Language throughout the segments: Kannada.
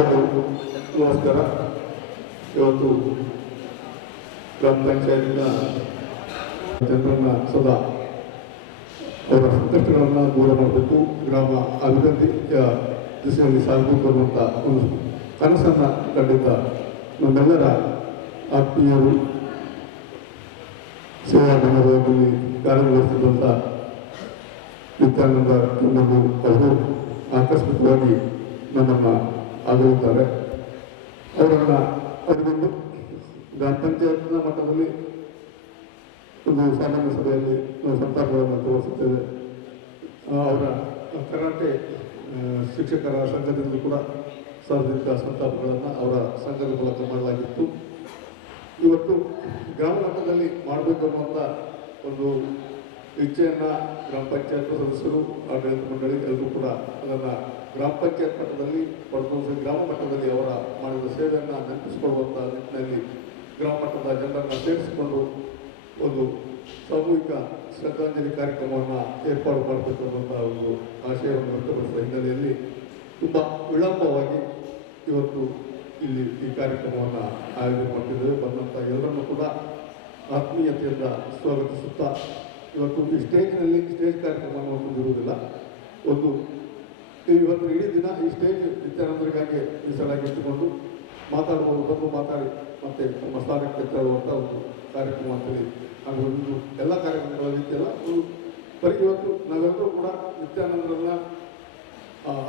ಎಲ್ಲರಿಗೂ ನಮಸ್ಕಾರ. ಇವತ್ತು ಗ್ರಾಮ ಪಂಚಾಯತ್ನ ಜನರನ್ನ ಸದಾ ಅವರ ಸಂಕಷ್ಟಗಳನ್ನು ದೂರ ಮಾಡಬೇಕು, ಗ್ರಾಮ ಅಭಿವೃದ್ಧಿಯ ದಿಸೆಯಲ್ಲಿ ಸಾಗಬೇಕು ಅನ್ನುವಂಥ ಒಂದು ಕನಸನ್ನು ಕಂಡಿದ್ದ ನಮ್ಮೆಲ್ಲರ ಆತ್ಮೀಯರು, ಸೇವಾ ಮನೋಭಾವದಲ್ಲಿ ಕಾರ್ಯನಿರ್ವಹಿಸಿದಂಥ ನಿತ್ಯಾನಂದ ಕೆಮ್ಮಣ್ಣು ಅವರು ಆಕಸ್ಮಿಕವಾಗಿ ನಮ್ಮನ್ನು ಆಗಲಿದ್ದಾರೆ. ಅವರಿಗೊಂದು ಗ್ರಾಮ ಪಂಚಾಯತ್ನ ಮಟ್ಟದಲ್ಲಿ ಒಂದು ಸಾಮಾನ್ಯ ಸಭೆಯಲ್ಲಿ ನಾವು ಸಂತಾಪಗಳನ್ನು ತೋರಿಸುತ್ತೇವೆ. ಅವರ ಕರಾಟೆ ಶಿಕ್ಷಕರ ಸಂಘದಿಂದ ಕೂಡ ಸಾರ್ವಜನಿಕ ಸಂತಾಪಗಳನ್ನು ಅವರ ಸಂಘದ ಮೂಲಕ ಮಾಡಲಾಗಿತ್ತು. ಇವತ್ತು ಗ್ರಾಮ ಮಟ್ಟದಲ್ಲಿ ಮಾಡಬೇಕು ಅನ್ನುವಂಥ ಒಂದು ಇಚ್ಛೆಯನ್ನು ಗ್ರಾಮ ಪಂಚಾಯತ್ ಸದಸ್ಯರು, ಆಡಳಿತ ಮಂಡಳಿ ಎಲ್ಲರೂ ಕೂಡ ಅದನ್ನು ಗ್ರಾಮ ಪಂಚಾಯತ್ ಮಟ್ಟದಲ್ಲಿ ಪಡ್ಕೊಂಡು ಗ್ರಾಮ ಮಟ್ಟದಲ್ಲಿ ಅವರ ಮಾಡಿದ ಸೇವೆಯನ್ನು ನೆನಪಿಸಿಕೊಳ್ಳುವಂಥ ನಿಟ್ಟಿನಲ್ಲಿ ಗ್ರಾಮ ಮಟ್ಟದ ಜನರನ್ನು ಸೇರಿಸಿಕೊಂಡು ಒಂದು ಸಾಮೂಹಿಕ ಶ್ರದ್ಧಾಂಜಲಿ ಕಾರ್ಯಕ್ರಮವನ್ನು ಏರ್ಪಾಡು ಮಾಡಬೇಕು ಅನ್ನುವಂಥ ಒಂದು ಆಶಯವನ್ನು ವ್ಯಕ್ತಪಡಿಸಿದ ಹಿನ್ನೆಲೆಯಲ್ಲಿ ತುಂಬ ವಿಳಂಬವಾಗಿ ಇವತ್ತು ಇಲ್ಲಿ ಈ ಕಾರ್ಯಕ್ರಮವನ್ನು ಆಯೋಜನೆ ಮಾಡ್ತಿದ್ದೇವೆ. ಬಂದಂಥ ಎಲ್ಲರನ್ನೂ ಕೂಡ ಆತ್ಮೀಯತೆಯಿಂದ ಸ್ವಾಗತಿಸುತ್ತಾ, ಇವತ್ತು ಈ ಸ್ಟೇಜ್ ಕಾರ್ಯಕ್ರಮವನ್ನು ಹೊಂದಿರುವುದಿಲ್ಲ. ಇವತ್ತು ಇಡೀ ದಿನ ಈ ಸ್ಟೇಜ್ ನಿತ್ಯಾನಂದರಿಗಾಗಿ ಮೀಸಲಾಗಿಟ್ಟುಕೊಂಡು ಮಾತಾಡ್ಬೋದು, ಬಂದು ಮಾತಾಡಿ ಮತ್ತೆ ನಮ್ಮ ಸ್ಥಾನಕ್ಕೆ ತೆರಳುವಂಥ ಒಂದು ಕಾರ್ಯಕ್ರಮ ಅಂತೇಳಿ ನಾನು ಒಂದು ಎಲ್ಲ ಕಾರ್ಯಕ್ರಮಗಳ ರೀತಿಯಲ್ಲ ಇವತ್ತು ನಾವೆಲ್ಲರೂ ಕೂಡ ನಿತ್ಯಾನಂದರನ್ನ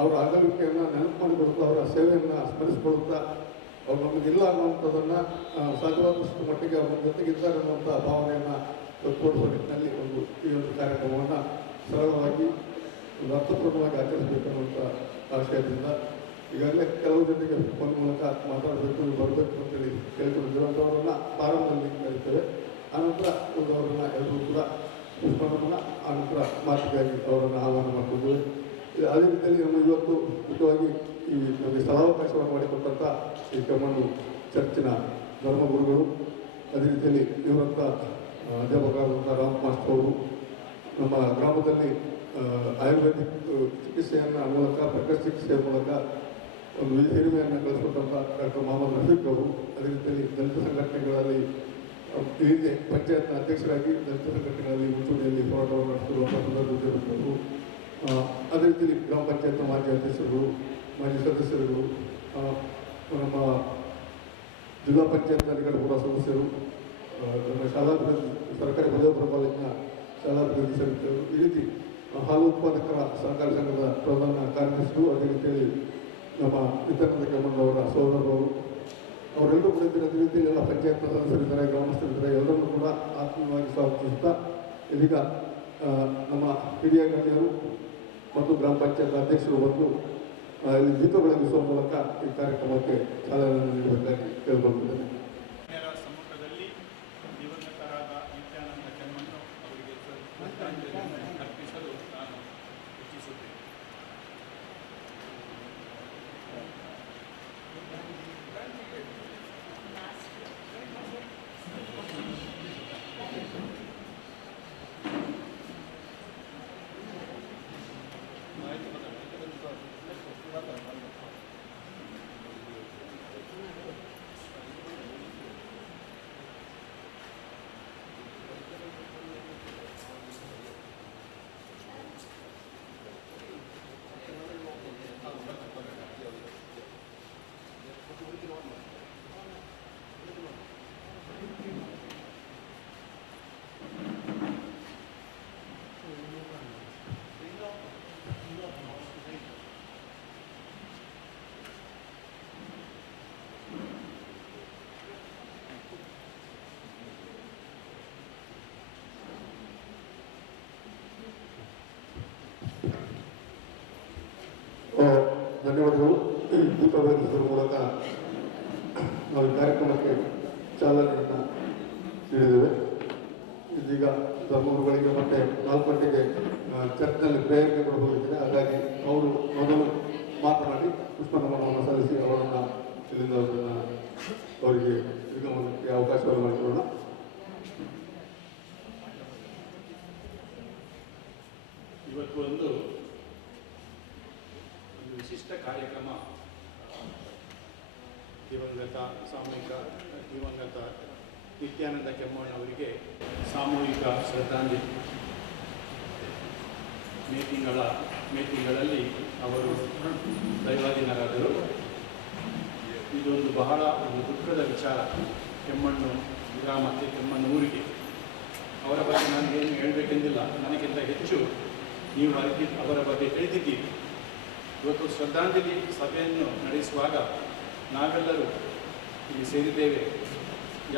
ಅವರ ಅಗಲಿಕೆಯನ್ನು ನೆನಪು ಮಾಡಿಕೊಡುತ್ತಾ, ಅವರ ಸೇವೆಯನ್ನು ಸ್ಮರಿಸಿಕೊಳ್ಳುತ್ತಾ, ಅವ್ರು ನಮಗಿಲ್ಲ ಅನ್ನುವಂಥದ್ದನ್ನು ಸಾಧ್ಯವಾದಷ್ಟು ಮಟ್ಟಿಗೆ ಅವ್ರ ಜೊತೆಗಿದ್ದಾರೆ ಅನ್ನುವಂಥ ಭಾವನೆಯನ್ನು ತೋರಿಸುವ ನಿಟ್ಟಿನಲ್ಲಿ ಈ ಒಂದು ಕಾರ್ಯಕ್ರಮವನ್ನು ಸರಳವಾಗಿ ಒಂದು ಅರ್ಥಪೂರ್ಣವಾಗಿ ಆಚರಿಸಬೇಕನ್ನುವಂಥ ಆಶಯದಿಂದ ಈಗಾಗಲೇ ಕೆಲವು ಜೊತೆಗೆ ಫೋನ್ ಮೂಲಕ ಮಾತಾಡಬೇಕು, ಬರಬೇಕು ಅಂತೇಳಿ ಕೇಳಿಕೊಂಡಿರುವಂಥವರನ್ನು ಪ್ರಾರಂಭದಲ್ಲಿ ಕರೀತೇವೆ. ಆನಂತರ ಅವರನ್ನು ಎಲ್ಲರೂ ಕೂಡ ಪುಷ್ಪವನ್ನು ಆನಂತರ ಮಾತಿಗಾಗಿ ಅವರನ್ನು ಆಹ್ವಾನ ಮಾಡ್ತಿದ್ದೇವೆ. ಅದೇ ರೀತಿಯಲ್ಲಿ ನಮ್ಮ ಇವತ್ತು ಮುಖ್ಯವಾಗಿ ಈ ನಮಗೆ ಸ್ಥಳಾವಕಾಶವನ್ನು ಮಾಡಿಕೊಟ್ಟಂಥ ಈ ಕೆಮ್ಮಣ್ಣು ಚರ್ಚಿನ ಧರ್ಮಗುರುಗಳು, ಅದೇ ರೀತಿಯಲ್ಲಿ ಇವರಂಥ ಅಧ್ಯಾಪಕರಾದಂಥ ರಾಮ್ ಮಾಸ್ಟರ್ ಅವರು, ನಮ್ಮ ಗ್ರಾಮದಲ್ಲಿ ಆಯುರ್ವೇದಿಕ್ ಚಿಕಿತ್ಸೆಯನ್ನು ಮೂಲಕ, ಪ್ರಕೃತಿ ಚಿಕಿತ್ಸೆಯ ಮೂಲಕ ಒಂದು ಹಿರಿಮೆಯನ್ನು ಕಳಿಸ್ಕೊಟ್ಟಂಥ ಡಾಕ್ಟರ್ ಮೊಹಮ್ಮದ್ ರಫೀಕ್ ಅವರು, ಅದೇ ರೀತಿಯಲ್ಲಿ ದಲಿತ ಸಂಘಟನೆಗಳಲ್ಲಿ ಹೀಗೆ ಪಂಚಾಯತ್ನ ಅಧ್ಯಕ್ಷರಾಗಿ ದಲಿತ ಸಂಘಟನೆಗಳಲ್ಲಿ ಮುಂಚೂಣಿಯಲ್ಲಿ ಹೋರಾಟವನ್ನು ನಡೆಸಿರುವಂಥ ಸಂದರ್ಭಗಳು, ಅದೇ ರೀತಿಯಲ್ಲಿ ಗ್ರಾಮ ಪಂಚಾಯತ್ನ ಮಾಜಿ ಅಧ್ಯಕ್ಷರುಗಳು, ಮಾಜಿ ಸದಸ್ಯರುಗಳು, ನಮ್ಮ ಜಿಲ್ಲಾ ಪಂಚಾಯತ್ ಅಧಿಕಾರಿಗಳ ಸದಸ್ಯರು, ನಮ್ಮ ಶಾಲಾಭಿವೃದ್ಧಿ ಸರ್ಕಾರಿ ಪದವಿ ಕಾಲೇಜಿನ ಶಾಲಾಭಿವೃದ್ಧಿ ಸಮಿತಿಯವರು, ಈ ರೀತಿ ಹಾಲು ಉತ್ಪಾದಕರ ಸಹಕಾರ ಸಂಘದ ಪ್ರಧಾನ ಕಾರ್ಯದರ್ಶಿಗಳು, ಅದೇ ರೀತಿಯಲ್ಲಿ ನಮ್ಮ ನಿತ್ಯಾನಂದ ಕೆಮ್ಮಣ್ಣವರ ಸಹೋದರರು, ಅವರೆಲ್ಲರೂ ಕೂಡ ಇದ್ದರೆ ಅದೇ ರೀತಿಯಲ್ಲಿ ಎಲ್ಲ ಪಂಚಾಯತ್ನ ಸದಸ್ಯರಿದ್ದಾರೆ, ಗ್ರಾಮಸ್ಥರಿದ್ದಾರೆ, ಎಲ್ಲರನ್ನೂ ಕೂಡ ಆತ್ಮೀಯವಾಗಿ ಸ್ವಾಗತಿಸುತ್ತಾ ಇದೀಗ ನಮ್ಮ ಹಿರಿಯ ಗಣ್ಯರು ಮತ್ತು ಗ್ರಾಮ ಪಂಚಾಯತ್ ಅಧ್ಯಕ್ಷರು ಬಂದು ಇಲ್ಲಿ ಗೀತ ಬೆಳಗಿಸುವ ಮೂಲಕ ಈ ಕಾರ್ಯಕ್ರಮಕ್ಕೆ ಚಾಲನೆ ನೀಡಬೇಕಾಗಿ ಕೇಳಿಕೊಂಡಿದ್ದೇನೆ. ಸಮ್ಮುಖದಲ್ಲಿ ದಿವಂಗತರಾದ ನಿತ್ಯಾನಂದ ಕೆಮ್ಮಣ್ಣು ಅವರಿಗೆ ಶ್ರದ್ಧಾಂಜಲಿಯನ್ನು ಅರ್ಪಿಸಲು ನಾನು ಇಚ್ಛಿಸುತ್ತೇನೆ. ಧನ್ಯವಾದಗಳು. ಗೀತ ಬೆಳಗಿಸುವ ಮೂಲಕ ನಾವು ಈ ಕಾರ್ಯಕ್ರಮಕ್ಕೆ ಚಾಲನೆಯನ್ನು ನೀಡಿದ್ದೇವೆ. ಇದೀಗ ಧರ್ಮಗುರುಗಳಿಗೆ ಮತ್ತೆ 4 ಗಂಟೆಗೆ ಚರ್ಚ್ನಲ್ಲಿ ಪ್ರೇಯರ್ಗೆ ಹೋಗಿದ್ದಾರೆ. ಹಾಗಾಗಿ ಅವರು ಮೊದಲು ಮಾತನಾಡಿ ಪುಷ್ಪನಮನವನ್ನು ಸಲ್ಲಿಸಿ ಅವರನ್ನು ಇಲ್ಲಿಂದ ಅವರಿಗೆ ನಿರ್ಗಮನಕ್ಕೆ ಅವಕಾಶವನ್ನು ಮಾಡಿಕೊಳ್ಳೋಣ. ಇವತ್ತು ಒಂದು ವಿಶಿಷ್ಟ ಕಾರ್ಯಕ್ರಮ ದಿವಂಗತ ನಿತ್ಯಾನಂದ ಕೆಮ್ಮಣ್ಣವರಿಗೆ ಸಾಮೂಹಿಕ ಶ್ರದ್ಧಾಂಜಲಿ. ಮೇ ತಿಂಗಳಲ್ಲಿ ಅವರು ದೈವಾಧೀನರಾದರು. ಇದೊಂದು ಬಹಳ ದುಃಖದ ವಿಚಾರ. ಕೆಮ್ಮಣ್ಣು ಗ್ರಾಮಕ್ಕೆ, ಕೆಮ್ಮಣ್ಣೂರಿಗೆ ಅವರ ಬಗ್ಗೆ ನನಗೇನು ಹೇಳಬೇಕೆಂದಿಲ್ಲ. ನನಗಿಂತ ಹೆಚ್ಚು ನೀವು ಅವರ ಬಗ್ಗೆ ತಿಳಿದಿದ್ದೀರಿ. ಇವತ್ತು ಶ್ರದ್ಧಾಂಜಲಿ ಸಭೆಯನ್ನು ನಡೆಸುವಾಗ ನಾವೆಲ್ಲರೂ ಇಲ್ಲಿ ಸೇರಿದ್ದೇವೆ.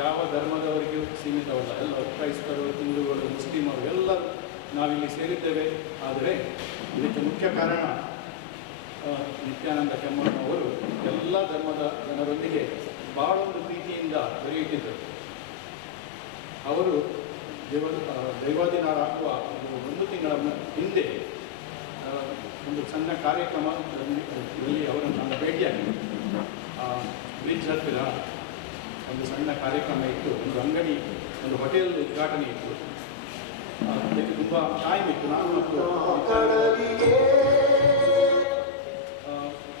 ಯಾವ ಧರ್ಮದವರಿಗೂ ಸೀಮಿತವಲ್ಲ, ಎಲ್ಲರೂ ಕ್ರೈಸ್ತರು, ಹಿಂದೂಗಳು, ಮುಸ್ಲಿಮರು ಎಲ್ಲರೂ ನಾವಿಲ್ಲಿ ಸೇರಿದ್ದೇವೆ. ಆದರೆ ಇದಕ್ಕೆ ಮುಖ್ಯ ಕಾರಣ ನಿತ್ಯಾನಂದ ಕೆಮ್ಮಣ್ಣವರು ಎಲ್ಲ ಧರ್ಮದ ಜನರೊಂದಿಗೆ ಬಹಳ ಒಂದು ಪ್ರೀತಿಯಿಂದ ಬೆರೆಯುತ್ತಿದ್ದರು. ಅವರು ದೈವಾಧೀನರಾಗುವ ಒಂದು ತಿಂಗಳ ಹಿಂದೆ ಒಂದು ಸಣ್ಣ ಕಾರ್ಯಕ್ರಮದಲ್ಲಿ ಅವರನ್ನು ನನ್ನ ಭೇಟಿಯಾಗಿ ಬ್ರಿಡ್ಜ್ ಹತ್ತಿರ ಒಂದು ಸಣ್ಣ ಕಾರ್ಯಕ್ರಮ ಇತ್ತು. ಒಂದು ಅಂಗಡಿ, ಒಂದು ಹೋಟೆಲ್ ಉದ್ಘಾಟನೆ ಇತ್ತು. ಅದಕ್ಕೆ ತುಂಬ ಟೈಮ್ ಇತ್ತು. ನಾನು ಮತ್ತು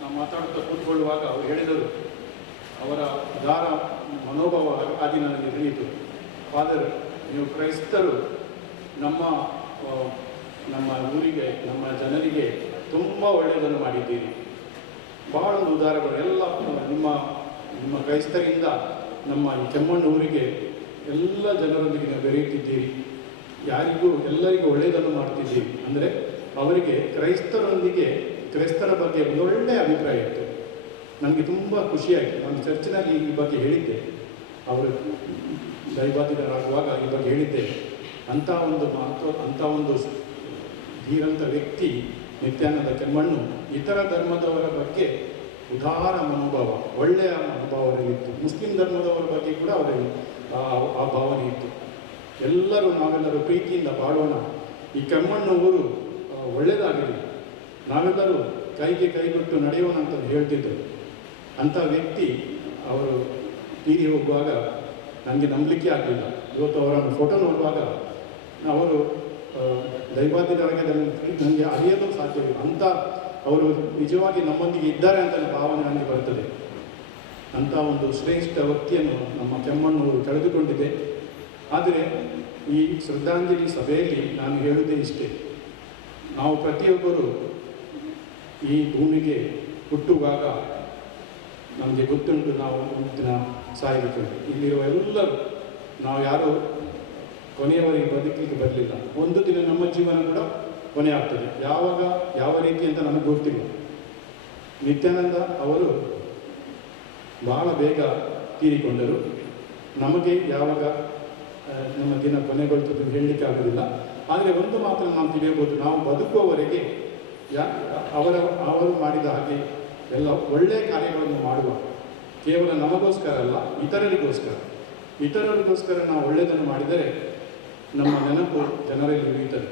ನಾವು ಮಾತಾಡುತ್ತಾ ಕೂತ್ಕೊಳ್ಳುವಾಗ ಅವರು ಹೇಳಿದರು, ಅವರ ಉದಾರ ಮನೋಭಾವ ಆದಿ ನನಗೆ ತಿಳಿಯಿತು. ಫಾದರ್, ನೀವು ಕ್ರೈಸ್ತರು ನಮ್ಮ ಊರಿಗೆ, ನಮ್ಮ ಜನರಿಗೆ ತುಂಬ ಒಳ್ಳೆಯದನ್ನು ಮಾಡಿದ್ದೀರಿ. ಬಹಳ ಉದಾರಗಳು ಎಲ್ಲ ನಿಮ್ಮ ಕ್ರೈಸ್ತರಿಂದ ನಮ್ಮ ಈ ಕೆಮ್ಮಣ್ಣೂರಿಗೆ ಎಲ್ಲ ಜನರೊಂದಿಗೆ ನೀವು ಬೆರೆಯುತ್ತಿದ್ದೀರಿ. ಎಲ್ಲರಿಗೂ ಒಳ್ಳೆಯದನ್ನು ಮಾಡ್ತಿದ್ದೀರಿ. ಅಂದರೆ ಅವರಿಗೆ ಕ್ರೈಸ್ತರ ಬಗ್ಗೆ ಒಂದು ಒಳ್ಳೆಯ ಅಭಿಪ್ರಾಯ ಇತ್ತು. ನನಗೆ ತುಂಬ ಖುಷಿಯಾಯಿತು. ನಾನು ಚರ್ಚಿನಲ್ಲಿ ಈ ಬಗ್ಗೆ ಹೇಳಿದ್ದೆ, ಅವರು ದೈವಾಧೀನರಾಗುವಾಗ ಈ ಬಗ್ಗೆ ಹೇಳಿದ್ದೆ. ಅಂಥ ಒಂದು ಧೀರಂತ ವ್ಯಕ್ತಿ ನಿತ್ಯಾನಂದ ಕೆಮ್ಮಣ್ಣು. ಇತರ ಧರ್ಮದವರ ಬಗ್ಗೆ ಉದಾರ ಮನೋಭಾವ, ಒಳ್ಳೆಯ ಮನೋಭಾವನೆಯಿತ್ತು. ಮುಸ್ಲಿಂ ಧರ್ಮದವರ ಬಗ್ಗೆ ಕೂಡ ಅವರಲ್ಲಿ ಆ ಭಾವನೆ ಇತ್ತು. ನಾವೆಲ್ಲರೂ ಪ್ರೀತಿಯಿಂದ ಬಾಳೋಣ, ಈ ಕೆಮ್ಮಣ್ಣವರು ಒಳ್ಳೆಯದಾಗಲಿ, ನಾವೆಲ್ಲರೂ ಕೈಗೆ ಕೈಗೊಟ್ಟು ನಡೆಯೋಣ ಅಂತ ಹೇಳ್ತಿದ್ದರು. ಅಂಥ ವ್ಯಕ್ತಿ ಅವರು ತೀರಿ ಹೋಗುವಾಗ ನನಗೆ ನಂಬಲಿಕ್ಕೆ ಆಗಲಿಲ್ಲ. ಇವತ್ತು ಅವರನ್ನು ಫೋಟೋ ನೋಡುವಾಗ ಅವರು ದೈವಾಧೀನರಾಗಿ ನನಗೆ ಅರಿಯಲು ಸಾಧ್ಯವಿಲ್ಲ. ಅಂಥ ಅವರು ನಿಜವಾಗಿ ನಮ್ಮೊಂದಿಗೆ ಇದ್ದಾರೆ ಅಂತ ಭಾವನೆ ನನಗೆ ಬರ್ತದೆ. ಅಂಥ ಒಂದು ಶ್ರೇಷ್ಠ ವ್ಯಕ್ತಿಯನ್ನು ನಮ್ಮ ಕೆಮ್ಮಣ್ಣವರು ಕಳೆದುಕೊಂಡಿದೆ. ಆದರೆ ಈ ಶ್ರದ್ಧಾಂಜಲಿ ಸಭೆಯಲ್ಲಿ ನಾನು ಹೇಳುವುದೇ ಇಷ್ಟೇ, ನಾವು ಪ್ರತಿಯೊಬ್ಬರು ಈ ಭೂಮಿಗೆ ಹುಟ್ಟುವಾಗ ನಮಗೆ ಗೊತ್ತುಂಟು ನಾವು ಒಂದು ದಿನ ಸಾಯಬೇಕು. ಇಲ್ಲಿರುವ ಎಲ್ಲರೂ ನಾವು ಯಾರೂ ಕೊನೆಯವರೆಗೆ ಬದುಕಲಿಕ್ಕೆ ಬರಲಿಲ್ಲ. ಒಂದು ದಿನ ನಮ್ಮ ಜೀವನ ಕೂಡ ಕೊನೆ ಆಗ್ತದೆ. ಯಾವಾಗ ಯಾವ ರೀತಿ ಅಂತ ನಮಗೆ ಗೊತ್ತಿಲ್ಲ. ನಿತ್ಯಾನಂದ ಅವರು ಬಹಳ ಬೇಗ ತೀರಿಕೊಂಡರು. ನಮಗೆ ಯಾವಾಗ ನಮ್ಮ ದಿನ ಕೊನೆಗೊಳ್ತದೆ ಹೇಳಲಿಕ್ಕೆ ಆಗೋದಿಲ್ಲ. ಆದರೆ ಒಂದು ಮಾತ್ರ ನಾವು ತಿಳಿಯಬಹುದು, ನಾವು ಬದುಕುವವರೆಗೆ ಅವರು ಮಾಡಿದ ಹಾಗೆ ಎಲ್ಲ ಒಳ್ಳೆಯ ಕಾರ್ಯಗಳನ್ನು ಮಾಡುವ, ಕೇವಲ ನಮಗೋಸ್ಕರ ಅಲ್ಲ, ಇತರರಿಗೋಸ್ಕರ ನಾವು ಒಳ್ಳೆಯದನ್ನು ಮಾಡಿದರೆ ನಮ್ಮ ನೆನಪು ಜನರಲ್ಲಿ ಉಳಿಯುತ್ತದೆ.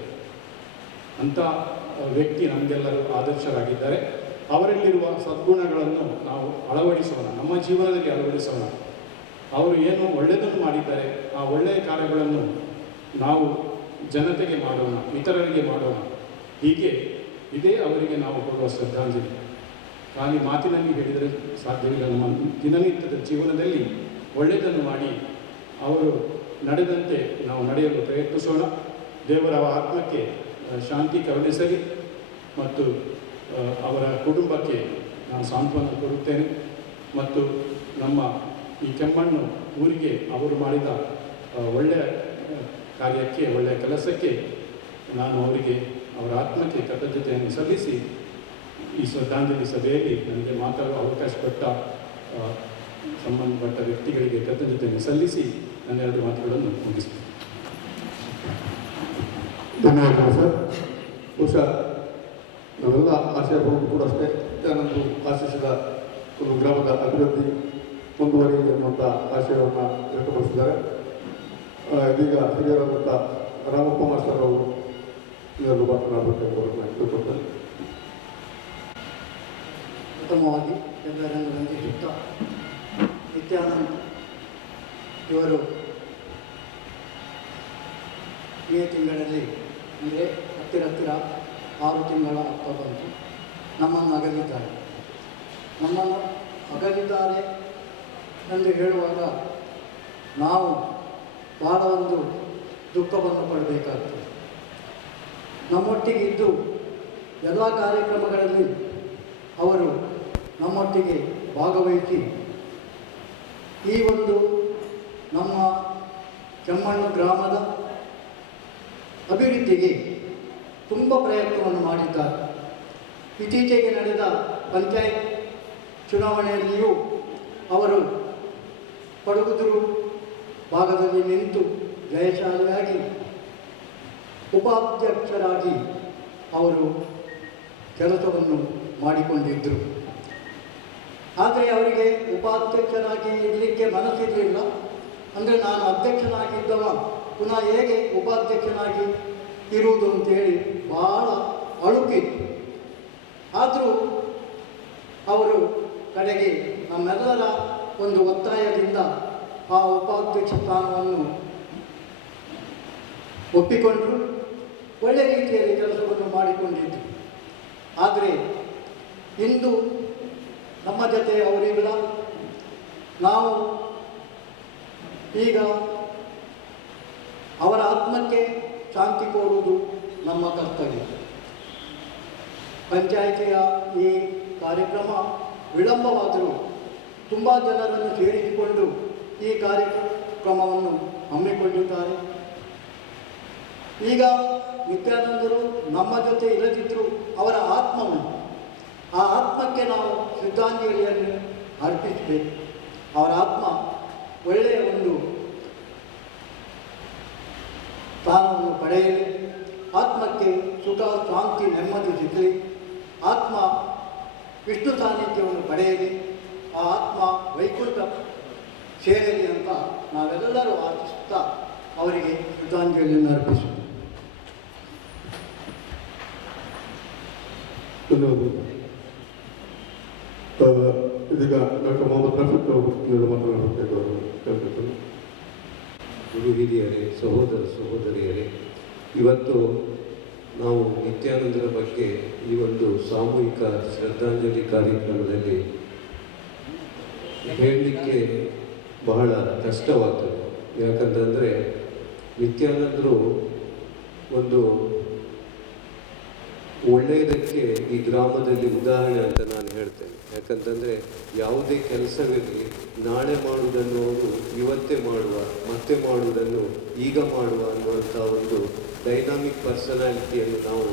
ಅಂಥ ವ್ಯಕ್ತಿ ನಮಗೆಲ್ಲರೂ ಆದರ್ಶರಾಗಿದ್ದಾರೆ. ಅವರಲ್ಲಿರುವ ಸದ್ಗುಣಗಳನ್ನು ನಾವು ಅಳವಡಿಸೋಣ, ನಮ್ಮ ಜೀವನದಲ್ಲಿ ಅಳವಡಿಸೋಣ. ಅವರು ಏನು ಒಳ್ಳೆಯದನ್ನು ಮಾಡಿದ್ದಾರೆ, ಆ ಒಳ್ಳೆಯ ಕಾರ್ಯಗಳನ್ನು ನಾವು ಜನತೆಗೆ ಮಾಡೋಣ, ಇತರರಿಗೆ ಮಾಡೋಣ. ಇದೇ ಅವರಿಗೆ ನಾವು ಕೊಡುವ ಶ್ರದ್ಧಾಂಜಲಿ. ಖಾಲಿ ಮಾತಿನಲ್ಲಿ ಹೇಳಿದರೆ ಸಾಧ್ಯವಿಲ್ಲ. ನಮ್ಮ ದಿನನಿತ್ಯದ ಜೀವನದಲ್ಲಿ ಒಳ್ಳೆಯದನ್ನು ಮಾಡಿ ಅವರು ನಡೆದಂತೆ ನಾವು ನಡೆಯಲು ಪ್ರಯತ್ನಿಸೋಣ. ದೇವರ ಆತ್ಮಕ್ಕೆ ಶಾಂತಿ ಕರುಣಿಸಲಿ ಮತ್ತು ಅವರ ಕುಟುಂಬಕ್ಕೆ ನಾನು ಸಾಂತ್ವನ ಕೊಡುತ್ತೇನೆ. ಮತ್ತು ನಮ್ಮ ಈ ಕೆಮ್ಮಣ್ಣು ಊರಿಗೆ ಅವರು ಮಾಡಿದ ಒಳ್ಳೆಯ ಕಾರ್ಯಕ್ಕೆ, ಒಳ್ಳೆಯ ಕೆಲಸಕ್ಕೆ ನಾನು ಅವರ ಆತ್ಮಕ್ಕೆ ಕೃತಜ್ಞತೆಯನ್ನು ಸಲ್ಲಿಸಿ ಈ ಶ್ರದ್ಧಾಂಜಲಿ ಸಭೆಯಲ್ಲಿ ನನಗೆ ಮಾತಾಡುವ ಅವಕಾಶ ಕೊಟ್ಟ ಸಂಬಂಧಪಟ್ಟ ವ್ಯಕ್ತಿಗಳಿಗೆ ಕೃತಜ್ಞತೆಯನ್ನು ಸಲ್ಲಿಸಿ ನನ್ನೆರಡು ಮಾತುಗಳನ್ನು ಮುಗಿಸ್ತೇನೆ. ಧನ್ಯವಾದಗಳು ಸರ್. ಬಹುಶಃ ನಾವೆಲ್ಲ ಆಶಯಗಳು ಕೂಡ ಅಷ್ಟೇ, ನಿತ್ಯಾನಂದರು ಆಶಿಸಿದ ಒಂದು ಗ್ರಾಮದ ಅಭಿವೃದ್ಧಿ ಮುಂದುವರಿಯಲಿ ಅನ್ನುವಂಥ ಆಶಯವನ್ನು ವ್ಯಕ್ತಪಡಿಸಿದ್ದಾರೆ. ಇದೀಗ ಹಿರಿಯರಾದಂಥ ರಾಮಪ್ಪ ಮಾಸ್ಟರ್ ಅವರು ಇದನ್ನು ಮಾತನಾಡಬೇಕು ಅವರನ್ನು ಕೇಳ್ಕೊಳ್ತಾರೆ. ಉತ್ತಮವಾಗಿ ಎಲ್ಲರನ್ನು ವಂದಿಸುತ್ತಾ, ನಿತ್ಯಾನಂದ್ ಇವರು ಮೇ ತಿಂಗಳಲ್ಲಿ, ಅಂದರೆ ಹತ್ತಿರ 6 ತಿಂಗಳ ಆಗ್ತಾ ಬಂತು, ನಮ್ಮನ್ನು ಅಗಲಿದ್ದಾರೆ ಎಂದು ಹೇಳುವಾಗ ನಾವು ಬಹಳ ಒಂದು ದುಃಖವನ್ನು ಪಡಬೇಕಾಗ್ತದೆ. ನಮ್ಮೊಟ್ಟಿಗೆ ಇದ್ದು ಎಲ್ಲ ಕಾರ್ಯಕ್ರಮಗಳಲ್ಲಿ ಅವರು ನಮ್ಮೊಟ್ಟಿಗೆ ಭಾಗವಹಿಸಿ ಈ ಒಂದು ನಮ್ಮ ಕೆಮ್ಮಣ್ಣು ಗ್ರಾಮದ ಅಭಿವೃದ್ಧಿಗೆ ತುಂಬ ಪ್ರಯತ್ನವನ್ನು ಮಾಡಿದ್ದಾರೆ. ಇತ್ತೀಚೆಗೆ ನಡೆದ ಪಂಚಾಯತ್ ಚುನಾವಣೆಯಲ್ಲಿಯೂ ಅವರು ಪಡುಗುದ್ರು ಭಾಗದಲ್ಲಿ ನಿಂತು ಜಯಶಾಲಿಯಾಗಿ ಉಪಾಧ್ಯಕ್ಷರಾಗಿ ಅವರು ಕೆಲಸವನ್ನು ಮಾಡಿಕೊಂಡಿದ್ದರು. ಆದರೆ ಅವರಿಗೆ ಉಪಾಧ್ಯಕ್ಷರಾಗಿ ಇರಲಿಕ್ಕೆ ಮನಸ್ಸಿರಲಿಲ್ಲ. ಅಂದರೆ ನಾನು ಅಧ್ಯಕ್ಷನಾಗಿದ್ದವ ಪುನಃ ಹೇಗೆ ಉಪಾಧ್ಯಕ್ಷನಾಗಿ ಇರುವುದು ಅಂತೇಳಿ ಭಾಳ ಅಳುಕಿತ್ತು. ಆದರೂ ಅವರು ಕಡೆಗೆ ನಮ್ಮೆಲ್ಲರ ಒಂದು ಒತ್ತಾಯದಿಂದ ಆ ಉಪಾಧ್ಯಕ್ಷ ಸ್ಥಾನವನ್ನು ಒಪ್ಪಿಕೊಂಡರು. ಒಳ್ಳೆಯ ರೀತಿಯಲ್ಲಿ ಕೆಲಸವನ್ನು ಮಾಡಿಕೊಂಡಿದ್ದರು. ಆದರೆ ಇಂದು ನಮ್ಮ ಜೊತೆ ಅವರಿಲ್ಲ. ನಾವು ಈಗ ಅವರ ಆತ್ಮಕ್ಕೆ ಶಾಂತಿ ಕೋರುವುದು ನಮ್ಮ ಕರ್ತವ್ಯ. ಪಂಚಾಯಿತಿಯ ಈ ಕಾರ್ಯಕ್ರಮ ವಿಳಂಬವಾದರೂ ತುಂಬ ಜನರನ್ನು ಸೇರಿಸಿಕೊಂಡು ಈ ಕಾರ್ಯಕ್ರಮವನ್ನು ಹಮ್ಮಿಕೊಂಡಿದ್ದಾರೆ. ಈಗ ನಿತ್ಯಾನಂದರು ನಮ್ಮ ಜೊತೆ ಇಲ್ಲದಿದ್ದರೂ ಅವರ ಆತ್ಮವನ್ನು, ಆ ಆತ್ಮಕ್ಕೆ ನಾವು ಶ್ರದ್ಧಾಂಜಲಿಯನ್ನು ಅರ್ಪಿಸಬೇಕು. ಅವರ ಆತ್ಮ ಒಳ್ಳೆಯ ಒಂದು ಸ್ಥಾನವನ್ನು ಪಡೆಯಲಿ, ಆತ್ಮಕ್ಕೆ ಸುಖ ಶಾಂತಿ ನೆಮ್ಮದಿ ಸಿಗಲಿ, ಆತ್ಮ ವಿಷ್ಣು ಸಾನ್ನಿಧ್ಯವನ್ನು ಪಡೆಯಲಿ, ಆ ಆತ್ಮ ವೈಕುಂಠ ಸೇರಲಿ ಅಂತ ನಾವೆಲ್ಲರೂ ಆಶಿಸುತ್ತಾ ಅವರಿಗೆ ಶ್ರದ್ಧಾಂಜಲಿಯನ್ನು ಅರ್ಪಿಸುತ್ತೇವೆ. ಧನ್ಯವಾದಗಳು. ಇದೀಗ ಡಾಕ್ಟರ್ ಮೊಹಮ್ಮದ್ ರಫೀಕ್ ಅವರು ಮಾತನಾಡಬೇಕು ಕೇಳ್ಕೊಳ್ತೇನೆ. ಗುರು ಹಿರಿಯರೇ, ಸಹೋದರ ಸಹೋದರಿಯರೇ, ಇವತ್ತು ನಾವು ನಿತ್ಯಾನಂದರ ಬಗ್ಗೆ ಈ ಒಂದು ಸಾಮೂಹಿಕ ಶ್ರದ್ಧಾಂಜಲಿ ಕಾರ್ಯಕ್ರಮದಲ್ಲಿ ಹೇಳಲಿಕ್ಕೆ ಬಹಳ ಕಷ್ಟವಾಗ್ತದೆ. ಯಾಕಂತಂದರೆ ನಿತ್ಯಾನಂದರು ಒಂದು ಒಳ್ಳೆಯದಕ್ಕೆ ಈ ಗ್ರಾಮದಲ್ಲಿ ಉದಾಹರಣೆ ಅಂತ ನಾನು ಹೇಳ್ತೇನೆ. ಯಾಕಂತಂದರೆ ಯಾವುದೇ ಕೆಲಸವಿರಲಿ, ನಾಳೆ ಮಾಡುವುದನ್ನು ಅವರು ಇವತ್ತೇ ಮಾಡುವ, ಮತ್ತೆ ಮಾಡುವುದನ್ನು ಈಗ ಮಾಡುವ ಅನ್ನುವಂಥ ಒಂದು ಡೈನಾಮಿಕ್ ಪರ್ಸನಾಲಿಟಿಯನ್ನು ನಾವು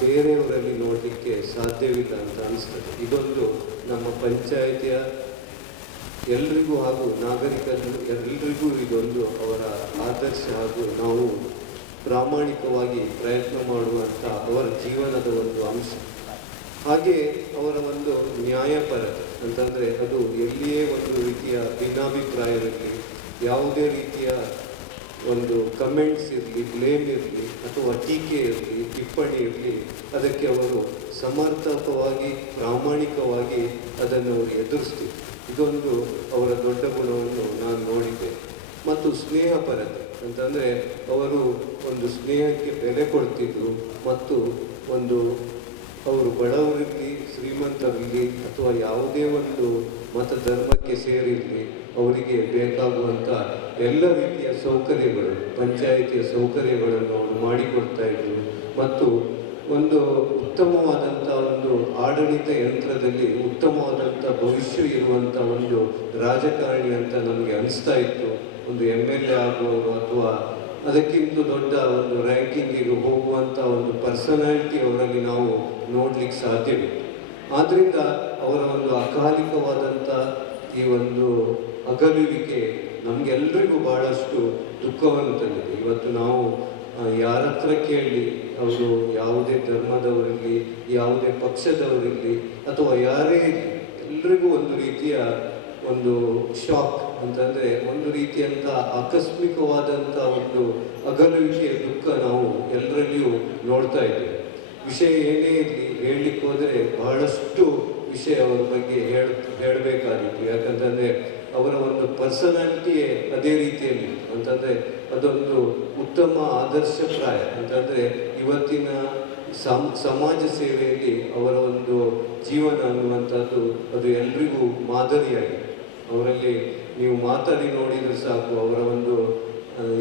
ಬೇರೆಯವರಲ್ಲಿ ನೋಡಲಿಕ್ಕೆ ಸಾಧ್ಯವಿಲ್ಲ ಅಂತ ಅನಿಸ್ತದೆ. ಇದೊಂದು ನಮ್ಮ ಪಂಚಾಯಿತಿಯ ಎಲ್ರಿಗೂ ಹಾಗೂ ನಾಗರಿಕರು ಎಲ್ರಿಗೂ ಇದೊಂದು ಅವರ ಆದರ್ಶ ಹಾಗೂ ನಾವು ಪ್ರಾಮಾಣಿಕವಾಗಿ ಪ್ರಯತ್ನ ಮಾಡುವಂಥ ಅವರ ಜೀವನದ ಒಂದು ಅಂಶ. ಹಾಗೆ ಅವರ ಒಂದು ನ್ಯಾಯಪರತೆ ಅಂತಂದರೆ ಅದು ಎಲ್ಲಿಯೇ ಒಂದು ರೀತಿಯ ಭಿನ್ನಾಭಿಪ್ರಾಯವಿರಲಿ, ಯಾವುದೇ ರೀತಿಯ ಒಂದು ಕಮೆಂಟ್ಸ್ ಇರಲಿ, ಬ್ಲೇಮ್ ಇರಲಿ ಅಥವಾ ಟೀಕೆ ಇರಲಿ, ಟಿಪ್ಪಣಿ ಇರಲಿ, ಅದಕ್ಕೆ ಅವರು ಸಮರ್ಪಕವಾಗಿ ಪ್ರಾಮಾಣಿಕವಾಗಿ ಅದನ್ನು ಅವರು ಎದುರಿಸ್ತಿದ್ರು. ಇದೊಂದು ಅವರ ದೊಡ್ಡ ಗುಣವನ್ನು ನಾನು ನೋಡಿದ್ದೆ. ಮತ್ತು ಸ್ನೇಹಪರತೆ ಅಂತಂದರೆ ಅವರು ಒಂದು ಸ್ನೇಹಕ್ಕೆ ಬೆಲೆ ಕೊಡ್ತಿದ್ರು. ಮತ್ತು ಒಂದು ಅವರು ಬಡವರಿರಲಿ, ಶ್ರೀಮಂತರಿರಲಿ ಅಥವಾ ಯಾವುದೇ ಒಂದು ಮತ ಧರ್ಮಕ್ಕೆ ಸೇರಿರಲಿ, ಅವರಿಗೆ ಬೇಕಾಗುವಂಥ ಎಲ್ಲ ರೀತಿಯ ಸೌಕರ್ಯಗಳು, ಪಂಚಾಯಿತಿಯ ಸೌಕರ್ಯಗಳನ್ನು ಅವರು ಮಾಡಿಕೊಡ್ತಾ ಇದ್ರು. ಮತ್ತು ಒಂದು ಉತ್ತಮವಾದಂಥ ಒಂದು ಆಡಳಿತ ಯಂತ್ರದಲ್ಲಿ ಉತ್ತಮವಾದಂಥ ಭವಿಷ್ಯ ಇರುವಂಥ ಒಂದು ರಾಜಕಾರಣಿ ಅಂತ ನಮಗೆ ಅನಿಸ್ತಾ ಇತ್ತು. ಒಂದು MLA ಆಗುವವರು ಅಥವಾ ಅದಕ್ಕಿಂತ ದೊಡ್ಡ ಒಂದು ರ್ಯಾಂಕಿಂಗಿಗೆ ಹೋಗುವಂಥ ಒಂದು ಪರ್ಸನಾಲಿಟಿ ಅವರಲ್ಲಿ ನಾವು ನೋಡಲಿಕ್ಕೆ ಸಾಧ್ಯವಿತ್ತು. ಆದ್ದರಿಂದ ಅವರ ಒಂದು ಅಕಾಲಿಕವಾದಂಥ ಈ ಒಂದು ಅಗಲುವಿಕೆ ನಮಗೆಲ್ಲರಿಗೂ ಬಹಳಷ್ಟು ದುಃಖವನ್ನು ತಂದಿದೆ. ಇವತ್ತು ನಾವು ಯಾರ ಹತ್ರ ಕೇಳಿ, ಅವರು ಯಾವುದೇ ಧರ್ಮದವರಿರಲಿ, ಯಾವುದೇ ಪಕ್ಷದವರಿರಲಿ ಅಥವಾ ಯಾರೇ ಇರಲಿ, ಎಲ್ರಿಗೂ ಒಂದು ರೀತಿಯ ಒಂದು ಶಾಕ್ ಅಂತಂದರೆ ಒಂದು ರೀತಿಯಂಥ ಆಕಸ್ಮಿಕವಾದಂಥ ಒಂದು ಅಗಲುವಿಕೆಯ ದುಃಖ ನಾವು ಎಲ್ಲರಲ್ಲಿಯೂ ನೋಡ್ತಾ ಇದ್ದೇವೆ. ವಿಷಯ ಏನೇ ಇರಲಿ, ಹೇಳಲಿಕ್ಕೆ ಹೋದರೆ ಬಹಳಷ್ಟು ವಿಷಯ ಅವರ ಬಗ್ಗೆ ಹೇಳಬೇಕಾಗಿತ್ತು. ಯಾಕಂತಂದರೆ ಅವರ ಒಂದು ಪರ್ಸನಾಲಿಟಿಯೇ ಅದೇ ರೀತಿಯಲ್ಲಿ ಅಂತಂದರೆ ಅದೊಂದು ಉತ್ತಮ ಆದರ್ಶಪ್ರಾಯ. ಅಂತಂದರೆ ಇವತ್ತಿನ ಸಮಾಜ ಸೇವೆಯಲ್ಲಿ ಅವರ ಒಂದು ಜೀವನ ಅನ್ನುವಂಥದ್ದು ಅದು ಎಲ್ರಿಗೂ ಮಾದರಿಯಾಗಿದೆ. ಅವರಲ್ಲಿ ನೀವು ಮಾತಾಡಿ ನೋಡಿದರೆ ಸಾಕು, ಅವರ ಒಂದು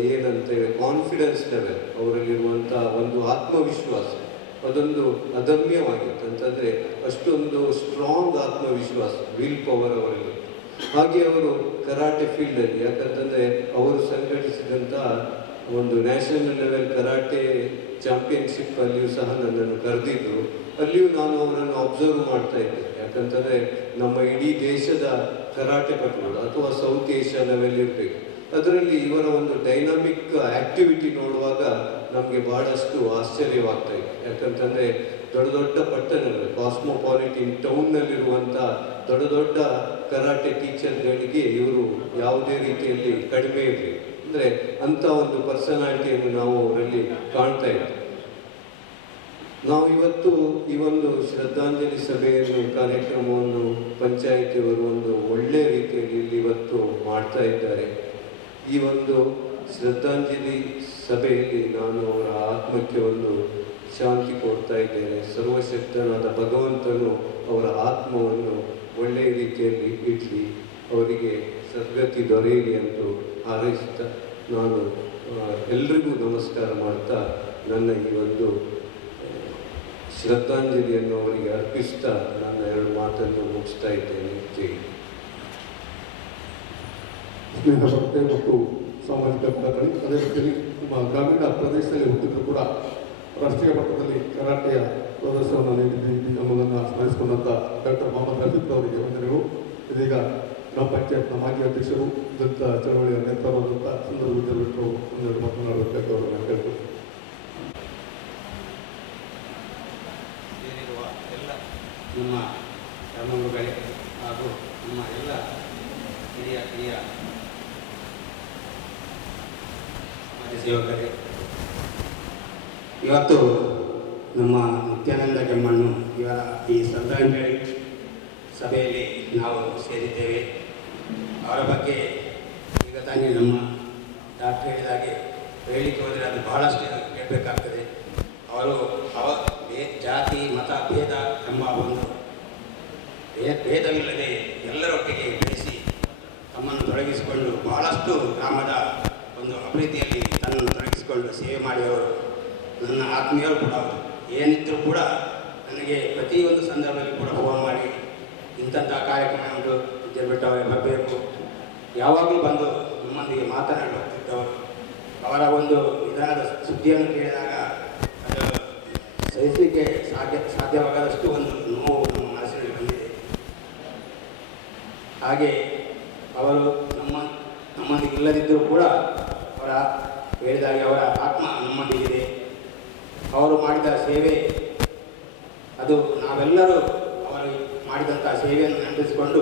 ಏನಂತೇಳಿ ಕಾನ್ಫಿಡೆನ್ಸ್ ಲೆವೆಲ್, ಅವರಲ್ಲಿರುವಂಥ ಒಂದು ಆತ್ಮವಿಶ್ವಾಸ ಅದೊಂದು ಅದಮ್ಯವಾಗಿತ್ತು. ಅಂತಂದರೆ ಅಷ್ಟೊಂದು ಸ್ಟ್ರಾಂಗ್ ಆತ್ಮವಿಶ್ವಾಸ, ವಿಲ್ ಪವರ್ ಅವರಲ್ಲಿ. ಹಾಗೆ ಅವರು ಕರಾಟೆ ಫೀಲ್ಡಲ್ಲಿ, ಯಾಕಂತಂದರೆ ಅವರು ಸಂಘಟಿಸಿದಂಥ ಒಂದು ನ್ಯಾಷನಲ್ ಲೆವೆಲ್ ಕರಾಟೆ ಚಾಂಪಿಯನ್ಶಿಪ್ ಅಲ್ಲಿಯೂ ಸಹ ನನ್ನನ್ನು ಕರೆದಿದ್ದರು. ಅಲ್ಲಿಯೂ ನಾನು ಅವರನ್ನು ಅಬ್ಸರ್ವ್ ಮಾಡ್ತಾ ಇದ್ದೆ. ಯಾಕಂತಂದರೆ ನಮ್ಮ ಇಡೀ ದೇಶದ ಕರಾಟೆ ಪಟುಗಳು ಅಥವಾ ಸೌತ್ ಏಷ್ಯಾ ಲೆವೆಲ್ ಇರಬೇಕು, ಅದರಲ್ಲಿ ಇವರ ಒಂದು ಡೈನಾಮಿಕ್ ಆ್ಯಕ್ಟಿವಿಟಿ ನೋಡುವಾಗ ನಮಗೆ ಬಹಳಷ್ಟು ಆಶ್ಚರ್ಯವಾಗ್ತಾ ಇದೆ. ಯಾಕಂತಂದರೆ ದೊಡ್ಡ ದೊಡ್ಡ ಪಟ್ಟಣಗಳು, ಕಾಸ್ಮೋಪಾಲಿಟಿನ್ ಟೌನ್ನಲ್ಲಿರುವಂಥ ದೊಡ್ಡ ದೊಡ್ಡ ಕರಾಟೆ ಟೀಚರ್ಗಳಿಗೆ ಇವರು ಯಾವುದೇ ರೀತಿಯಲ್ಲಿ ಕಡಿಮೆ ಇರಲಿಲ್ಲ. ಅಂದರೆ ಅಂಥ ಒಂದು ಪರ್ಸನಾಲಿಟಿಯನ್ನು ನಾವು ಅವರಲ್ಲಿ ಕಾಣ್ತಾ ಇದ್ದೀವಿ. ನಾವು ಇವತ್ತು ಈ ಒಂದು ಶ್ರದ್ಧಾಂಜಲಿ ಸಭೆಯನ್ನು, ಕಾರ್ಯಕ್ರಮವನ್ನು ಪಂಚಾಯಿತಿಯವರು ಒಂದು ಒಳ್ಳೆಯ ರೀತಿಯಲ್ಲಿ ಇಲ್ಲಿ ಇವತ್ತು ಮಾಡ್ತಾ ಇದ್ದಾರೆ. ಈ ಒಂದು ಶ್ರದ್ಧಾಂಜಲಿ ಸಭೆಯಲ್ಲಿ ನಾನು ಅವರ ಆತ್ಮಕ್ಕೆ ಒಂದು ಶಾಂತಿ ಕೊಡ್ತಾ ಇದ್ದೇನೆ. ಸರ್ವಶಕ್ತನಾದ ಭಗವಂತನು ಅವರ ಆತ್ಮವನ್ನು ಒಳ್ಳೆಯ ರೀತಿಯಲ್ಲಿ ಇಡಲಿ, ಅವರಿಗೆ ಸದ್ಗತಿ ದೊರೆಯಲಿ ಎಂದು ಹಾರೈಸುತ್ತಾ ನಾನು ಎಲ್ರಿಗೂ ನಮಸ್ಕಾರ ಮಾಡ್ತಾ ನನ್ನ ಈ ಒಂದು ಶ್ರದ್ಧಾಂಜಲಿಯನ್ನು ಅವರಿಗೆ ಅರ್ಪಿಸ್ತಾ ನನ್ನ 2 ಮಾತನ್ನು ಮುಗಿಸ್ತಾ ಇದ್ದೇನೆ. ಜೈ ಸ್ನೇಹ ಭಕ್ತಿ ಮತ್ತು ಸಾಮಾಜಿಕ ಕಳಕಳಿ. ಅದೇ ರೀತಿಯಲ್ಲಿ ನಮ್ಮ ಗ್ರಾಮೀಣ ಪ್ರದೇಶದಲ್ಲಿ ಹುಟ್ಟಿದ್ರು ಕೂಡ ರಾಷ್ಟ್ರೀಯ ಮಟ್ಟದಲ್ಲಿ ಕರಾಟೆಯ ಪ್ರದರ್ಶನವನ್ನು ನೀಡಿದ್ದೀವಿ ಅನ್ನೋದನ್ನು ಸ್ಮರಿಸಿಕೊಂಡಂಥ ಡಾಕ್ಟರ್ ಮೊಹಮ್ಮದ್ ರಫೀಕ್ ಅವರಿಗೆ ವಂದನೆಗಳು. ಇದೀಗ ಗ್ರಾಮ ಪಂಚಾಯತ್ನ ಮಾಜಿ ಅಧ್ಯಕ್ಷರು, ದಲಿತ ಚಳವಳಿಯ ನೇತಾರರಾದಂಥ ಸುಂದರ ವಿದ್ಯಾರ್ಥಿಗಳು ಒಂದೆರಡು ಮಾತನಾಡಬೇಕಾಗಿ ಅವರನ್ನು ಕೇಳ್ತಾರೆ. ಎಲ್ಲ ನಮ್ಮ ಧರ್ಮಗುರುಗಳೇ ಹಾಗೂ ನಮ್ಮ ಎಲ್ಲ ಹಿರಿಯ ಸಮಾಜ ಸೇವಕರೇ, ಇವತ್ತು ನಮ್ಮ ನಿತ್ಯಾನಂದ ಕೆಮ್ಮಣ್ಣು ಇವರ ಈ ಶ್ರದ್ಧಾಂಜಲಿ ಸಭೆಯಲ್ಲಿ ನಾವು ಸೇರಿದ್ದೇವೆ. ಅವರ ಬಗ್ಗೆ ಈಗ ತಾನೇ ನಮ್ಮ ಡಾಕ್ಟರ್ ಹೇಳಿದಾಗೆ ಹೇಳಲಿಕ್ಕೆ ಹೋದರೆ ಅದು ಬಹಳಷ್ಟು ಹೇಳಬೇಕಾಗ್ತದೆ. ಅವರು ಜಾತಿ ಮತ ಭೇದ ಎಂಬ ಒಂದು ಭೇದವಿಲ್ಲದೆ ಎಲ್ಲರೊಟ್ಟಿಗೆ ಬೆಳೆಸಿ ತಮ್ಮನ್ನು ತೊಡಗಿಸಿಕೊಂಡು ಬಹಳಷ್ಟು ಗ್ರಾಮದ ಒಂದು ಅಭಿವೃದ್ಧಿಯಲ್ಲಿ ತನ್ನನ್ನು ತೊಡಗಿಸಿಕೊಂಡು ಸೇವೆ ಮಾಡಿದವರು. ನನ್ನ ಆತ್ಮೀಯರು ಕೂಡ ಏನಿದ್ದರೂ ಕೂಡ ನನಗೆ ಪ್ರತಿಯೊಂದು ಸಂದರ್ಭದಲ್ಲಿ ಕೂಡ ಫೋನ್ ಮಾಡಿ ಇಂಥ ಕಾರ್ಯಕ್ರಮ ಉಂಟು, ವಿದ್ಯಾಪೀಠವರೇ ಬರಬೇಕು, ಯಾವಾಗಲೂ ಬಂದು ನಮ್ಮೊಂದಿಗೆ ಮಾತನಾಡಿ ಹೋಗ್ತಿದ್ದವರು. ಅವರ ಒಂದು ವಿಧಾನದ ಸುದ್ದಿಯನ್ನು ಕೇಳಿದಾಗ ಅದು ಸಹಿಸಲಿಕ್ಕೆ ಸಾಧ್ಯವಾಗದಷ್ಟು ಒಂದು ನೋವು ನಮ್ಮ ಮನಸ್ಸಿನಲ್ಲಿ ಬಂದಿದೆ. ಹಾಗೆ ಅವರು ನಮ್ಮೊಂದಿಗೆ ಇಲ್ಲದಿದ್ದರೂ ಕೂಡ ಅವರ ಹೇಳಿದಾಗೆ ಅವರ ಆತ್ಮ ನಮ್ಮೊಂದಿಗಿದೆ. ಅವರು ಮಾಡಿದ ಸೇವೆ ಅದು ನಾವೆಲ್ಲರೂ ಅವರು ಮಾಡಿದಂಥ ಸೇವೆಯನ್ನು ನೆನಪಿಸಿಕೊಂಡು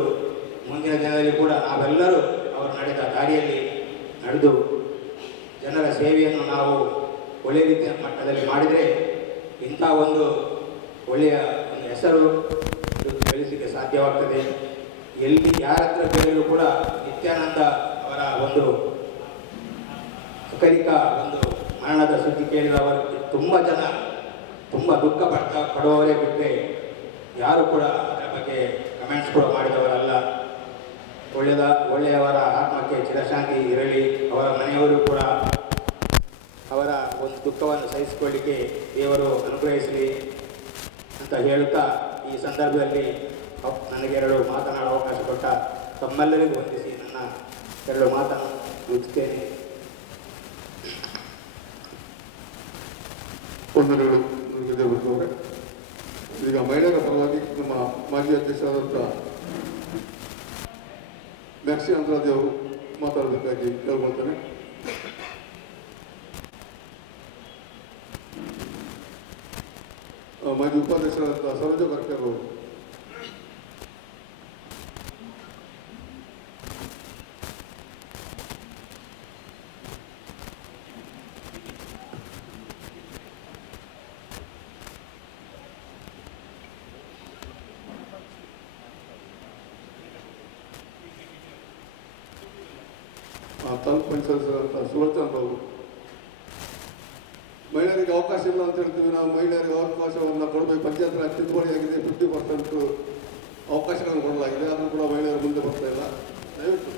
ಮುಂದಿನ ದಿನದಲ್ಲಿ ಕೂಡ ನಾವೆಲ್ಲರೂ ಅವರು ನಡೆದ ದಾರಿಯಲ್ಲಿ ನಡೆದು ಜನರ ಸೇವೆಯನ್ನು ನಾವು ಒಳ್ಳೆಯ ರೀತಿಯ ಮಟ್ಟದಲ್ಲಿ ಮಾಡಿದರೆ ಇಂಥ ಒಂದು ಒಳ್ಳೆಯ ಒಂದು ಹೆಸರು ಬೆಳೆಸಲಿಕ್ಕೆ ಸಾಧ್ಯವಾಗ್ತದೆ. ಎಲ್ಲಿ ಯಾರ ಹತ್ರ ಕೇಳಿದರೂ ಕೂಡ ನಿತ್ಯಾನಂದ ಅವರ ಒಂದು ಅಕಾಲಿಕ ಒಂದು ಮರಣದ ಸುದ್ದಿ ಕೇಳಿದವರು ತುಂಬ ಜನ ತುಂಬ ದುಃಖ ಪಡುವವರೇ ಬಿಟ್ಟರೆ ಯಾರು ಕೂಡ ಅದರ ಬಗ್ಗೆ ಕಮೆಂಟ್ಸ್ ಕೂಡ ಮಾಡಿದವರಲ್ಲ. ಒಳ್ಳೆಯವರ ಆತ್ಮಕ್ಕೆ ಚಿರಶಾಂತಿ ಇರಲಿ, ಅವರ ಮನೆಯವರು ಕೂಡ ಅವರ ಒಂದು ದುಃಖವನ್ನು ಸಹಿಸಿಕೊಳ್ಳಿಕ್ಕೆ ದೇವರು ಅನುಗ್ರಹಿಸಲಿ ಅಂತ ಹೇಳುತ್ತಾ ಈ ಸಂದರ್ಭದಲ್ಲಿ ನನಗೆ 2 ಮಾತನಾಡುವ ಅವಕಾಶ ಕೊಟ್ಟ ತಮ್ಮೆಲ್ಲರಿಗೂ ವಂದಿಸಿ ನನ್ನ 2 ಮಾತನ್ನು ಮುಗಿಸ್ತೇನೆ. ವಂದನೆಗಳು ವಿದ್ಯಾರ್ಥಿಗಳವರೇ. ಈಗ ಮಹಿಳೆಯರ ಪರವಾಗಿ ನಮ್ಮ ಮಾಜಿ ಅಧ್ಯಕ್ಷರಾದಂಥ ಮ್ಯಾಕ್ಸಿ ಅಂದ್ರಾಜಿ ಅವರು ಮಾತಾಡಬೇಕಾಗಿ ಕೇಳ್ಕೊಳ್ತೇನೆ. ಮಾಜಿ ಉಪಾಧ್ಯಕ್ಷರಾದಂಥ ಸರೋಜ ಬರ್ಕರ್ ಅವರು. ತಾಲೂಕು ಪಂಚಾಯತ್ ಸದಸ್ಯರಾದಂಥ ಸುವರ್ಚಂದ್ರ ಅವರು. ಮಹಿಳೆಯರಿಗೆ ಅವಕಾಶ ಇಲ್ಲ ಅಂತ ಹೇಳ್ತೀವಿ ನಾವು. ಮಹಿಳೆಯರಿಗೆ ಅವಕಾಶವನ್ನು ಕೊಡಬೇಕು. ಪಂಚಾಯತ್ ರಾಜ್ ತಿದ್ದುಪಡಿ ಆಗಿದೆ, 50% ಅವಕಾಶಗಳನ್ನು ಕೊಡಲಾಗಿದೆ. ಆದರೂ ಕೂಡ ಮಹಿಳೆಯರು ಮುಂದೆ ಬರ್ತಾ ಇಲ್ಲ. ದಯವಿಟ್ಟು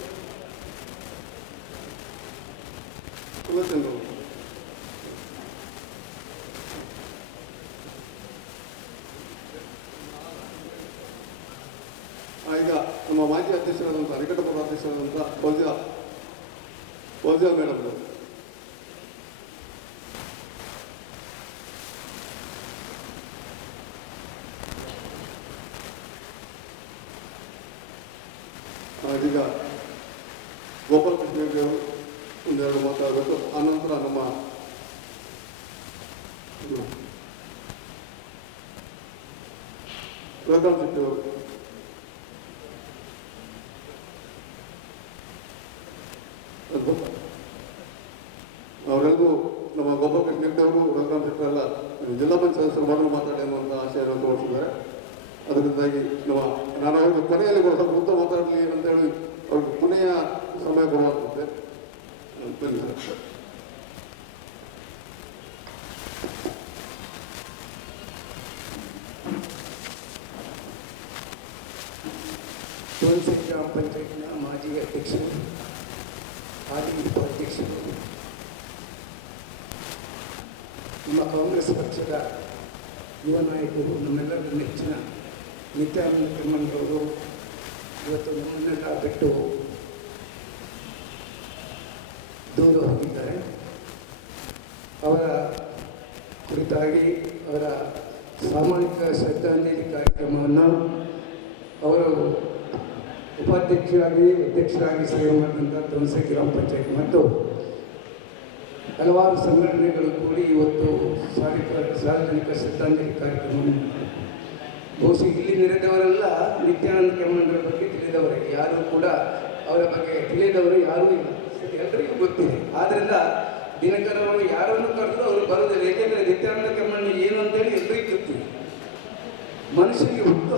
ಕುಲಚಂದ್ರ ಈಗ ನಮ್ಮ ಮಾಜಿ ಅಧ್ಯಕ್ಷರಾದಂಥ ನಿಕಟಪುರ ಅಧ್ಯಕ್ಷರಾದಂಥ ಫೌಜಿಯಾ ಮೇಡಮ್ ಈಗ ಗೋಪಾಲ್ ಕೃಷ್ಣ ಹೆಗ್ಡೆ ಅವರು ಒಂದೆರಡು ಮಾತಾಡಬೇಕು. ಆನಂತರ ನಮ್ಮ ರಘುನಾಥ್ ಶೆಟ್ಟಿ ಅವರು ಅವರೆಲ್ಲರೂ ನಮ್ಮ ಗೋಪಾಲ್ ಕೃಷ್ಣ ಹೆಗ್ಡೆ ಅವರು ರಘುನಾಥ್ ಶೆಟ್ಟಿ ಎಲ್ಲ ಜಿಲ್ಲಾ ಪಂಚಾಯತ್ ಮೊದಲು ಮಾತಾಡಿ ಅನ್ನುವಂಥ ಆಶಯವನ್ನು ತೋರಿಸಿದ್ದಾರೆ. ಅದರಿಂದಾಗಿ ನಾನು ಅವ್ರಿಗೆ ಕೊನೆಯಲ್ಲಿ ಸ್ವಲ್ಪ ಮುಂದೆ ಮಾತಾಡಲಿ ಅಂತೇಳಿ ಅವ್ರಿಗೆ ಕೊನೆಯ ಸಮಯ ಕೊಡುವಂಥದ್ದೆ. ಬನ್ನಿ ಸರ್. ತುಳಸಿ ಗ್ರಾಮ ಪಂಚಾಯತ್ನ ಮಾಜಿ ಅಧ್ಯಕ್ಷರು, ಹಾಲಿ ಉಪಾಧ್ಯಕ್ಷರು, ನಮ್ಮ ಕಾಂಗ್ರೆಸ್ ಪಕ್ಷದ ಯುವ ನಾಯಕರು, ನಮ್ಮೆಲ್ಲರ ನೆಚ್ಚಿನ ನಿತ್ಯಾನಂದ ತಿಮ್ಮಣ್ಣರವರು ಇವತ್ತು ನಮ್ಮನ್ನೆಲ್ಲ ಬಿಟ್ಟು ದೂರ ಹೋಗಿದ್ದಾರೆ. ಅವರ ಕುರಿತಾಗಿ ಅವರ ಸಾಮಾಜಿಕ ಶ್ರದ್ಧಾಂಜಲಿ ಕಾರ್ಯಕ್ರಮವನ್ನು ಅವರು ಅಧ್ಯಕ್ಷರಾಗಿ ಸೇವೆ ಮಾಡಿದಂಥ ತುಳಸಿ ಗ್ರಾಮ ಪಂಚಾಯತ್ ಮತ್ತು ಹಲವಾರು ಸಂಘಟನೆಗಳು ಕೂಡಿ ಇವತ್ತು ಸಾರ್ವಜನಿಕ ಶ್ರದ್ಧಾಂಜಲಿ ಕಾರ್ಯಕ್ರಮವನ್ನು ಬಹುಶಃ ಇಲ್ಲಿ ನೆರೆದವರೆಲ್ಲ ನಿತ್ಯಾನಂದ ಕೆಮ್ಮಣ್ಣರ ಬಗ್ಗೆ ತಿಳಿದವರೇ, ಯಾರೂ ಕೂಡ ಅವರ ಬಗ್ಗೆ ತಿಳಿದವರು ಯಾರೂ ಇಲ್ಲ, ಎಲ್ಲರಿಗೂ ಗೊತ್ತಿದೆ. ಆದ್ದರಿಂದ ದಿನಕರ ಅವರು ಯಾರನ್ನು ಕರೆದು ಅವರು ಬರೋದಿಲ್ಲ. ಏಕೆಂದರೆ ನಿತ್ಯಾನಂದ ಕೆಮ್ಮಣ್ಣ ಏನು ಅಂತೇಳಿ ಎಲ್ಲರಿಗೂ ಗೊತ್ತಿದೆ. ಮನುಷ್ಯನಿಗೆ ಹುಟ್ಟು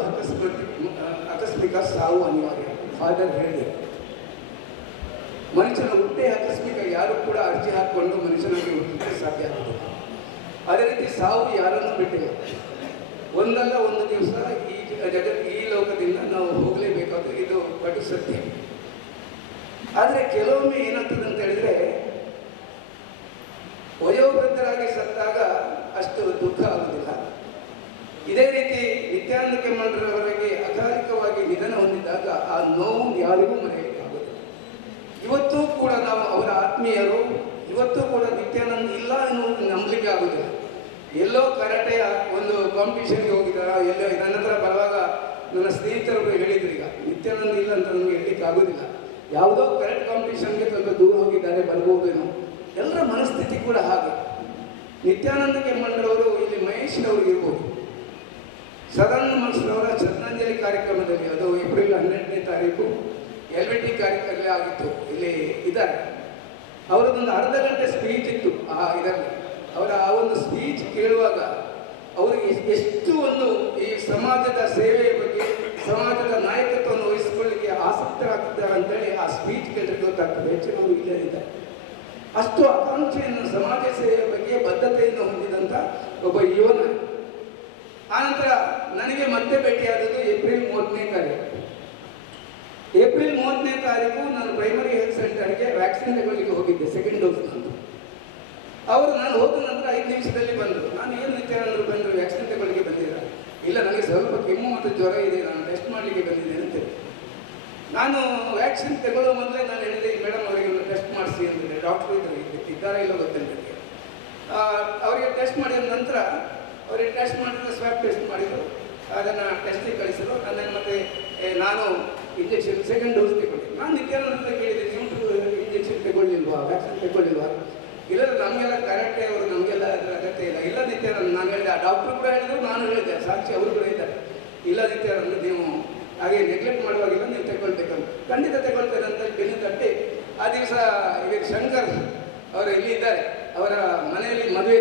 ಆಕಸ್ಮಿಕ ಸಾವು ಅನಿವಾರ್ಯ. ಫಾದರ್ ಹೇಳಿದೆ, ಮನುಷ್ಯನ ಹುಟ್ಟೆ ಆಕಸ್ಮಿಕ. ಯಾರು ಕೂಡ ಅರ್ಜಿ ಹಾಕಿಕೊಂಡು ಮನುಷ್ಯನಿಗೆ ಹುಟ್ಟಕ್ಕೆ ಸಾಧ್ಯ ಆಗುತ್ತದೆ. ಅದೇ ರೀತಿ ಸಾವು ಯಾರನ್ನು ಬಿಟ್ಟಿಲ್ಲ. ಒಂದಲ್ಲ ಒಂದು ದಿವಸ ಈ ಲೋಕದಿಂದ ನಾವು ಹೋಗಲೇಬೇಕಾದ್ರೆ ಇದು ಕಟು ಸತ್ಯ. ಆದರೆ ಕೆಲವೊಮ್ಮೆ ಏನಾಗ್ತದೆ ಅಂತ ಹೇಳಿದ್ರೆ, ವಯೋವೃದ್ಧರಾಗಿ ಸತ್ತಾಗ ಅಷ್ಟು ದುಃಖ ಆಗುವುದಿಲ್ಲ. ಇದೇ ರೀತಿ ನಿತ್ಯಾನಂದ ಕೆಮ್ಮಣ್ಣರವರಿಗೆ ಅಕಾಲಿಕವಾಗಿ ನಿಧನ ಹೊಂದಿದಾಗ ಆ ನೋವು ಯಾರಿಗೂ ಮರೆಯಲಿಕ್ಕೆ ಆಗುತ್ತಿಲ್ಲ. ಇವತ್ತೂ ಕೂಡ ನಾವು ಅವರ ಆತ್ಮೀಯರು, ಇವತ್ತೂ ಕೂಡ ನಿತ್ಯಾನಂದ ಇಲ್ಲ ಎನ್ನುವುದು ನಂಬಲಿಕ್ಕೆ ಆಗುವುದಿಲ್ಲ. ಎಲ್ಲೋ ಕರಾಟೆಯ ಒಂದು ಕಾಂಪಿಟೇಷನ್ಗೆ ಹೋಗಿದ್ದಾರ, ಎಲ್ಲೋ ನನ್ನ ಹತ್ರ ಬರುವಾಗ ನನ್ನ ಸ್ನೇಹಿತರು ಹೇಳಿದ್ರು, ಈಗ ನಿತ್ಯಾನಂದ ಇಲ್ಲ ಅಂತ ನಮಗೆ ಹೇಳಲಿಕ್ಕೆ ಆಗೋದಿಲ್ಲ. ಯಾವುದೋ ಕರೆಕ್ಟ್ ಕಾಂಪಿಟೇಷನ್ಗೆ ಸ್ವಲ್ಪ ದೂರ ಹೋಗಿದ್ದಾರೆ, ಬರ್ಬೋದೇನೋ. ಎಲ್ಲರ ಮನಸ್ಥಿತಿ ಕೂಡ ಹಾಗೆ. ನಿತ್ಯಾನಂದ ಕೆಮ್ಮಣ್ಣರವರು ಇಲ್ಲಿ ಮಹೇಶ್ನವರು ಇರ್ಬೋದು. ಸದಾನಂದ ಮನಸ್ಸರವರ ಶ್ರದ್ಧಾಂಜಲಿ ಕಾರ್ಯಕ್ರಮದಲ್ಲಿ, ಅದು ಏಪ್ರಿಲ್ 12ನೇ ತಾರೀಕು LVT ಕಾರ್ಯಕ್ರಮ ಆಗಿತ್ತು, ಇಲ್ಲಿ ಇದ್ದಾರೆ. ಅವರದೊಂದು ಅರ್ಧ ಗಂಟೆ ಸ್ಪೀಚ್ ಇತ್ತು ಇದರಲ್ಲಿ. ಅವರ ಆ ಒಂದು ಸ್ಪೀಚ್ ಕೇಳುವಾಗ ಅವರಿಗೆ ಎಷ್ಟು ಒಂದು ಈ ಸಮಾಜದ ಸೇವೆಯ ಬಗ್ಗೆ, ಸಮಾಜದ ನಾಯಕತ್ವವನ್ನು ವಹಿಸಿಕೊಳ್ಳಲಿಕ್ಕೆ ಆಸಕ್ತರಾಗ್ತಾರೆ ಅಂತೇಳಿ ಆ ಸ್ಪೀಚ್ ಕೇಳಿದ್ರೆ ಗೊತ್ತಾಗ್ತದೆ. ಹೆಚ್ಚಿನವರು ಇಲ್ಲೇ ಇದ್ದಾರೆ. ಅಷ್ಟು ಆಕಾಂಕ್ಷೆಯನ್ನು, ಸಮಾಜ ಸೇವೆಯ ಬಗ್ಗೆ ಬದ್ಧತೆಯನ್ನು ಹೊಂದಿದಂಥ ಒಬ್ಬ ಯುವನ. ಆನಂತರ ನನಗೆ ಮತ್ತೆ ಭೇಟಿಯಾದದ್ದು ಏಪ್ರಿಲ್ 30ನೇ ತಾರೀಕು. ಏಪ್ರಿಲ್ 30ನೇ ತಾರೀಕು ನಾನು ಪ್ರೈಮರಿ ಹೆಲ್ತ್ ಸೆಂಟರ್ಗೆ ವ್ಯಾಕ್ಸಿನ್ ತಗೊಳ್ಳಿಕ್ಕೆ ಹೋಗಿದ್ದೆ, ಸೆಕೆಂಡ್ ಡೋಸ್ ಅಂತ. ಅವರು ನಾನು ಹೋದ ನಂತರ 5 ನಿಮಿಷದಲ್ಲಿ ಬಂದರು. ನಾನು ಏನು ನಿತ್ಯಾನಂದರು ಬಂದರು, ವ್ಯಾಕ್ಸಿನ್ ತಗೊಳ್ಳಿಕ್ಕೆ ಬಂದಿದ್ದಾರೆ? ಇಲ್ಲ, ನನಗೆ ಸ್ವಲ್ಪ ಕೆಮ್ಮು ಮತ್ತು ಜ್ವರ ಇದೆ, ನಾನು ಟೆಸ್ಟ್ ಮಾಡಲಿಕ್ಕೆ ಬಂದಿದ್ದೇನೆ ಅಂತೇಳಿ. ನಾನು ವ್ಯಾಕ್ಸಿನ್ ತಗೊಳ್ಳೋ ಮೊದಲೇ ನಾನು ಹೇಳಿದೆ, ಮೇಡಮ್ ಅವರಿಗೆ ಒಂದು ಟೆಸ್ಟ್ ಮಾಡಿಸಿ ಅಂತಿದ್ದೆ. ಡಾಕ್ಟ್ರು ಇದ್ದಾರೆ ಇಲ್ಲೋ ಗೊತ್ತಿಲ್ಲ. ಅವರಿಗೆ ಟೆಸ್ಟ್ ಮಾಡಿದ ನಂತರ ಅವರಿಗೆ ಟೆಸ್ಟ್ ಮಾಡಿದ್ರು, ಸ್ವ್ಯಾಬ್ ಟೆಸ್ಟ್ ಮಾಡಿದರು. ಅದನ್ನು ಟೆಸ್ಟಿಗೆ ಕಳಿಸಿದ್ರು. ಅದನ್ನು ಮತ್ತೆ ನಾನು ಇಂಜೆಕ್ಷನ್ ಸೆಕೆಂಡ್ ಡೋಸ್ ತಗೊಂಡೆ. ನಾನು ನಿತ್ಯಾನಂದ ಕೇಳಿದೆ, ನೀವು ಇಂಜೆಕ್ಷನ್ ತಗೊಳ್ಳಿಲ್ವಾ, ವ್ಯಾಕ್ಸಿನ್ ತಗೊಳ್ಳಿಲ್ವಾ? ಇಲ್ಲ, ನಮಗೆಲ್ಲ ಕರೆಕ್ಟೇ, ಅವರು ನಮಗೆಲ್ಲ ಅದರ ಅಗತ್ಯ ಇಲ್ಲ. ಇಲ್ಲ ನಿತ್ಯಾನಂದ, ನಾನು ಹೇಳಿದೆ, ಆ ಡಾಕ್ಟ್ರು ಕೂಡ ಹೇಳಿದ್ರು, ನಾನು ಹೇಳಿದೆ, ಸಾಕ್ಷಿ ಅವರು ಕೂಡ ಇದ್ದಾರೆ. ಇಲ್ಲ ನಿತ್ಯಾನಂದ, ನೀವು ಹಾಗೆ ನೆಗ್ಲೆಕ್ಟ್ ಮಾಡುವಾಗಿಲ್ಲ, ನೀವು ತಗೊಳ್ಬೇಕಂತ. ಖಂಡಿತ ತಗೊಳ್ತೇನೆ ಅಂತ ಬೆನ್ನು ತಟ್ಟಿ ಆ ದಿವಸ ಈಗ ಶಂಕರ್ ಅವರು ಇಲ್ಲಿ ಇದ್ದಾರೆ, ಅವರ ಮನೆಯಲ್ಲಿ ಮದುವೆ.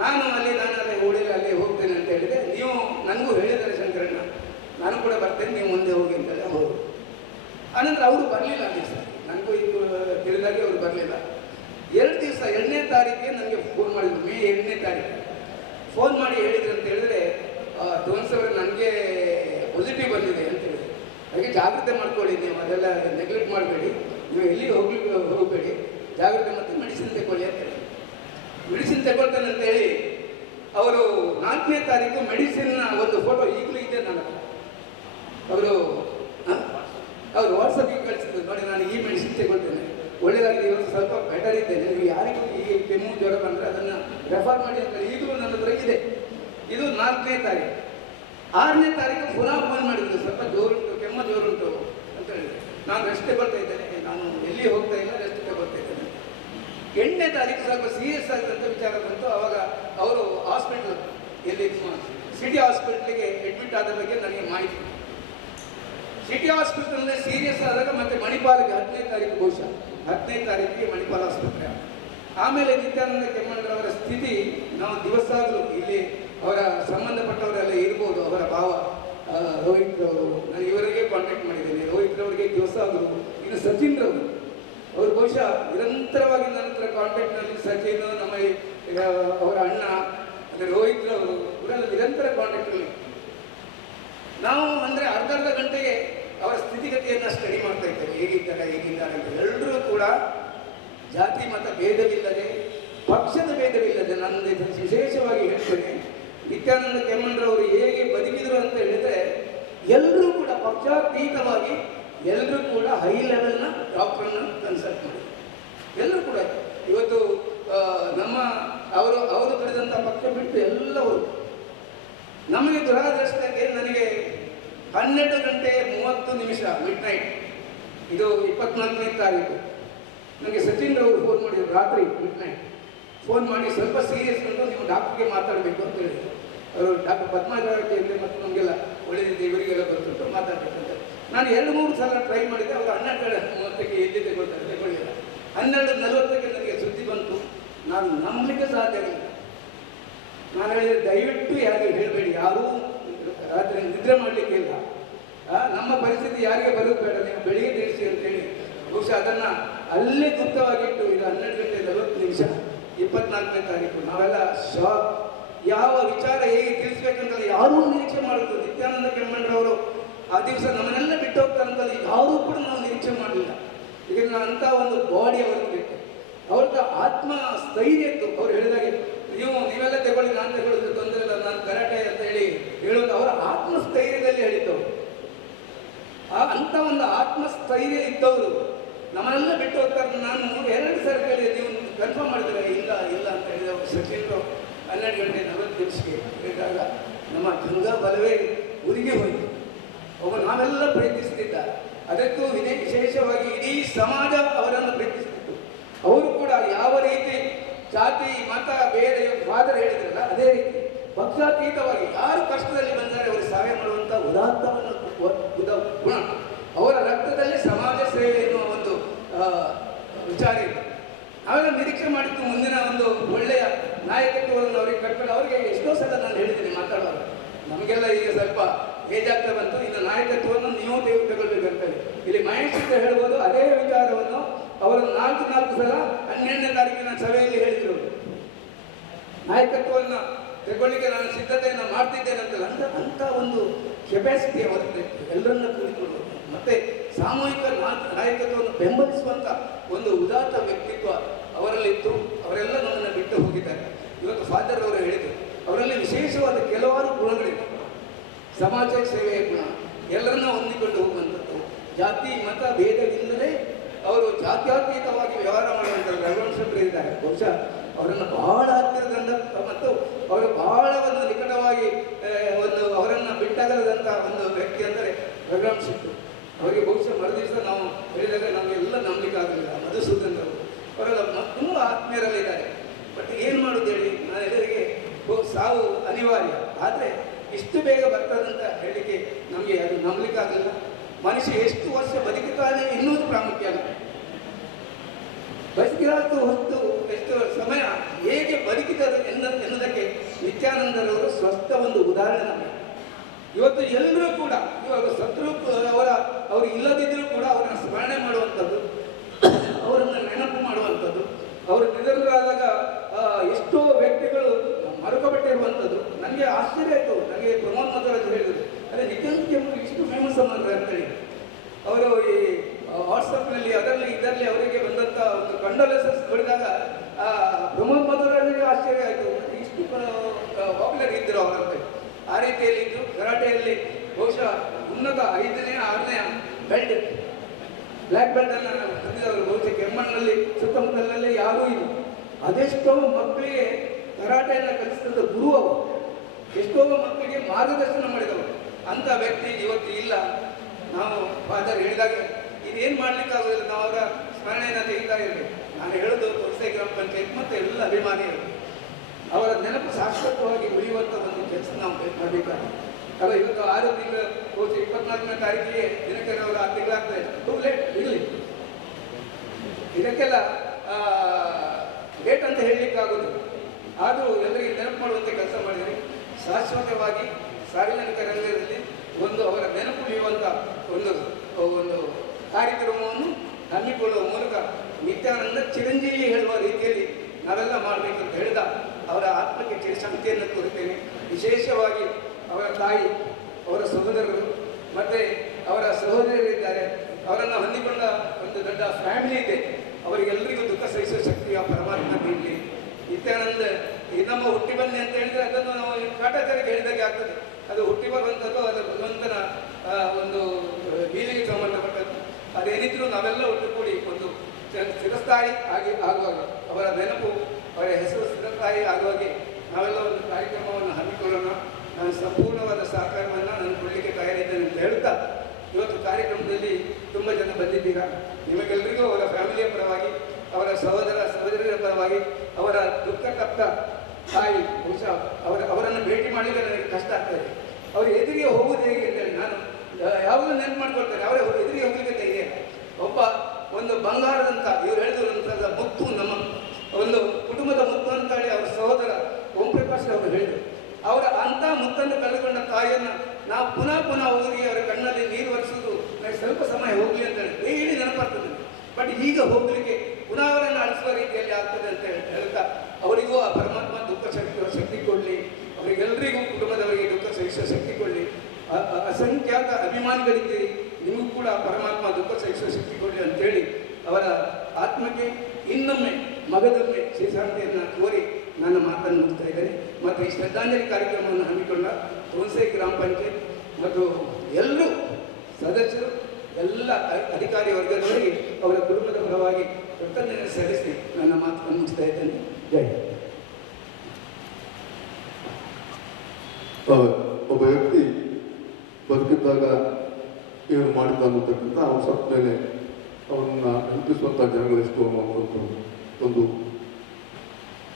ನಾನು ಅಲ್ಲೇ ಓಡಿಲ್ಲ, ಅಲ್ಲಿ ಹೋಗ್ತೇನೆ ಅಂತ ಹೇಳಿದೆ. ನೀವು ನನಗೂ ಹೇಳಿದ್ದಾರೆ ಶಂಕರಣ್ಣ, ನಾನು ಕೂಡ ಬರ್ತೇನೆ, ನೀವು ಮುಂದೆ ಹೋಗಿ ಅಂತೇಳಿ ಅವರು. ಆನಂತರ ಅವರು ಬರಲಿಲ್ಲ ಆ ದಿವಸ. ನನಗೂ ಇದು ತಿಳಿದಾಗೆ ಅವರು ಬರಲಿಲ್ಲ. 2 ದಿವಸ 2ನೇ ತಾರೀಕಿಗೆ ನನಗೆ ಫೋನ್ ಮಾಡಿದ್ರು, ಮೇ 2ನೇ ತಾರೀಕು ಫೋನ್ ಮಾಡಿ ಹೇಳಿದ್ರು ಅಂತ ಹೇಳಿದ್ರೆ, ತುಳಸಿ ಅವರು ನನಗೆ ಪಾಸಿಟಿವ್ ಬಂದಿದೆ ಅಂತ ಹೇಳಿದ್ರು. ಹಾಗೆ ಜಾಗ್ರತೆ ಮಾಡ್ಕೊಳ್ಳಿ, ನೀವು ಅದೆಲ್ಲ ನೆಗ್ಲೆಕ್ಟ್ ಮಾಡಬೇಡಿ, ನೀವು ಎಲ್ಲಿಗೆ ಹೋಗಬೇಡಿ, ಜಾಗ್ರತೆ ಮತ್ತು ಮೆಡಿಸಿನ್ ತಗೊಳ್ಳಿ ಅಂತ ಹೇಳಿ. ಮೆಡಿಸಿನ್ ತಗೊಳ್ತಾನೆ ಅಂತೇಳಿ ಅವರು 4ನೇ ತಾರೀಕು ಮೆಡಿಸಿನ್ನ ಒಂದು ಫೋಟೋ ಈಗಲೂ ಇದೆ ನನ್ನ ಹತ್ರ. ಅವರು ವಾಟ್ಸಪ್ಪಿಗೆ ಕಳಿಸಿದ್ರು, ನೋಡಿ ನಾನು ಈ ಮೆಡಿಸಿನ್ ತಗೊಳ್ತೇನೆ, ಒಳ್ಳೆಯದಾಗಿದೆ, ಇವತ್ತು ಸ್ವಲ್ಪ ಬೆಟರ್ ಇದ್ದೇನೆ, ನೀವು ಯಾರಿಗೂ ಈ ಕೆಮ್ಮು ಜ್ವರ ಬಂದರೆ ಅದನ್ನು ರೆಫರ್ ಮಾಡಿ ಅಂತ ಈಗಲೂ ನನ್ನ ಹತ್ರ ಇದೆ. ಇದು 4ನೇ ತಾರೀಕು. 6ನೇ ತಾರೀಕು ಪುನಃ ಫೋನ್ ಮಾಡಿದ್ರು, ಸ್ವಲ್ಪ ಜೋರುಂಟು, ಕೆಮ್ಮ ಜೋರುಂಟು ಅಂತ ಹೇಳಿದ್ರು. ನಾನು ರೆಸ್ಟ್ ತಗೊಳ್ತಾ ಇದ್ದೇನೆ, ನಾನು ಎಲ್ಲಿ ಹೋಗ್ತಾ ಇಲ್ಲ, ರೆಸ್ಟ್ ತಗೊಳ್ತಾ ಇದ್ದೇನೆ. 8ನೇ ತಾರೀಕು ಸ್ವಲ್ಪ ಸೀರಿಯಸ್ ಆಗಿದ್ದಂಥ ವಿಚಾರ ಬಂತು. ಅವಾಗ ಅವರು ಹಾಸ್ಪಿಟ್ಲ್ ಎಲ್ಲಿ ಸಿಟಿ ಹಾಸ್ಪಿಟ್ಲಿಗೆ ಅಡ್ಮಿಟ್ ಆದ ಬಗ್ಗೆ ನನಗೆ ಮಾಹಿತಿ. ಸಿಟಿ ಹಾಸ್ಪಿಟಲ್ನೇ ಸೀರಿಯಸ್ ಆದಾಗ ಮತ್ತೆ ಮಣಿಪಾಲಿಗೆ 10ನೇ ತಾರೀಕು, ಬಹುಶಃ 10ನೇ ತಾರೀಕಿಗೆ ಮಣಿಪಾಲ್ ಆಸ್ಪತ್ರೆ. ಆಮೇಲೆ ನಿತ್ಯಾನಂದ ಕೆಮ್ಮಣ್ಣರವರ ಸ್ಥಿತಿ ನಾವು ದಿವಸಾಗಲೂ ಇಲ್ಲಿ ಅವರ ಸಂಬಂಧಪಟ್ಟವರೆಲ್ಲ ಇರ್ಬೋದು, ಅವರ ಭಾವ ರೋಹಿತ್ ರವರು, ನಾನು ಇವರಿಗೆ ಕಾಂಟ್ಯಾಕ್ಟ್ ಮಾಡಿದ್ದೇನೆ. ರೋಹಿತ್ ರವರಿಗೆ ದಿವಸಾಗಲೂ, ಇನ್ನು ಸಚಿನ್ ರವರು, ಅವರು ಬಹುಶಃ ನಿರಂತರವಾಗಿ ನನ್ನ ಹತ್ರ ಕಾಂಟ್ಯಾಕ್ಟ್ನಲ್ಲಿ, ಸಚಿನ್ ನಮ್ಮ ಅವರ ಅಣ್ಣ ಅಂದರೆ ರೋಹಿತ್ ರವರು, ಇವರೆಲ್ಲ ನಿರಂತರ ಕಾಂಟ್ಯಾಕ್ಟಲ್ಲಿ. ನಾವು ಅಂದರೆ ಅರ್ಧ ಗಂಟೆಗೆ ಅವರ ಸ್ಥಿತಿಗತಿಯನ್ನು ಸ್ಟಡಿ ಮಾಡ್ತಾ ಇದ್ದೇವೆ, ಹೇಗಿದ್ದಾರೆ ಅಂತ. ಎಲ್ಲರೂ ಕೂಡ ಜಾತಿ ಮತ ಭೇದವಿಲ್ಲದೆ, ಪಕ್ಷದ ಭೇದವಿಲ್ಲದೆ, ನನ್ನ ವಿಶೇಷವಾಗಿ ಹೇಳ್ತೇನೆ, ನಿತ್ಯಾನಂದ ಕೆಮ್ಮಣ್ಣರವರು ಹೇಗೆ ಬದುಕಿದರು ಅಂತ ಹೇಳಿದರೆ ಎಲ್ಲರೂ ಕೂಡ ಪಕ್ಷಾತೀತವಾಗಿ, ಎಲ್ಲರೂ ಕೂಡ ಹೈ ಲೆವೆಲ್ನ ಡಾಕ್ಟ್ರನ್ನು ಕನ್ಸಲ್ಟ್ ಮಾಡಿ, ಎಲ್ಲರೂ ಕೂಡ ಇವತ್ತು ನಮ್ಮ ಅವರು ದುಡಿದಂಥ ಪಕ್ಷ ಬಿಟ್ಟು ಎಲ್ಲವರು. ನಮಗೆ ದುರಾದೃಷ್ಟಕ್ಕೆ ನನಗೆ 12:30 ಮಿಡ್ ನೈಟ್, ಇದು 24ನೇ ತಾರೀಕು, ನನಗೆ ಸಚಿನ್ ರವರು ಫೋನ್ ಮಾಡಿದ್ರು ರಾತ್ರಿ ಮಿಡ್ ನೈಟ್ ಫೋನ್ ಮಾಡಿ, ಸ್ವಲ್ಪ ಸೀರಿಯಸ್ ಬಂದು ನೀವು ಡಾಕ್ಟ್ರಿಗೆ ಮಾತಾಡಬೇಕು ಅಂತ ಹೇಳಿದ್ರು. ಅವರು ಡಾಕ್ಟರ್ ಪದ್ಮಾವತಿ ಅಂದರೆ ಮತ್ತು ನಮಗೆಲ್ಲ ಒಳ್ಳೆಯದಿದೆ, ಇವರಿಗೆಲ್ಲ ಗೊತ್ತುಂಟು, ಮಾತಾಡಬೇಕಂತ. ನಾನು 2-3 ಸಲ ಟ್ರೈ ಮಾಡಿದೆ. ಅವರು 12:30 ಎಲ್ಲಿ ತಗೊಳ್ಳಿಲ್ಲ. 12:40 ನನಗೆ ಸುದ್ದಿ ಬಂತು. ನಾನು ನಂಬಲಿಕ್ಕೆ ಸಾಧ್ಯವಿಲ್ಲ. ನಾನು ಹೇಳಿದೆ, ದಯವಿಟ್ಟು ಯಾರಿಗೆ ಹೇಳಬೇಡಿ, ಯಾರೂ ರಾತ್ರಿ ನಿದ್ರೆ ಮಾಡಲಿಕ್ಕೆ ಇಲ್ಲ, ನಮ್ಮ ಪರಿಸ್ಥಿತಿ ಯಾರಿಗೆ ಬರೋದು ಬೇಡ, ನೀವು ಬೆಳಿಗ್ಗೆ ತಿಳಿಸಿ ಅಂತೇಳಿ ಬಹುಶಃ ಅದನ್ನು ಅಲ್ಲೇ ಗುಪ್ತವಾಗಿಟ್ಟು, ಇದು 12:40 24ನೇ ತಾರೀಕು. ನಾವೆಲ್ಲ ಶಾಕ್. ಯಾವ ವಿಚಾರ ಹೇಗೆ ತಿಳಿಸ್ಬೇಕಂತಲ್ಲ ಯಾರೂ ನಿರೀಕ್ಷೆ ಮಾಡೋದು. ನಿತ್ಯಾನಂದ ಕೆಮ್ಮಣ್ಣರವರು ಆ ದಿವಸ ನಮ್ಮನ್ನೆಲ್ಲ ಬಿಟ್ಟು ಹೋಗ್ತಾರಂತಲ್ಲ ಯಾರೂ ಕೂಡ ನಾವು ನಿರೀಕ್ಷೆ ಮಾಡಲಿಲ್ಲ. ಈಗ ಅಂಥ ಒಂದು ಬಾಡಿ ಅವ್ರಿಗೆ ಬೇಕು, ಅವ್ರದ್ದು ಆತ್ಮ ಸ್ಥೈರ್ಯ ಇತ್ತು. ಅವ್ರು ಹೇಳಿದಾಗೆ ನೀವೆಲ್ಲ ತಗೊಳ್ಳಿ, ನಾನು ತಗೊಳ್ಳೋದು ತೊಂದರೆ ಇಲ್ಲ, ನಾನು ಕರಾಟೆ ಅಂತ ಹೇಳಿ ಹೇಳೋದು ಅವರ ಆತ್ಮಸ್ಥೈರ್ಯದಲ್ಲಿ ಹೇಳಿದ್ದವರು. ಅಂಥ ಒಂದು ಆತ್ಮಸ್ಥೈರ್ಯ ಇದ್ದವರು ನಮ್ಮನ್ನೆಲ್ಲ ಬಿಟ್ಟು ಹೋಗ್ತಾರೆ. ನಾನು 2 ಸರಿ ಕೇಳಿದೆ, ನೀವು ಕನ್ಫರ್ಮ್ ಮಾಡಿದ್ರೆ ಇಲ್ಲ ಅಂತ ಹೇಳಿದವರು. ಸಚಿನ್ರು 12:40 ಹೇಳಿದಾಗ ನಮ್ಮ ಗಂಗಾ ಬಲವೇ ಉರಿಗೆ ಹೋಯಿತು. ನಾವೆಲ್ಲ ಪ್ರಯತ್ನಿಸ್ತಿದ್ದ, ಅದಕ್ಕೂ ವಿಶೇಷವಾಗಿ ಇಡೀ ಸಮಾಜ ಅವರನ್ನು ಪ್ರಯತ್ನಿಸ್ತಿತ್ತು. ಅವರು ಕೂಡ ಯಾವ ರೀತಿ ಜಾತಿ ಮತ ಬೇರೆ ಫಾದರ್ ಹೇಳಿದ್ರಲ್ಲ, ಅದೇ ರೀತಿ ಪಕ್ಷಾತೀತವಾಗಿ ಯಾರು ಕಷ್ಟದಲ್ಲಿ ಬಂದರೆ ಅವರು ಸಹಾಯ ಮಾಡುವಂಥ ಉದಾತ್ತವನ್ನು ಗುಣ ಅವರ ರಕ್ತದಲ್ಲಿ ಸಮಾಜ ಸೇವೆ ಎನ್ನುವ ಒಂದು ವಿಚಾರ ಇದೆ. ನಾವೆಲ್ಲ ನಿರೀಕ್ಷೆ ಮಾಡಿದ್ದು ಮುಂದಿನ ಒಂದು ಒಳ್ಳೆಯ ನಾಯಕತ್ವವನ್ನು ಅವರಿಗೆ ಕಟ್ಕೊಂಡು, ಅವರಿಗೆ ಎಷ್ಟೋ ಸಲ ನಾನು ಹೇಳಿದ್ದೀನಿ ಮಾತಾಡುವಾಗ, ನಮಗೆಲ್ಲ ಈಗ ಸ್ವಲ್ಪ ಏಜಾಗ್ತಾ ಬಂತು, ಇನ್ನು ನಾಯಕತ್ವವನ್ನು ನೀವು ತಗೊಳ್ಬೇಕಂತ ಹೇಳಿ. ಇಲ್ಲಿ ಮಹೇಶ್ ಅಂತ ಹೇಳ್ಬೋದು, ಅದೇ ವಿಚಾರವನ್ನು ಅವರು 4 ಸಲ 12ನೇ ತಾರೀಕಿನ ಸಭೆಯಲ್ಲಿ ಹೇಳಿದರು. ನಾಯಕತ್ವವನ್ನು ತಗೊಳ್ಳಿಕ್ಕೆ ನಾನು ಸಿದ್ಧತೆಯನ್ನು ಮಾಡ್ತಿದ್ದೇನೆ ಅಂತಲ್ಲ, ಅಂಥ ಒಂದು ಕೆಪಾಸಿಟಿ ಅವರಿಗೆ ಎಲ್ಲರನ್ನ ಕೂಡಿಕೊಳ್ಳುವುದು ಮತ್ತೆ ಸಾಮೂಹಿಕ ನಾಯಕತ್ವವನ್ನು ಬೆಂಬಲಿಸುವಂಥ ಒಂದು ಉದಾತ್ತ ವ್ಯಕ್ತಿತ್ವ ಅವರಲ್ಲಿತ್ತು. ಅವರೆಲ್ಲ ನಮ್ಮನ್ನು ಬಿಟ್ಟು ಹೋಗಿದ್ದಾರೆ. ಇವತ್ತು ಫಾದರ್ ಅವರು ಹೇಳಿದರು, ಅವರಲ್ಲಿ ವಿಶೇಷವಾದ ಕೆಲವಾರು ಗುಣಗಳಿವೆ. ಸಮಾಜ ಸೇವೆಯ ಗುಣ, ಎಲ್ಲರನ್ನ ಹೊಂದಿಕೊಂಡು ಹೋಗುವಂಥದ್ದು, ಜಾತಿ ಮತ ಭೇದವಿಲ್ಲದೆ ಅವರು ಜಾತ್ಯತೀತವಾಗಿ ವ್ಯವಹಾರ ಮಾಡುವಂಥ ರಘುವಂಶರು ಇದ್ದಾರೆ. ಬಹುಶಃ ಅವರನ್ನು ಬಹಳ ಹತ್ತಿರದಿಂದ ಮತ್ತು ಅವರು ಬಹಳ ಒಂದು ನಿಕಟವಾಗಿ ಅವರನ್ನು ಬಿಟ್ಟಾಗದಂಥ ಒಂದು ವ್ಯಕ್ತಿ ಅಂದರೆ ರಘುವಂಶರು. ಅವರಿಗೆ ಬಹುಶಃ ಮರುದಿವಸ ನಾವು ಹೇಳಿದಾಗ ನಮಗೆಲ್ಲ ನಂಬಲಿಕ್ಕೆ ಆಗಲಿಲ್ಲ. ಮಧುಸೂದನ್ ಅವರೆಲ್ಲ ತುಂಬ ಆತ್ಮೀಯರಲ್ಲಿದ್ದಾರೆ. ಬಟ್ ಏನು ಮಾಡೋದು ಹೇಳಿ, ನಾನು ಎಲ್ಲರಿಗೆ ಸಾವು ಅನಿವಾರ್ಯ, ಆದರೆ ಇಷ್ಟು ಬೇಗ ಬರ್ತದಂತ ಹೇಳಲಿಕ್ಕೆ ನಮಗೆ ಅದು ನಂಬಲಿಕ್ಕಾಗಲಿಲ್ಲ. ಮನುಷ್ಯ ಎಷ್ಟು ವರ್ಷ ಬದುಕುತ್ತಾನೆ ಎನ್ನುವುದು ಪ್ರಾಮುಖ್ಯ ಅಲ್ಲ, ಬದುಕಿರಾತು ಹೊತ್ತು ಎಷ್ಟು ಸಮಯ ಹೇಗೆ ಬದುಕಿದರು ಎನ್ನುವುದಕ್ಕೆ ನಿತ್ಯಾನಂದರವರು ಸ್ವಸ್ಥ ಒಂದು ಉದಾಹರಣೆ ನಮಗೆ. ಇವತ್ತು ಎಲ್ಲರೂ ಕೂಡ ಇವಾಗ ಸತ್ರು ಅವರು ಇಲ್ಲದಿದ್ದರೂ ಕೂಡ ಅವರನ್ನು ಸ್ಮರಣೆ ಮಾಡುವಂಥದ್ದು, ಅವರನ್ನು ನೆನಪು ಮಾಡುವಂಥದ್ದು, ಅವರು ನಿಧನರಾದಾಗ ಎಷ್ಟೋ ವ್ಯಕ್ತಿಗಳು ಮರುಕಪಟ್ಟಿರುವಂಥದ್ದು. ನನಗೆ ಆಶ್ಚರ್ಯ ಆಯಿತು. ನನಗೆ ಪ್ರಮೋದ್ ಮಧ್ವರಾಜ್ ಹೇಳಿದರು, ಅದೇ ನಿತ್ಯಾನಂದ ಇಷ್ಟು ಫೇಮಸ್ ಮಾಡ್ತಾರೆ ಅಂತೇಳಿ. ಅವರು ಈ ವಾಟ್ಸಪ್ನಲ್ಲಿ ಅದರಲ್ಲಿ ಇದರಲ್ಲಿ ಅವರಿಗೆ ಬಂದಂಥ ಒಂದು ಕಂಡೋಲೆನ್ಸಸ್ ನೋಡಿದಾಗ ಪ್ರಮೋದ್ ಮಧುರನಿಗೆ ಆಶ್ಚರ್ಯ ಆಯಿತು, ಇಷ್ಟು ಪಾಪ್ಯುಲರ್ ಇದ್ದರು ಅವರಂತೆ. ಆ ರೀತಿಯಲ್ಲಿ ಇದ್ದು ಕರಾಟೆಯಲ್ಲಿ ಬಹುಶಃ ಉನ್ನತ 5ನೇ 6ನೇ ಬೆಲ್ಟ್ ಬ್ಲ್ಯಾಕ್ ಬೆಲ್ಟ್ ಅನ್ನು ಹೊಂದಿದವರು ಬಹುಶಃ ಕೆಮ್ಮಣ್ಣಲ್ಲಿ ಸುತ್ತಮುತ್ತಲಲ್ಲಿ ಯಾರೂ ಇಲ್ಲ. ಅದೆಷ್ಟೋ ಮಕ್ಕಳಿಗೆ ಕರಾಟೆಯನ್ನು ಕಲಿಸಿದ ಗುರು ಅವರು, ಎಷ್ಟೋ ಮಕ್ಕಳಿಗೆ ಮಾರ್ಗದರ್ಶನ ಮಾಡಿದವರು. ಅಂಥ ವ್ಯಕ್ತಿ ಇವತ್ತು ಇಲ್ಲ. ನಾವು ಫಾದರ್ ಹೇಳಿದಾಗ ಇದೇನು ಮಾಡ್ಲಿಕ್ಕಾಗೋದಿಲ್ಲ, ನಾವು ಅವರ ಸ್ಮರಣೆಯನ್ನು ತೆಗಿತಾ ಇರಬೇಕು. ನಾನು ಹೇಳೋದು ಹೊಸೆ ಗ್ರಾಮ ಪಂಚಾಯತ್ ಮತ್ತು ಎಲ್ಲ ಅಭಿಮಾನಿಗಳು ಅವರ ನೆನಪು ಶಾಶ್ವತವಾಗಿ ಉಳಿಯುವಂಥ ಒಂದು ಕೆಲಸ ನಾವು ಮಾಡಬೇಕಾಗುತ್ತೆ. ಅಲ್ಲ, ಇವತ್ತು 6 ತಿಂಗಳು ಬಹುಶಃ 24ನೇ ತಾರೀಕಿಗೆ ದಿನಕರನ್ ಅವರು 6 ತಿಂಗಳಾಗ್ತಾ ಇದೆ. ಟೂ ಲೇಟ್ ಇರಲಿ, ಇದಕ್ಕೆಲ್ಲ ಡೇಟ್ ಅಂತ ಹೇಳಲಿಕ್ಕಾಗೋದು. ಆದರೂ ಎಲ್ಲರಿಗೆ ನೆನಪು ಮಾಡುವಂಥ ಕೆಲಸ ಮಾಡಿದರೆ ಶಾಶ್ವತವಾಗಿ ಸಾರ್ವಜನಿಕ ರಂಗದಲ್ಲಿ ಒಂದು ಅವರ ನೆನಪು ಉಳಿಯುವಂಥ ಒಂದು ಒಂದು ಕಾರ್ಯಕ್ರಮವನ್ನು ಹಮ್ಮಿಕೊಳ್ಳುವ ಮೂಲಕ ನಿತ್ಯಾನಂದ ಚಿರಂಜೀವಿ ಹೇಳುವ ರೀತಿಯಲ್ಲಿ ನಾವೆಲ್ಲ ಮಾಡಬೇಕು ಅಂತ ಹೇಳಿದ ಅವರ ಆತ್ಮಕ್ಕೆ ಚಿರಶಾಂತಿಯನ್ನು ಕೋರುತ್ತೇನೆ. ವಿಶೇಷವಾಗಿ ಅವರ ತಾಯಿ, ಅವರ ಸಹೋದರರು ಮತ್ತು ಅವರ ಸಹೋದರಿಯರಿದ್ದಾರೆ. ಅವರನ್ನು ಹೊಂದಿಕೊಂಡ ಒಂದು ದೊಡ್ಡ ಫ್ಯಾಮಿಲಿ ಇದೆ. ಅವರಿಗೆಲ್ಲರಿಗೂ ದುಃಖ ಸಹಿಸುವ ಶಕ್ತಿ ಆ ಪರಮಾತ್ಮ ನೀಡಲಿ. ನಿತ್ಯಾನಂದ ನಮ್ಮ ಹುಟ್ಟಿ ಬನ್ನಿ ಅಂತ ಹೇಳಿದರೆ ಅದನ್ನು ನಾವು ಕಾಟಾಚಾರಕ್ಕೆ ಹೇಳಿದಾಗೆ ಆಗ್ತದೆ. ಅದು ಹುಟ್ಟಿ ಬರುವಂಥದ್ದು, ಅದು ಭಗವಂತನ ಒಂದು ಲೀಲೆಗೆ ಸಂಬಂಧಪಟ್ಟದ್ದು. ಅದೇನಿದ್ರೂ ನಾವೆಲ್ಲ ಒಟ್ಟುಗೂಡಿ ಒಂದು ಸ್ಥಿರಸ್ಥಾಯಿ ಆಗುವಾಗ, ಅವರ ನೆನಪು, ಅವರ ಹೆಸರು ಸ್ಥಿರಸ್ಥಾಯಿ ಆಗುವಾಗೆ ನಾವೆಲ್ಲ ಒಂದು ಕಾರ್ಯಕ್ರಮವನ್ನು ಹಮ್ಮಿಕೊಳ್ಳೋಣ. ನಾನು ಸಂಪೂರ್ಣವಾದ ಸಹಕಾರವನ್ನು ನಾನು ಕೊಡಲಿಕ್ಕೆ ತಯಾರಿದ್ದೇನೆ ಅಂತ ಹೇಳ್ತಾ, ಇವತ್ತು ಕಾರ್ಯಕ್ರಮದಲ್ಲಿ ತುಂಬ ಜನ ಬಂದಿದ್ದೀರಾ. ನಿಮಗೆಲ್ಲರಿಗೂ ಅವರ ಫ್ಯಾಮಿಲಿಯ ಪರವಾಗಿ, ಅವರ ಸಹೋದರಿಯರ ಪರವಾಗಿ, ಅವರ ದುಃಖ ತಪ್ಪ ತಾಯಿ, ಬಹುಶಃ ಅವರನ್ನು ಭೇಟಿ ಮಾಡಲಿಕ್ಕೆ ನನಗೆ ಕಷ್ಟ ಆಗ್ತದೆ. ಅವರು ಎದುರಿಗೆ ಹೋಗುವುದು ಹೇಗೆ ಅಂತೇಳಿ ನಾನು ಯಾವಾಗಲೂ ನೆನಪು ಮಾಡ್ಕೊಳ್ತಾರೆ. ಅವರೇ ಎದುರಿಗೆ ಹೋಗಲಿಕ್ಕೆ ತೆಗೆಯಲ್ಲ. ಒಂದು ಬಂಗಾರದಂಥ, ಇವರು ಹೇಳಿದಂಥದ್ದು ಮುತ್ತು, ನಮ್ಮ ಒಂದು ಕುಟುಂಬದ ಮುತ್ತು ಅಂತೇಳಿ ಅವರ ಸಹೋದರ ಓಂ ಪ್ರಕಾಶ್ ಅವರು ಹೇಳಿದರು. ಅವರ ಅಂಥ ಮುತ್ತನ್ನು ಕಳೆದುಕೊಂಡ ತಾಯಿಯನ್ನು ನಾವು ಪುನಃ ಹೋಗಿ ಅವರ ಕಣ್ಣಲ್ಲಿ ನೀರು ಒರೆಸೋದು ನನಗೆ ಸ್ವಲ್ಪ ಸಮಯ ಹೋಗಲಿ ಅಂತೇಳಿ ಡೈಲಿ ನೆನಪಾಗ್ತದೆ. ಬಟ್ ಈಗ ಹೋಗಲಿಕ್ಕೆ ಪುನಃ ಅವರನ್ನು ಅಳಿಸುವ ರೀತಿಯಲ್ಲಿ ಆಗ್ತದೆ ಅಂತ ಹೇಳ್ತಾ, ಅವರಿಗೂ ಆ ಪರಮಾತ್ಮ ದುಃಖ ಶಕ್ತಿ ಕೊಡಲಿ. ಅವರಿಗೆಲ್ಲರಿಗೂ ಕುಟುಂಬದವರಿಗೆ ದುಃಖ ಸಹಿಸುವ ಶಕ್ತಿ ಕೊಡಲಿ. ಅಸಂಖ್ಯಾತ ಅಭಿಮಾನಿಗಳಿದ್ದೀರಿ, ನಿಮಗೂ ಕೂಡ ಪರಮಾತ್ಮ ದುಃಖ ಸಹಿಸುವ ಶಕ್ತಿ ಕೊಡಲಿ ಅಂತೇಳಿ ಅವರ ಆತ್ಮಕ್ಕೆ ಇನ್ನೊಮ್ಮೆ ಮಗದೊಮ್ಮೆ ಶ್ರೀಶಾಂತಿಯನ್ನು ಕೋರಿ ನನ್ನ ಮಾತನ್ನು ಮುಗಿಸ್ತಾ ಇದ್ದೇನೆ. ಮತ್ತು ಈ ಶ್ರದ್ಧಾಂಜಲಿ ಕಾರ್ಯಕ್ರಮವನ್ನು ಹಮ್ಮಿಕೊಂಡ ಹುಣಸೆ ಗ್ರಾಮ ಪಂಚಾಯತ್ ಮತ್ತು ಎಲ್ಲರೂ ಸದಸ್ಯರು, ಎಲ್ಲ ಅಧಿಕಾರಿ ವರ್ಗದವರಿಗೆ ಅವರ ಕುಟುಂಬದ ಪರವಾಗಿ ಕೃತಜ್ಞತೆ ಸಲ್ಲಿಸಿ ನನ್ನ ಮಾತನ್ನು ಮುಗಿಸ್ತಾ ಇದ್ದೇನೆ. ಜೈ ಹಿಂದ್. ಒಬ್ಬ ವ್ಯಕ್ತಿ ಬದುಕಿದ್ದಾಗ ಏನು ಮಾಡಿದ್ದ ಅನ್ನೋದಕ್ಕಿಂತ ಅವನು ಸತ್ತ ಮೇಲೆ ಅವನನ್ನು ನೆನಪಿಸುವಂಥ ಜನಗಳೆಷ್ಟು ಅನ್ನುವಂಥದ್ದು ಒಂದು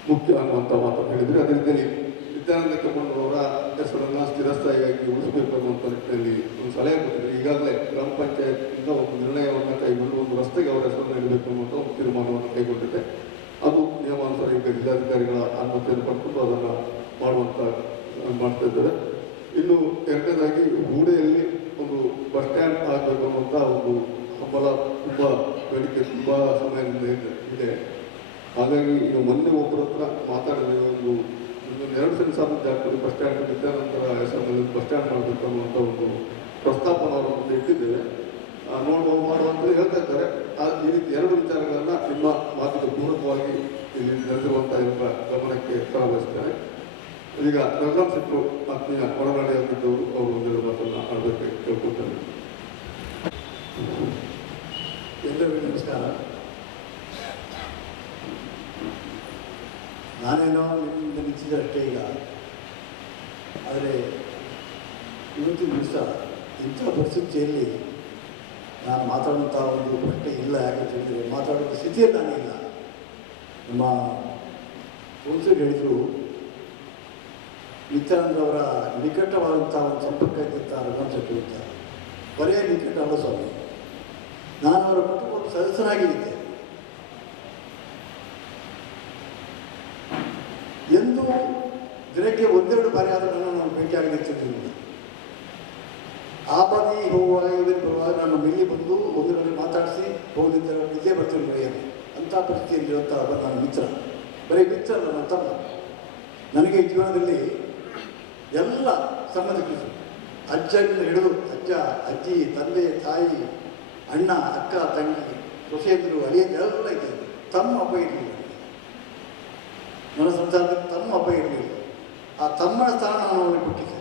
ಮುಖ್ಯ ಅನ್ನುವಂಥ ಮಾತನ್ನು ಹೇಳಿದರೆ, ಅದೇ ರೀತಿಯಲ್ಲಿ ನಿತ್ಯಾನಂದ ಕೆಮ್ಮಣ್ಣವರ ಹೆಸರನ್ನು ಸ್ಥಿರಸ್ಥಾಯಿಯಾಗಿ ಉಳಿಸಬೇಕು ಅನ್ನುವಂಥ ನಿಟ್ಟಿನಲ್ಲಿ ಒಂದು ಸಲಹೆ ಕೊಟ್ಟಿದ್ದಾರೆ. ಈಗಾಗಲೇ ಗ್ರಾಮ ಪಂಚಾಯತ್ನಿಂದ ಒಂದು ನಿರ್ಣಯವನ್ನು ಕೈಗೊಂಡು ಒಂದು ರಸ್ತೆಗೆ ಅವರ ಹೆಸರನ್ನು ಇಡಬೇಕು ಅನ್ನುವಂಥ ಒಂದು ತೀರ್ಮಾನವನ್ನು ಕೈಗೊಂಡಿದೆ. ಅದು ನಿಯಮಾನುಸಾರ ಈಗ ಜಿಲ್ಲಾಧಿಕಾರಿಗಳ ಅನುಮತಿಯನ್ನು ಪಡ್ಕೊಂಡು ಅದನ್ನು ಮಾಡ್ತಾ ಇದ್ದಾರೆ. ಇನ್ನು ಎರಡನೇದಾಗಿ ಹೂಡೆಯಲ್ಲಿ ಒಂದು ಬಸ್ ಸ್ಟ್ಯಾಂಡ್ ಆಗಬೇಕು ಅನ್ನುವಂಥ ಒಂದು ಹಂಬಲ ತುಂಬ ಬೇಡಿಕೆ ತುಂಬ ಸಮಯದಿಂದ ಇದೆ. ಹಾಗಾಗಿ ಈಗ ಮೊನ್ನೆ ಒಬ್ಬರ ಹತ್ರ ಮಾತಾಡಿದ್ರೆ ಒಂದು 2 ಸೆಂಟ್ ಸಾಲ ಜಾಗದಲ್ಲಿ ಬಸ್ ಸ್ಟ್ಯಾಂಡ್ ನಿತ್ಯಾನಂದರ ಹೆಸರಿನಲ್ಲಿ ಬಸ್ ಸ್ಟ್ಯಾಂಡ್ ಮಾಡಬೇಕು ಅನ್ನುವಂಥ ಒಂದು ಪ್ರಸ್ತಾಪನ ಅವರ ಮುಂದೆ ಇಟ್ಟಿದ್ದೇವೆ. ಮಾಡುವಂತ ಹೇಳ್ತಾ ಇದ್ದಾರೆ. ಈ ರೀತಿ 2 ವಿಚಾರಗಳನ್ನು ನಿಮ್ಮ ಮಾತಿಗೆ ಪೂರಕವಾಗಿ ಇಲ್ಲಿ ನಡೆದಿರುವಂಥ ಗಮನಕ್ಕೆ ತರಬಯಸ್ತೇನೆ. ಈಗ ರಘುರಾಮ್ ಶೆಟ್ಟರು ಆತ್ಮೀಯ ಒಳನಾಡಿಯಾಗಿದ್ದವರು ಅವರು ಒಂದೆರಡು ಮಾತನ್ನು ಆಡಬೇಕು ಕೇಳ್ಕೊಳ್ತಾರೆ. ಎಲ್ಲರಿಗೂ ನಮಸ್ಕಾರ. ನಾನೇನೋ ನಿಮ್ಮಿಂದ ನಿಂತಿದ್ದಷ್ಟೇ ಈಗ. ಆದರೆ ಇವತ್ತಿನ ದಿವಸ ಇಂಥ ಪರಿಸ್ಥಿತಿಯಲ್ಲಿ ನಾನು ಮಾತಾಡುವಂಥ ಒಂದು ಪ್ರಶ್ನೆ ಇಲ್ಲ. ಯಾಕೆ ಹೇಳಿದರೆ ಮಾತಾಡುವಂಥ ಸ್ಥಿತಿಯಲ್ಲಿ ನಾನಿಲ್ಲ. ನಮ್ಮ ಪೊಲೀಸರು ಹೇಳಿದರು, ನಿತ್ಯಾನಂದರವರ ನಿಕಟವಾದಂಥ ಒಂದು ಸಂಪರ್ಕ ಇದ್ದಂಥ ರಘುರಾಮ್ ಶೆಟ್ಟರು ಅಂತ. ಬರೇ ನಿಕಟ ಅಲ್ಲ ಸ್ವಾಮಿ, ನಾನು ಅವರ ಕುಟುಂಬದ ಸದಸ್ಯನಾಗಿದ್ದೆ. ಎಂದು ದಿನಕ್ಕೆ 1-2 ಬಾರಿ ಆದರೂ ನಾನು ಭೇಟಿಯಾಗಲಿಕ್ಕಿರಲಿಲ್ಲ. ಆ ಬಾರಿ ಹೋಗುವಾಗ ಇವರಿಗೆ ಬರುವಾಗ ನಾನು ಇಲ್ಲಿ ಬಂದು ಒಂದರಲ್ಲಿ ಮಾತಾಡಿಸಿ ಹೋಗಲಿದ್ದರೆ ಇಲ್ಲೇ ಬರ್ತೀನಿ ಮನೆಯಲ್ಲಿ. ಅಂಥ ಪರಿಸ್ಥಿತಿಯಲ್ಲಿರುವಂಥ ನನ್ನ ಮಿತ್ರ, ಬರೀ ಮಿತ್ರ ಅಲ್ಲ, ನನ್ನ ತಮ್ಮ. ನನಗೆ ಜೀವನದಲ್ಲಿ ಎಲ್ಲ ಸಂಬಂಧಿಕರು, ಅಜ್ಜನಿಂದ ಹಿಡಿದು ಅಜ್ಜ, ಅಜ್ಜಿ, ತಂದೆ, ತಾಯಿ, ಅಣ್ಣ, ಅಕ್ಕ, ತಂಗಿ, ಸೊಸೆಯಂದರು, ಅಳಿಯಂದರೆಲ್ಲ ಇದ್ದಾರೆ. ತಮ್ಮ ಹಬ್ಬ ಇರಲಿಲ್ಲ. ನನ್ನ ಸಂಸಾರದಲ್ಲಿ ತಮ್ಮ ಹಬ್ಬ ಇರಲಿಲ್ಲ. ಆ ತಮ್ಮನ ಸ್ಥಾನ ನಾನು ಅವನಿಗೆ ಕೊಟ್ಟಿದ್ದೆ.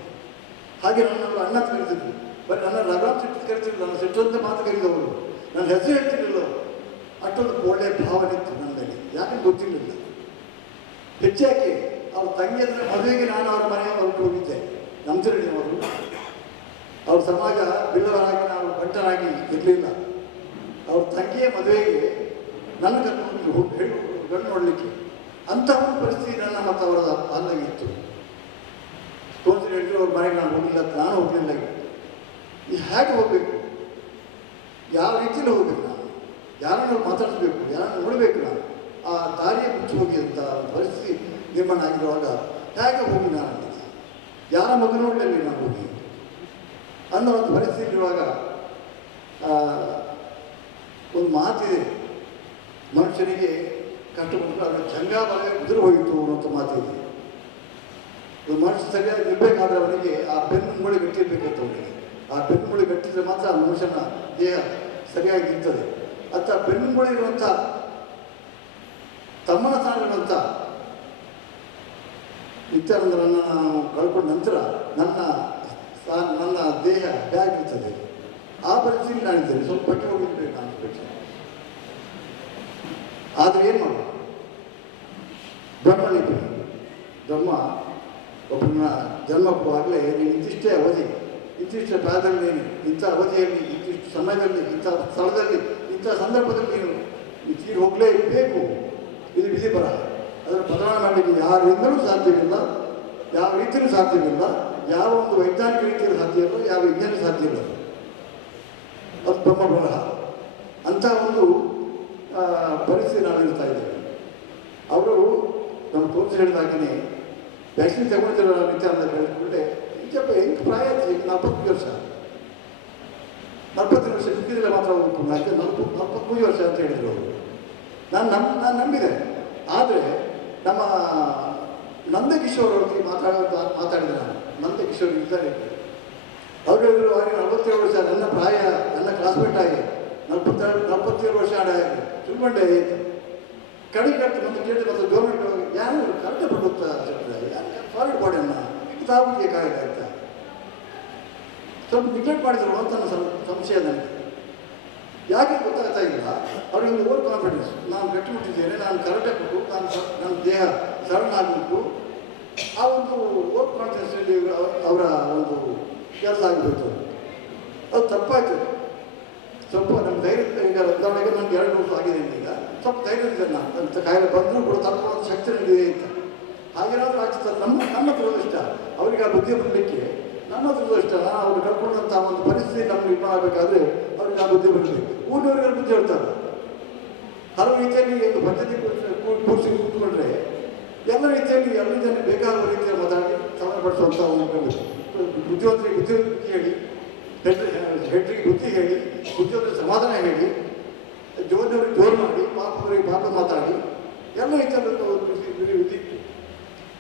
ಹಾಗೆ ನನ್ನನ್ನು ಅಣ್ಣ ಕರೀತಿದ್ರು. ಬಟ್ ನನ್ನ ರಘುರಾಮ್ ಶೆಟ್ಟಿ ಕರಿತಿದ್ರು. ನನ್ನ ಶೆಟ್ಟಂತ ಮಾತು ಕರೀದವರು. ನನ್ನ ಹೆಸರು ಹೇಳ್ತಿರಲಿಲ್ಲ. ಅಷ್ಟೊಂದು ಒಳ್ಳೆಯ ಭಾವನೆ ಇತ್ತು ನನ್ನಲ್ಲಿ. ಯಾಕಂದ್ರೆ ಗೊತ್ತಿರಲಿಲ್ಲ. ಹೆಚ್ಚಾಗಿ ಅವ್ರ ತಂಗಿಯ ಮದುವೆಗೆ ನಾನು ಅವ್ರ ಮನೆಯ ಹೊರಟು ಹೋಗಿದ್ದೆ. ನಂತರಡಿನವರು ಅವ್ರ ಸಮಾಜ ಬಿಲ್ಲವರಾಗಿ ನಾವು ಭಟ್ಟರಾಗಿ ಇರಲಿಲ್ಲ. ಅವ್ರ ತಂಗಿಯ ಮದುವೆಗೆ ನನ್ನ ಗಂಡು ನೋಡಲಿಕ್ಕೆ ಅಂಥ ಒಂದು ಪರಿಸ್ಥಿತಿ ನನ್ನ ಮತ್ತು ಅವರ ಬಾಂಧವ್ಯ ತೋರಿಸಿ ಹೇಳಿದ್ರು. ಅವ್ರ ಮನೆಗೆ ನಾನು ಹೋಗಿಲ್ಲ, ನಾನು ಹೋಗಲಿಲ್ಲ. ಈ ಹೇಗೆ ಹೋಗಬೇಕು, ಯಾವ ರೀತಿಯಲ್ಲಿ ಹೋಗ್ಬೇಕು, ನಾನು ಯಾರನ್ನು ಮಾತಾಡಿಸ್ಬೇಕು, ಯಾರನ್ನು ನೋಡಬೇಕು, ನಾನು ಆ ದಾರಿಯ ಮುಚ್ಚಿ ಹೋಗಿ ಅಂತ ಪರಿಸ್ಥಿತಿ ನಿರ್ಮಾಣ ಆಗಿರುವಾಗ ಹೇಗೆ ಹೋಗಿ ನಾನು ಯಾರ ಮಗು ನೋಡಲಿ ನಾನು ಹೋಗಿ ಅನ್ನೋ ಒಂದು ಪರಿಸ್ಥಿತಿ ಇರುವಾಗ ಒಂದು ಮಾತಿದೆ, ಮನುಷ್ಯನಿಗೆ ಕಷ್ಟಪಟ್ಟು ಅದರ ಚಂಗಾಬಲ ಉದುರು ಹೋಯಿತು ಅನ್ನೋಂಥ ಮಾತಿದೆ. ಒಂದು ಮನುಷ್ಯ ಸರಿಯಾಗಿ ಇರಬೇಕಾದ್ರೆ ಅವನಿಗೆ ಆ ಬೆನ್ನು ಮೂಳೆ ಗಟ್ಟಿರ್ಬೇಕಂತ ಅವನಿಗೆ. ಆ ಬೆನ್ನು ಮೂಳೆ ಗಟ್ಟಿದ್ರೆ ಮಾತ್ರ ಆ ಮನುಷ್ಯನ ದೇಹ ಸರಿಯಾಗಿ ಇರ್ತದೆ. ಅಂತ ಬೆನ್ನು ಮೂಳೆ ಇರುವಂಥ ತಮ್ಮನ ಸ್ಥಾನಗಳಂತ ನಿತ್ಯಾನಂದರನ್ನು ನಾನು ಕಳ್ಕೊಂಡ ನಂತರ ನನ್ನ ದೇಹ ಬ್ಯಾಗ್ ಇರ್ತದೆ. ಆ ಪರಿಸ್ಥಿತಿ ನಾನಿದ್ದೇನೆ. ಸ್ವಲ್ಪ ಪಟ್ಟಿ ಹೋಗಿರ್ಬೇಕು ನಾನು ಪರೀಕ್ಷೆ. ಆದರೆ ಏನು ಮಾಡೋದು, ಬ್ರಹ್ಮಲಿಪಿ ಬ್ರಹ್ಮ ಒಬ್ಬರನ್ನ ಜನ್ಮ ಕೊಡುವಾಗಲೇ ನೀನು ಇಂತಿಷ್ಟೇ ಅವಧಿ, ಇಂತಿಷ್ಟೇ ಪ್ರಾಯದಲ್ಲಿ ನೀನು ಇಂಥ ಅವಧಿಯಲ್ಲಿ, ಇಂತಿಷ್ಟು ಸಮಯದಲ್ಲಿ, ಇಂಥ ಸ್ಥಳದಲ್ಲಿ, ಇಂಥ ಸಂದರ್ಭದಲ್ಲಿ ನೀನು ತೀರಿ ಹೋಗಲೇಬೇಕು. ಇದು ವಿಧಿ ಬರಹ. ಅದರ ಬದಲಾವಣೆ ಮಾಡಲಿಕ್ಕೆ ಯಾರಿಂದಲೂ ಸಾಧ್ಯವಿಲ್ಲ, ಯಾವ ರೀತಿಯೂ ಸಾಧ್ಯವಿಲ್ಲ, ಯಾವ ಒಂದು ವೈಜ್ಞಾನಿಕ ರೀತಿಯಲ್ಲಿ ಸಾಧ್ಯ ಇಲ್ಲ, ಯಾವ ವಿಜ್ಞಾನ ಸಾಧ್ಯ ಇಲ್ಲ. ಅದು ಬ್ರಹ್ಮ ಬರಹ. ಅಂಥ ಒಂದು ಪರಿಸ್ಥಿತಿ ನಾವು ಇರ್ತಾ ಇದ್ದೇವೆ. ಅವರು ನಮ್ಮ ತೋರಿಸಿ ಹೇಳಿದಾಗೇ ವ್ಯಾಕ್ಸಿನ್ ತಗೊಳ್ತಿರೋ ನಿತ್ಯಾನಂದ ಹೇಳಿಕೊಂಡೆ, ಈಗಪ್ಪ ಹೆಂಗೆ ಪ್ರಾಯ ಆಯ್ತು, 40 ವರ್ಷ 40 ವರ್ಷ ಸಿಕ್ಕಿದ್ರೆ ಮಾತ್ರ ಹೋಗ್ಬೇಕು, 43 ವರ್ಷ ಅಂತ ಹೇಳಿದರು ಅವರು. ನಾನು ನಂಬಿದೆ. ಆದರೆ ನಮ್ಮ ನಂದಕಿಶೋರ್ ಅವ್ರಿಗೆ ಮಾತಾಡಿದೆ ನಾನು. ನಂದಕಿಶೋರ್ ಇದ್ದಾರೆ, ಅವ್ರು ಹೇಳಿದ್ರು, ಅವರಿಗೆ 47 ವರ್ಷ, ನನ್ನ ಪ್ರಾಯ, ನನ್ನ ಕ್ಲಾಸ್ಮೇಟ್ ಆಗಿ 47 ವರ್ಷ ಆಗಿ ತಿಳ್ಕೊಂಡೆ ಕಡಿಮೆ ಕಟ್ಟು ಮತ್ತು ಕೇಳಿದ್ರೆ ಮತ್ತು ಗೌರ್ಮೆಂಟ್ ಯಾರು ಕರೆಕ್ಟ್ ಪಡುತ್ತಾ ಫಾರಿಡ್ ಬಾಡಿಯನ್ನು ತಾವುಗೆ ಕಾಯಿಲೆ ಅಂತ ಸ್ವಲ್ಪ ನಿಗ್ಲೆಕ್ಟ್ ಮಾಡಿದ್ರು ಅಂತ ನನ್ನ ಸಂಶಯ ನನಗೆ. ಯಾಕೆ ಗೊತ್ತಾಗ್ತಾ ಇಲ್ಲ. ಅವ್ರಿಗೆ ಒಂದು ಓವರ್ ಕಾನ್ಫಿಡೆನ್ಸ್, ನಾನು ಗಟ್ಟಿಮುಟ್ಟಿದ್ದೇನೆ, ನಾನು ಕರೆಕ್ಟಾಗಿ ಕೊಟ್ಟು ನನ್ನ ದೇಹ ಸರಳ ಆಗಿಬಿಟ್ಟು ಆ ಒಂದು ಓವರ್ ಕಾನ್ಫಿಡೆನ್ಸಲ್ಲಿ ಅವರ ಒಂದು ಕೆಲಸ ಆಗಿಬಿಟ್ಟು ಅದು ತಪ್ಪಾಯಿತು. ಸ್ವಲ್ಪ ನಮ್ಮ ಧೈರ್ಯ, ಈಗ ಉದಾಹರಣೆಗೆ ನನಗೆ 2 ವರ್ಷ ಆಗಿದೆ ಈಗ, ಸ್ವಲ್ಪ ಧೈರ್ಯ ಇದೆ. ನಾನು ಕಾಯಿಲೆ ಬಂದರೂ ಕೂಡ ತಪ್ಪು ಶಕ್ತಿ ನನಗಿದೆ ಅಂತ. ಹಾಗೇನಾದರೂ ಆಗ್ತದೆ. ನಮ್ಮ ದುರದೃಷ್ಟ. ಅವರಿಗೆ ಆ ಬುದ್ಧಿ ಬರಲಿಕ್ಕೆ ನಮ್ಮ ದುರದೃಷ್ಟ. ಅವ್ರು ಕಳ್ಕೊಂಡಂಥ ಒಂದು ಪರಿಸ್ಥಿತಿ ನಮ್ಗೆ ನಿರ್ಮಾಣ ಆಗಬೇಕಾದ್ರೆ ಅವ್ರಿಗೆ ಆ ಬುದ್ಧಿ ಬರಬೇಕು. ಊರಿನವರಿಗೆ ಬುದ್ಧಿ ಹೇಳ್ತಾರೆ. ಹಲವು ರೀತಿಯಲ್ಲಿ ಒಂದು ಪದ್ಧತಿ ಕೂರಿಸಿ ಕೂತ್ಕೊಂಡ್ರೆ ಎಲ್ಲ ರೀತಿಯಲ್ಲಿ ಎಲ್ಲ ಜನ ಬೇಕಾದ ರೀತಿಯಲ್ಲಿ ಮಾತಾಡಿ ಸಮಾನಪಡಿಸುವಂಥ ಒಂದು ಬುದ್ಧಿವಂತರಿಗೆ ಬುದ್ಧಿ ಹೇಳಿ, ಹೆಡ್ರಿಗೆ ಬುದ್ಧಿ ಹೇಳಿ, ಬುದ್ಧಿವಂತರಿಗೆ ಸಮಾಧಾನ ಹೇಳಿ, ಜೋರಿನವ್ರಿಗೆ ಜೋರು ಮಾಡಿ, ಪಾಪವರಿಗೆ ಪಾಪ ಮಾತಾಡಿ ಎಲ್ಲ ರೀತಿಯಲ್ಲಿ ವಿಧಿ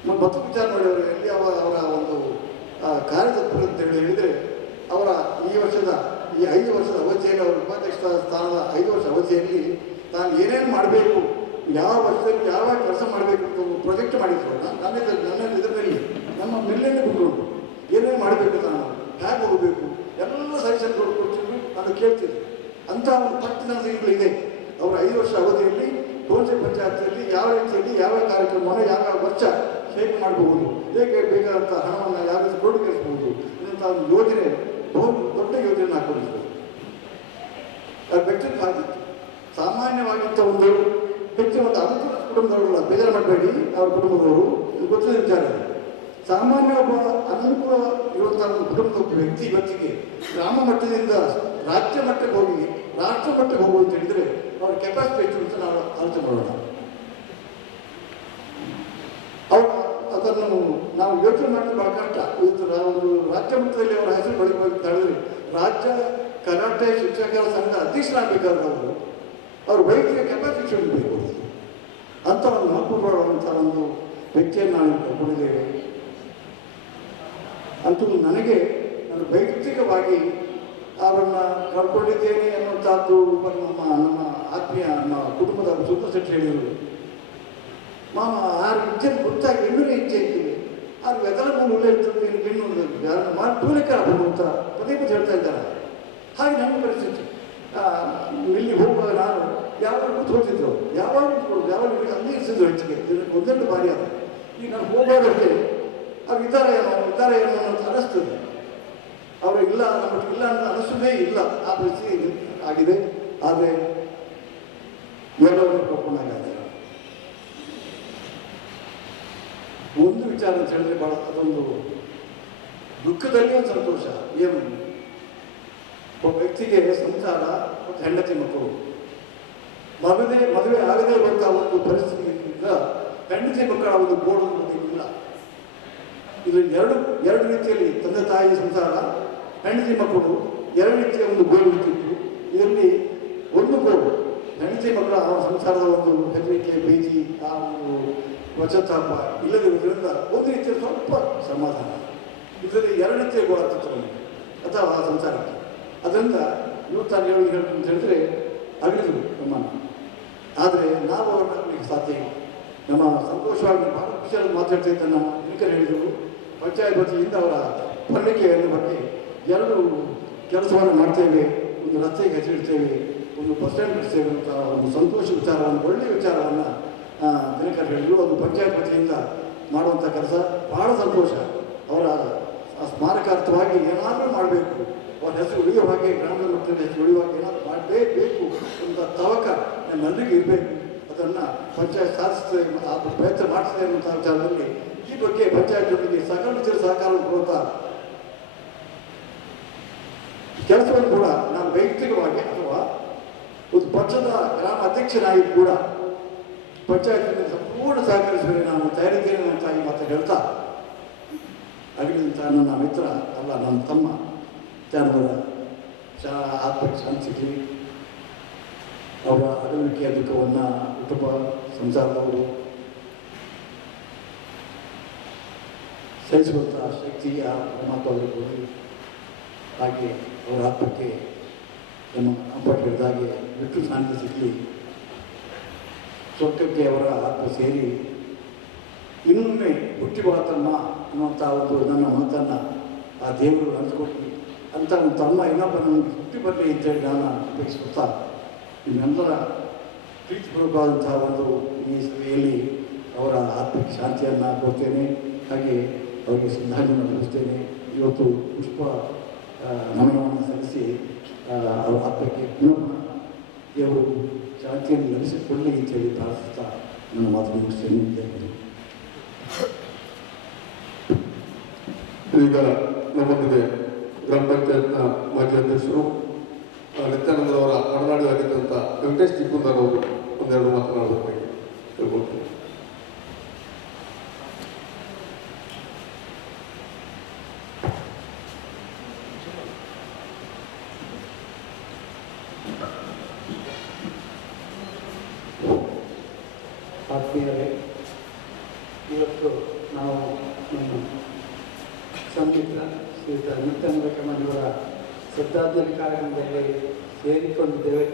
ಮತ್ತು ವಿಚಾರ ಮಾಡಿ ಅವರು ಎಲ್ಲಿ ಅವರ ಒಂದು ಕಾರ್ಯತತ್ಪರ ಅಂತ ಹೇಳಿದರೆ ಅವರ ಈ ವರ್ಷದ ಈ 5 ವರ್ಷದ ಅವಧಿಯಲ್ಲಿ, ಅವರ ಉಪಾಧ್ಯಕ್ಷ ಸ್ಥಾನದ 5 ವರ್ಷ ಅವಧಿಯಲ್ಲಿ ನಾನು ಏನೇನು ಮಾಡಬೇಕು, ಯಾವ ವರ್ಷದಲ್ಲಿ ಯಾವ ಕೆಲಸ ಮಾಡಬೇಕು ಅಂತ ಒಂದು ಪ್ರಾಜೆಕ್ಟ್ ಮಾಡಿದ್ರು. ನನ್ನ ಇದರಲ್ಲಿ ನಮ್ಮ ಮಿಲ್ಲೆನೇ ಬಿಟ್ಕೊಂಡು ಏನೇನು ಮಾಡಬೇಕು, ನಾನು ಹೇಗೆ ಹೋಗಬೇಕು ಎಲ್ಲ ಸಜೆಷನ್ ಕೊಡ್ತಿದ್ರು. ನಾನು ಕೇಳ್ತೀನಿ. ಅಂಥ ಒಂದು ಪಟ್ಟಿನ ಇದೆ. ಅವರ 5 ವರ್ಷ ಅವಧಿಯಲ್ಲಿ ತೋನ್ಸೆ ಪಂಚಾಯತಿಯಲ್ಲಿ ಯಾವ ರೀತಿಯಲ್ಲಿ ಯಾವ ಕಾರ್ಯಕ್ರಮವನ್ನು ಯಾವ ವರ್ಷ ಹೇಗೆ ಮಾಡಬಹುದು, ಹೇಗೆ ಬೇಕಾದಂಥ ಹಣವನ್ನು ಯಾವ ರೀತಿ ಕ್ರೋಢೀಕರಿಸಬಹುದು ಇಂಥ ಒಂದು ಯೋಜನೆ, ದೊಡ್ಡ ಯೋಜನೆಯನ್ನು ಹಾಕೊಂಡಿದ್ರು. ಅದು ಬೆಚ್ಚದ ಆಗಿತ್ತು. ಸಾಮಾನ್ಯವಾಗಿಂಥ ಒಂದು ಹೆಚ್ಚು ಒಂದು ಅನುಕೂಲ ಕುಟುಂಬದವರಲ್ಲ, ಬೇಜಾರು ಮಾಡಬೇಡಿ, ಅವ್ರ ಕುಟುಂಬದವರು ಗೊತ್ತಿದ್ದ ವಿಚಾರ. ಸಾಮಾನ್ಯ ಒಬ್ಬ ಅನುಕೂಲ ಇರುವಂಥ ಒಂದು ಕುಟುಂಬದ ವ್ಯಕ್ತಿ ಇವತ್ತಿಗೆ ಗ್ರಾಮ ಮಟ್ಟದಿಂದ ರಾಜ್ಯ ಮಟ್ಟಕ್ಕೆ ಹೋಗಿ ರಾಷ್ಟ್ರ ಮಟ್ಟಕ್ಕೆ ಹೋಗುವ ಅಂತ ಹೇಳಿದರೆ ಅವ್ರ ಕೆಪಾಸಿಟಿ ಎಷ್ಟು ಅಂತ ನಾವು ಆಲೋಚನೆ ಮಾಡೋಣ. ಅದನ್ನು ನಾವು ಯೋಚನೆ ಮಾಡಿದ್ರೆ ಭಾಳ ಕಷ್ಟ. ಇವತ್ತು ನಾವು ರಾಜ್ಯ ಮಟ್ಟದಲ್ಲಿ ಅವರ ಹೆಸರು ಬೆಳೀಬೇಕು ಹೇಳಿದ್ರೆ ರಾಜ್ಯ ಕರಾಟೆ ಶಿಕ್ಷಕರ ಸಂಘ ಅಧ್ಯಕ್ಷರಾಗಬೇಕಾದ್ರೆ ಅವರು ವೈಯಕ್ತಿಕ ಕೆಪಾಸಿಟಿ ಇರಬೇಕು. ಅಂತ ಒಂದು ಮಹತ್ವಪೂರ್ಣವಾದಂಥ ಒಂದು ವ್ಯಕ್ತಿಯನ್ನು ನಾವು ಕಳ್ಕೊಂಡಿದ್ದೇವೆ. ಅಂತೂ ನನಗೆ ನನ್ನ ವೈಯಕ್ತಿಕವಾಗಿ ಅವರನ್ನು ಕಳ್ಕೊಂಡಿದ್ದೇನೆ ಅನ್ನುವಂಥದ್ದು ನಮ್ಮ ಆತ್ಮೀಯ ನಮ್ಮ ಕುಟುಂಬದ ಸುತ್ತ ಶೆಟ್ಟಿ ಹೇಳಿದರು. ಮಾಮ ಆರು ಇಚ್ಛೆ ಗೊತ್ತಾಗಿ ಹೆಣ್ಣುನೇ ಇಚ್ಛೆ ಇದ್ದೀವಿ, ಆರು ಎದರ ಮೂರು ಒಳ್ಳೆ ಇರ್ತದೆ ಹೆಣ್ಣು ಯಾರನ್ನು ಮಾಡಿ ಟೂಲೆಕ್ಕ ಅಂತ ಪದೇ ಪದೇ ಹೇಳ್ತಾ ಇದ್ದಾರೆ. ಹಾಗೆ ನನ್ನ ಪರಿಸ್ಥಿತಿ ಇಲ್ಲಿ ಹೋಗುವಾಗ ನಾನು ಯಾವಾಗ ಕೂತ್ಕೊಳ್ತಿದ್ರು, ಯಾವಾಗ ಕೂತ್ಕೊಳ್ಳೋದು, ಯಾವಾಗ ಅಲ್ಲಿ ಇರಿಸಿದ್ರು ಹೆಚ್ಚಿಗೆ ಇದಕ್ಕೆ ಒಂದೆರಡು ಬಾರಿ ಆದ. ಈಗ ನಾನು ಹೋಗೋದಕ್ಕೆ ಅವ್ರು ಇದ್ದಾರೆ ಏನೋ ಅಂತ ಅನ್ನಿಸ್ತದೆ. ಅವರು ಇಲ್ಲ ನಮಗೆ ಇಲ್ಲ ಅಂತ ಅನಿಸೋದೇ ಇಲ್ಲ. ಆ ಪರಿಸ್ಥಿತಿ ಆಗಿದೆ. ಆದರೆ ಎಲ್ಲವನ್ನು ಕರ್ಕೊಂಡಾಗಿದೆ. ಒಂದು ವಿಚಾರ ಅಂತ ಹೇಳಿದ್ರೆ ಭಾಳ ಅದೊಂದು ದುಃಖದಲ್ಲಿ ಒಂದು ಸಂತೋಷ. ಏನು ಒಬ್ಬ ವ್ಯಕ್ತಿಗೆ ಸಂಸಾರ ಮತ್ತು ಹೆಂಡತಿ ಮಕ್ಕಳು ಮದುವೆ ಆಗದೇ ಇರುವಂತಹ ಒಂದು ಪರಿಸ್ಥಿತಿಯಿಂದ ಹೆಂಡತಿ ಮಕ್ಕಳ ಒಂದು ಗೋಡು ಇಲ್ಲ. ಇದು ಎರಡು ರೀತಿಯಲ್ಲಿ ತಂದೆ ತಾಯಿ ಸಂಸಾರ, ಹೆಂಡತಿ ಮಕ್ಕಳು ಎರಡು ರೀತಿಯ ಒಂದು ಗೋಡು ಇರ್ತಿತ್ತು. ಇದರಲ್ಲಿ ಒಂದು ಗೋಡು ಹೆಂಡತಿ ಮಕ್ಕಳ ಸಂಸಾರದ ಒಂದು ಹೆದರಿಕೆ, ಭೀತಿ, ಆ ಒಂದು ಪಶ್ಚಾತ್ತಾಪ ಇಲ್ಲದಿರುವುದರಿಂದ ಒಂದು ರೀತಿಯ ಸ್ವಲ್ಪ ಸಮಾಧಾನ. ಇದರಲ್ಲಿ ಎರಡು ರೀತಿಯ ಗೋಳಾಗ್ತಿತ್ತು ಅಥವಾ ಆ ಸಂಸಾರಕ್ಕೆ. ಅದರಿಂದ ಇವತ್ತು ಅಂತ ಹೇಳಿದ್ರೆ ಅಗಲಿದ್ರು ನಮ್ಮನ್ನು. ಆದರೆ ನಾವು ಅವ್ರನ್ನ ಆಗಲಿಕ್ಕೆ ಸಾಧ್ಯ ಇಲ್ಲ. ನಮ್ಮ ಸಂತೋಷವಾಗಿ ಭಾಳ ಖುಷಿಯಾಗಿ ಮಾತಾಡ್ತಾ ಇದ್ದ ನಮ್ಮ ಹಿರಿಕರು ಹೇಳಿದರು, ಪಂಚಾಯತ್ ವತಿಯಿಂದ ಅವರ ಪರ್ಣಿಕೆಯನ್ನು ಬಗ್ಗೆ ಎರಡು ಕೆಲಸವನ್ನು ಮಾಡ್ತೇವೆ, ಒಂದು ರಸ್ತೆಗೆ ಹೆಸರಿಡ್ತೇವೆ, ಒಂದು ಬಸ್ ಸ್ಟ್ಯಾಂಡ್ ಇಡ್ತೇವೆ ಅಂತ ಒಂದು ಸಂತೋಷ ವಿಚಾರವನ್ನು, ಒಳ್ಳೆಯ ವಿಚಾರವನ್ನು ದಿನಕರ್ ಹೇಳಿದರು. ಅದು ಪಂಚಾಯತ್ ವತಿಯಿಂದ ಮಾಡುವಂಥ ಕೆಲಸ ಭಾಳ ಸಂತೋಷ. ಅವರ ಸ್ಮಾರಕಾರ್ಥವಾಗಿ ಏನಾದರೂ ಮಾಡಬೇಕು, ಅವರ ಹೆಸರು ಉಳಿಯುವ ಹಾಗೆ, ಗ್ರಾಮದ ಮಟ್ಟದ ಹೆಸರು ಉಳಿಯುವ ಹಾಗೆ ಏನಾದರೂ ಮಾಡಲೇಬೇಕು ಅಂತ ತವಕ ನನ್ನಲ್ಲಿಗೆ ಇರಬೇಕು. ಅದನ್ನು ಪಂಚಾಯತ್ ಸಾಧಿಸ್ತದೆ, ಆ ಪ್ರಯತ್ನ ಮಾಡ್ತದೆ ಅನ್ನುವಂಥ ವಿಚಾರದಲ್ಲಿ ಈ ಬಗ್ಗೆ ಪಂಚಾಯತ್ ಜೊತೆಗೆ ಸಕಲ ರೀತಿಯ ಸಹಕಾರವನ್ನು ಕೊಡುತ್ತಾ ಕೆಲಸವನ್ನು ಕೂಡ ನಾನು ವೈಯಕ್ತಿಕವಾಗಿ ಅಥವಾ ಒಂದು ಪಕ್ಷದ ಗ್ರಾಮ ಅಧ್ಯಕ್ಷನಾಗಿ ಕೂಡ ಪಂಚಾಯತ್ನಲ್ಲಿ ಸಂಪೂರ್ಣ ಸಹಕರಿಸುವಲ್ಲಿ ನಾನು ತಯಾರಿದ್ದೇನೆ ಅಂತ ಈ ಮಾತು ಹೇಳ್ತಾ, ಅಲ್ಲಿಂದ ನನ್ನ ಮಿತ್ರ ಅಲ್ಲ, ನನ್ನ ತಮ್ಮ ತ್ಯಾಗರ ಆತ್ಮಕ್ಕೆ ಶಾಂತಿ ಸಿಗಲಿ. ಅವರ ಅಗಲಿಕೆಯ ದುಃಖವನ್ನು ಕುಟುಂಬ ಸಂಸಾರದವರು ಸಹಿಸುವಂಥ ಶಕ್ತಿಯ ಪರಮಾತ್ಮಗಳು, ಹಾಗೆ ಅವರ ಆತ್ಮಕ್ಕೆ ನಮ್ಮ ಕಂಪಟ್ ಹಿಡಿದಾಗೆ ಬಿಟ್ಟು ಶಾಂತಿ ಸಿಗಲಿ. ಸ್ವರ್ಗಕ್ಕೆ ಅವರ ಆತ್ಮ ಸೇರಿ ಇನ್ನೊಮ್ಮೆ ಹುಟ್ಟಿ ಬಾತಮ್ಮ ಅನ್ನುವಂಥ ಒಂದು ನನ್ನ ಮಾತನ್ನು ಆ ದೇವರು ಅನ್ಸ್ಕೊಟ್ಟು ಅಂತ ಒಂದು ತಮ್ಮ ಇನ್ನೊಬ್ಬ ನನಗೆ ಹುಟ್ಟಿ ಬರಲಿ ಅಂತೇಳಿ ನಾನು ಅಪೇಕ್ಷಿಸುತ್ತಾ ನಿಮ್ಮೆಲ್ಲರ ಪ್ರೀತಿಪೂರ್ವಕವಾದಂಥ ಒಂದು ಈ ಸಭೆಯಲ್ಲಿ ಅವರ ಆತ್ಮಕ್ಕೆ ಶಾಂತಿಯನ್ನು ಕೊಡ್ತೇನೆ. ಹಾಗೆ ಅವರಿಗೆ ಶ್ರದ್ಧಾಂಜಲಿ ನಡೆಸ್ತೇನೆ. ಇವತ್ತು ಪುಷ್ಪ ನಮನವನ್ನು ಸಲ್ಲಿಸಿ ಅವರ ಆತ್ಮಕ್ಕೆ ಪುನಃ ದೇವರು ಶಾಂತಿಯನ್ನು ಲಭಿಸಿಕೊಳ್ಳಿ ಅಂತೇಳಿ ಪ್ರಾರ್ಥಿಸ್ತಾ ನನ್ನ ಮಾತು ಮುಗಿಸ್ತೇನೆ. ಈಗ ನಮ್ಮೊಂದಿಗೆ ಗ್ರಾಮ ಪಂಚಾಯತ್ನ ಮಾಜಿ ಅಧ್ಯಕ್ಷರು ನಿತ್ಯಾನಂದರವರ ಒಡನಾಡಿಯಾಗಿದ್ದಂಥ ವೆಂಕಟೇಶ್ ಚಿಕ್ಕುಂದರ್ ಅವರು ಒಂದೆರಡು ಮಾತನಾಡಬೇಕಾಗಿ ಹೇಳ್ಕೊಳ್ತೇನೆ. ಆತ್ಮೀಯರೇ, ಇವತ್ತು ನಾವು ನಮ್ಮ ಸಂಗೀತ ಶ್ರೀಯುತ ನಿತ್ಯಾನಂದ ಕೆಮ್ಮಣ್ಣವರ ಶ್ರದ್ಧಾಂಜಲಿ ಕಾರ್ಯಕ್ರಮದಲ್ಲಿ ಸೇರಿಕೊಂಡಿದ್ದೇವೆ.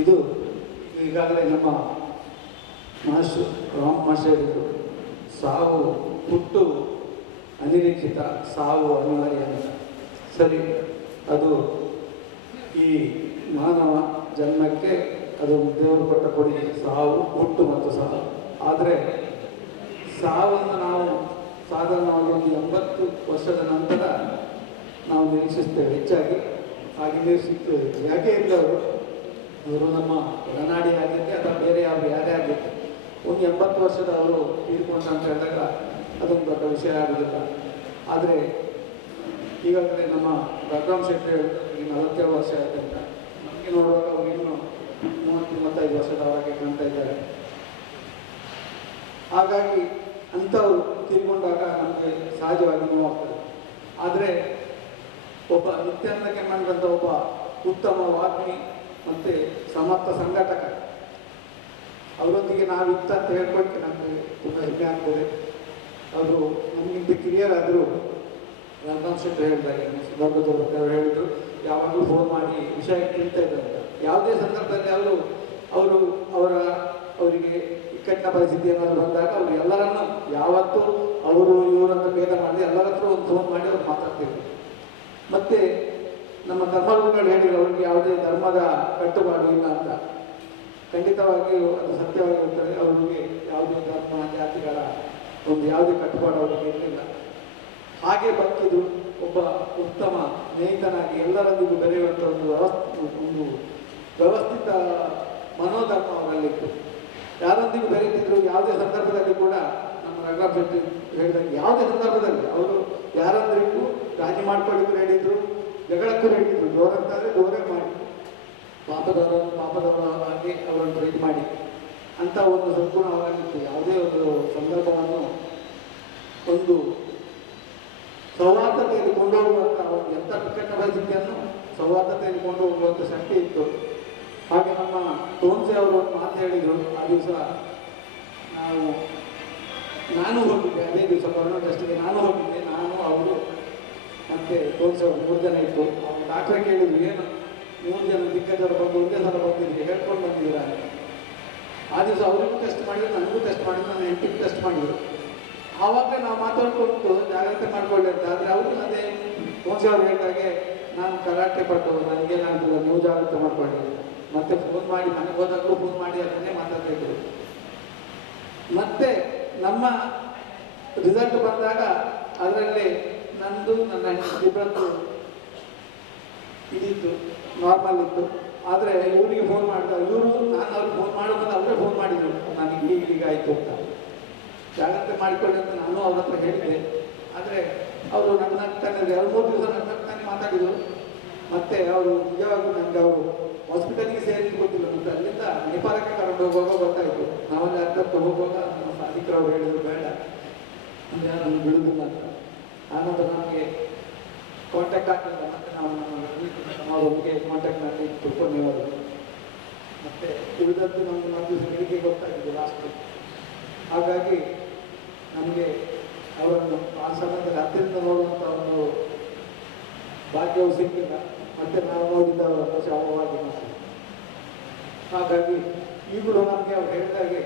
ಇದು ಈಗಾಗಲೇ ನಮ್ಮ ಮಾಸ್ಟರ್ ರಾಮ್ ಮಾಸ್ಟರ್ ಸಾವು ಹುಟ್ಟು ಅನಿರೀಕ್ಷಿತ, ಸಾವು ಅನಿವಾರ್ಯ ಅಂತ. ಸರಿ, ಅದು ಈ ಮಾನವ ಜನ್ಮಕ್ಕೆ ಅದು ದೇವರು ಕೊಟ್ಟ ಕೊಡುಗೆ, ಸಾವು, ಹುಟ್ಟು ಮತ್ತು ಸಾವು. ಆದರೆ ಸಾವನ್ನು ನಾವು ಸಾಧಾರಣವಾಗಿ ಒಂದು 80 ವರ್ಷದ ನಂತರ ನಾವು ನಿರೀಕ್ಷಿಸ್ತೇವೆ, ಹೆಚ್ಚಾಗಿ ಹಾಗೆ ನಿರೀಕ್ಷಿಸ್ತೇವೆ. ಯಾಕೆ ಇಲ್ಲವರು ಇವರು ನಮ್ಮ ಒಡನಾಡಿ ಆಗಿದ್ದೆ ಅಥವಾ ಬೇರೆ ಯಾರು ಯಾರೇ ಆಗಿತ್ತು, ಒಂದು 80 ವರ್ಷದವರು ತೀರ್ಕೊಂಡು ಅಂತ ಹೇಳಿದಾಗ ಅದೊಂದು ದೊಡ್ಡ ವಿಷಯ ಆಗೋದಿಲ್ಲ. ಆದರೆ ಈಗಾಗಲೇ ನಮ್ಮ ರಘುರಾಮ್ ಶೆಟ್ಟಿ ಈಗ 47 ವರ್ಷ ಆಯ್ತಂತ, ನಮಗೆ ನೋಡುವಾಗ ಅವರು ಇನ್ನೂ 30-35 ವರ್ಷದವರಾಗೆ ಕಾಣ್ತಾ ಇದ್ದಾರೆ. ಹಾಗಾಗಿ ಅಂಥವ್ರು ತೀರ್ಕೊಂಡಾಗ ನಮಗೆ ಸಹಜವಾಗಿ ನೋವಾಗ್ತದೆ. ಆದರೆ ಒಬ್ಬ ನಿತ್ಯಾನಂದ ಕೆಮ್ಮಣ್ಣರಂಥ ಒಬ್ಬ ಉತ್ತಮ ವಾಗ್ಮಿ ಮತ್ತು ಸಮರ್ಥ ಸಂಘಟಕ ಅವರೊಂದಿಗೆ ನಾವು ಇತ್ತ ಅಂತ ಹೇಳ್ಕೊಳಕ್ಕೆ ನಮಗೆ ತುಂಬ ಹೆಮ್ಮೆ ಆಗ್ತದೆ. ಅವರು ನಮಗಿಂತ ಕಿರಿಯರಾದರೂ ರಂಗನಾಥ್ ಶೆಟ್ಟಿ ಹೇಳಿದಾಗ ಸಂದರ್ಭದವರು ಹೇಳಿದರು, ಯಾವಾಗಲೂ ಫೋನ್ ಮಾಡಿ ವಿಷಯ ಕೇಳ್ತಾ ಇದ್ದಾರೆ. ಯಾವುದೇ ಸಂದರ್ಭದಲ್ಲಿ ಅವರಿಗೆ ಇಕ್ಕಟ್ಟಿನ ಪರಿಸ್ಥಿತಿ ಏನಾದರೂ ಬಂದಾಗ ಅವರು ಎಲ್ಲರನ್ನೂ ಯಾವತ್ತೂ ಅವರು ಇವರನ್ನು ಭೇದ ಮಾಡಿ ಎಲ್ಲರ ಹತ್ರ ಒಂದು ಫೋನ್ ಮಾಡಿ ಅವ್ರು ಮಾತಾಡ್ತಿದ್ರು. ಮತ್ತು ನಮ್ಮ ಧರ್ಮಗುರುಗಳು ಹೇಳಿದ್ರು ಅವ್ರಿಗೆ ಯಾವುದೇ ಧರ್ಮದ ಕಟ್ಟುಪಾಡು ಇಲ್ಲ ಅಂತ. ಖಂಡಿತವಾಗಿಯೂ ಅದು ಸತ್ಯವಾಗಿರುತ್ತದೆ. ಅವರಿಗೆ ಯಾವುದೇ ಧರ್ಮ ಜಾತಿಗಳ ಒಂದು ಯಾವುದೇ ಕಟ್ಟುಪಾಡು ಅವರಿಗೆ ಇರಲಿಲ್ಲ. ಹಾಗೆ ಬದುಕಿದ್ರು ಒಬ್ಬ ಉತ್ತಮ ಸ್ನೇಹಿತನಾಗಿ ಎಲ್ಲರೊಂದಿಗೂ ಬೆರೆಯುವಂಥ ಒಂದು ವ್ಯವಸ್ಥಿತ ಮನೋಧರ್ಮ ಅವರಲ್ಲಿತ್ತು. ಯಾರೊಂದಿಗೂ ಬೆರೆತಿದ್ರು ಯಾವುದೇ ಸಂದರ್ಭದಲ್ಲಿ ಕೂಡ ನಮ್ಮ ರಂಗನಾಥ್ ಶೆಟ್ಟಿ ಹೇಳಿದಾಗ ಯಾವುದೇ ಸಂದರ್ಭದಲ್ಲಿ ಅವರು ಯಾರೊಂದಿಗೂ ರಾಜಿ ಮಾಡ್ಕೊಳ್ಳಿಕ್ಕೂ ಹೇಳಿದ್ರು, ಜಗಳಕ್ಕೂ ಹೇಳಿದ್ರು. ಜೋರಂತಾದರೆ ಜೋರೇ ಮಾಡಿ, ಪಾಪದವರಾಗಿ ಅವರನ್ನು ಪ್ರೀತಿ ಮಾಡಿ ಅಂತ ಒಂದು ಸದ್ಗುಣ ಅವರಾಗಿತ್ತು. ಯಾವುದೇ ಒಂದು ಸಂದರ್ಭವನ್ನು ಒಂದು ಸೌಹಾರ್ದತೆಯಲ್ಲಿ ಕೊಂಡೋಗುವಂಥ ಒಂದು ಎಂಥ ಬಿಕ್ಕಟ್ಟ ಪರಿಸ್ಥಿತಿಯನ್ನು ಸೌಹಾರ್ದತೆಯಲ್ಲಿ ಕೊಂಡು ಹೋಗುವಂಥ ಶಕ್ತಿ ಇತ್ತು. ಹಾಗೆ ನಮ್ಮ ತೋನ್ಸೆ ಅವರು ಒಂದು ಮಾತು ಹೇಳಿದರು. ಆ ದಿವಸ ನಾನು ಹೋಗಿದ್ದೆ, ಅದೇ ದಿವಸ ಕೊರೋನಾ ಟೆಸ್ಟಿಗೆ ನಾನು ಹೋಗಿದ್ದೆ. ನಾನು ಅವರು ಮತ್ತು ತೋನ್ಸೆ ಅವರು 3 ಜನ ಇತ್ತು. ಅವ್ರು ಡಾಕ್ಟ್ರೆ ಕೇಳಿದ್ರು, ಏನು 3 ಜನ ದಿಗ್ಗಜರು ಬಂದು ಒಂದೇ ಸಲ ಬಂದಿದ್ದೀರಿ, ಹೇಳ್ಕೊಂಡು ಬಂದಿದ್ದೀರಾ? ಆ ದಿವಸ ಅವರಿಗೂ ಟೆಸ್ಟ್ ಮಾಡಿದ್ರು, ನನಗೂ ಟೆಸ್ಟ್ ಮಾಡಿದ್ರು, ನಾನು 8ಕ್ಕೆ ಟೆಸ್ಟ್ ಮಾಡಿದ್ರು. ಆವಾಗಲೇ ನಾವು ಮಾತಾಡ್ಕೊಂಡು ಜಾಗ್ರತೆ ಮಾಡ್ಕೊಳ್ಳಿ ಅಂತ. ಆದರೆ ಅವರು ಅದೇ ತೋನ್ಸೆ ಅವ್ರು ಹೇಳಿದಾಗೆ, ನಾನು ಕರಾಟೆ ಪಟ್ಟು ನನಗೇನಾಗ್ತದೆ, ನೀವು ಜಾಗ್ರತೆ ಮಾಡ್ಕೊಳ್ಳಿ. ಮತ್ತೆ ಫೋನ್ ಮಾಡಿ ಮನೆಗೆ ಹೋದಾಗಲೂ ಫೋನ್ ಮಾಡಿ ಅದನ್ನೇ ಮಾತಾಡ್ತಿದ್ರು. ಮತ್ತೆ ನಮ್ಮ ರಿಸಲ್ಟ್ ಬಂದಾಗ ಅದರಲ್ಲಿ ನಂದು ನನ್ನ ಇಬ್ಬರದ್ದು ಇದಿತ್ತು, ನಾರ್ಮಲ್ ಇತ್ತು. ಆದರೆ ಇವರಿಗೆ ಫೋನ್ ಮಾಡಿದಾಗ ನಾನು ಅವ್ರಿಗೆ ಫೋನ್ ಮಾಡೋದು ಅವರೇ ಫೋನ್ ಮಾಡಿದರು, ನನಗೆ ಹೀಗಾಯಿತು ಅಂತ. ಜಾಗ್ರತೆ ಮಾಡಿಕೊಳ್ಳಿ ಅಂತ ನಾನು ಅವ್ರ ಹತ್ರ ಹೇಳಿದ್ದೆ. ಆದರೆ ಅವರು ನನ್ನ ನಗ್ತಾನೆ 2-3 ದಿವಸ ನನ್ನ ನಗ್ತಾನೆ ಮಾತಾಡಿದರು. ಮತ್ತು ಅವರು ನಿಜವಾಗೂ ನನಗೆ ಅವರು ಹಾಸ್ಪಿಟಲ್ಗೆ ಸೇರಿದ್ದು ಗೊತ್ತಿಲ್ಲ. ಮತ್ತು ಅಲ್ಲಿಂದ ನೇಪಾಳಕ್ಕೆ ಕರ್ಕೊಂಡು ಹೋಗುವಾಗ ಗೊತ್ತಾಯಿತು. ನಾವಲ್ಲಿ ಅರ್ಧಕ್ಕೆ ಹೋಗುವಾಗ ನಮ್ಮ ಸಾಧಿಕರವರು ಹೇಳಿದರು, ಬೇಡ ಅಂದರೆ ಯಾರನ್ನು ಬಿಡುವುದಿಲ್ಲ ಅಂತ. ಆನಂತರ ನಮಗೆ ಕಾಂಟ್ಯಾಕ್ಟ್ ಆಗಲಿಲ್ಲ. ಮತ್ತು ನಾವು ನಮ್ಮೊಂದಿಗೆ ಕಾಂಟ್ಯಾಕ್ಟ್ ಮಾಡಿ ತಿಳ್ಕೊಂಡೇವರು. ಮತ್ತು ಉಳಿದದ್ದು ನಮಗೆ ಒಂದು ಬೆಳಿಗ್ಗೆ ಗೊತ್ತಾಗಿದೆ ಲಾಸ್ಟ್. ಹಾಗಾಗಿ ನಮಗೆ ಅವರನ್ನು ಆ ಸಮಯದಲ್ಲಿ ಹತ್ತಿರದಿಂದ ನೋಡುವಂಥ ಒಂದು ಭಾಗ್ಯವು ಸಿಕ್ಕಿಲ್ಲ. ಮತ್ತು ನಾವು ನೋಡಿದ್ದವರನ್ನು ಶವವಾಗಿ ಮಾಡ್ತೀವಿ. ಹಾಗಾಗಿ ಈಗಲೂ ನಮಗೆ ಅವ್ರು ಹೇಳಿದಾಗೆ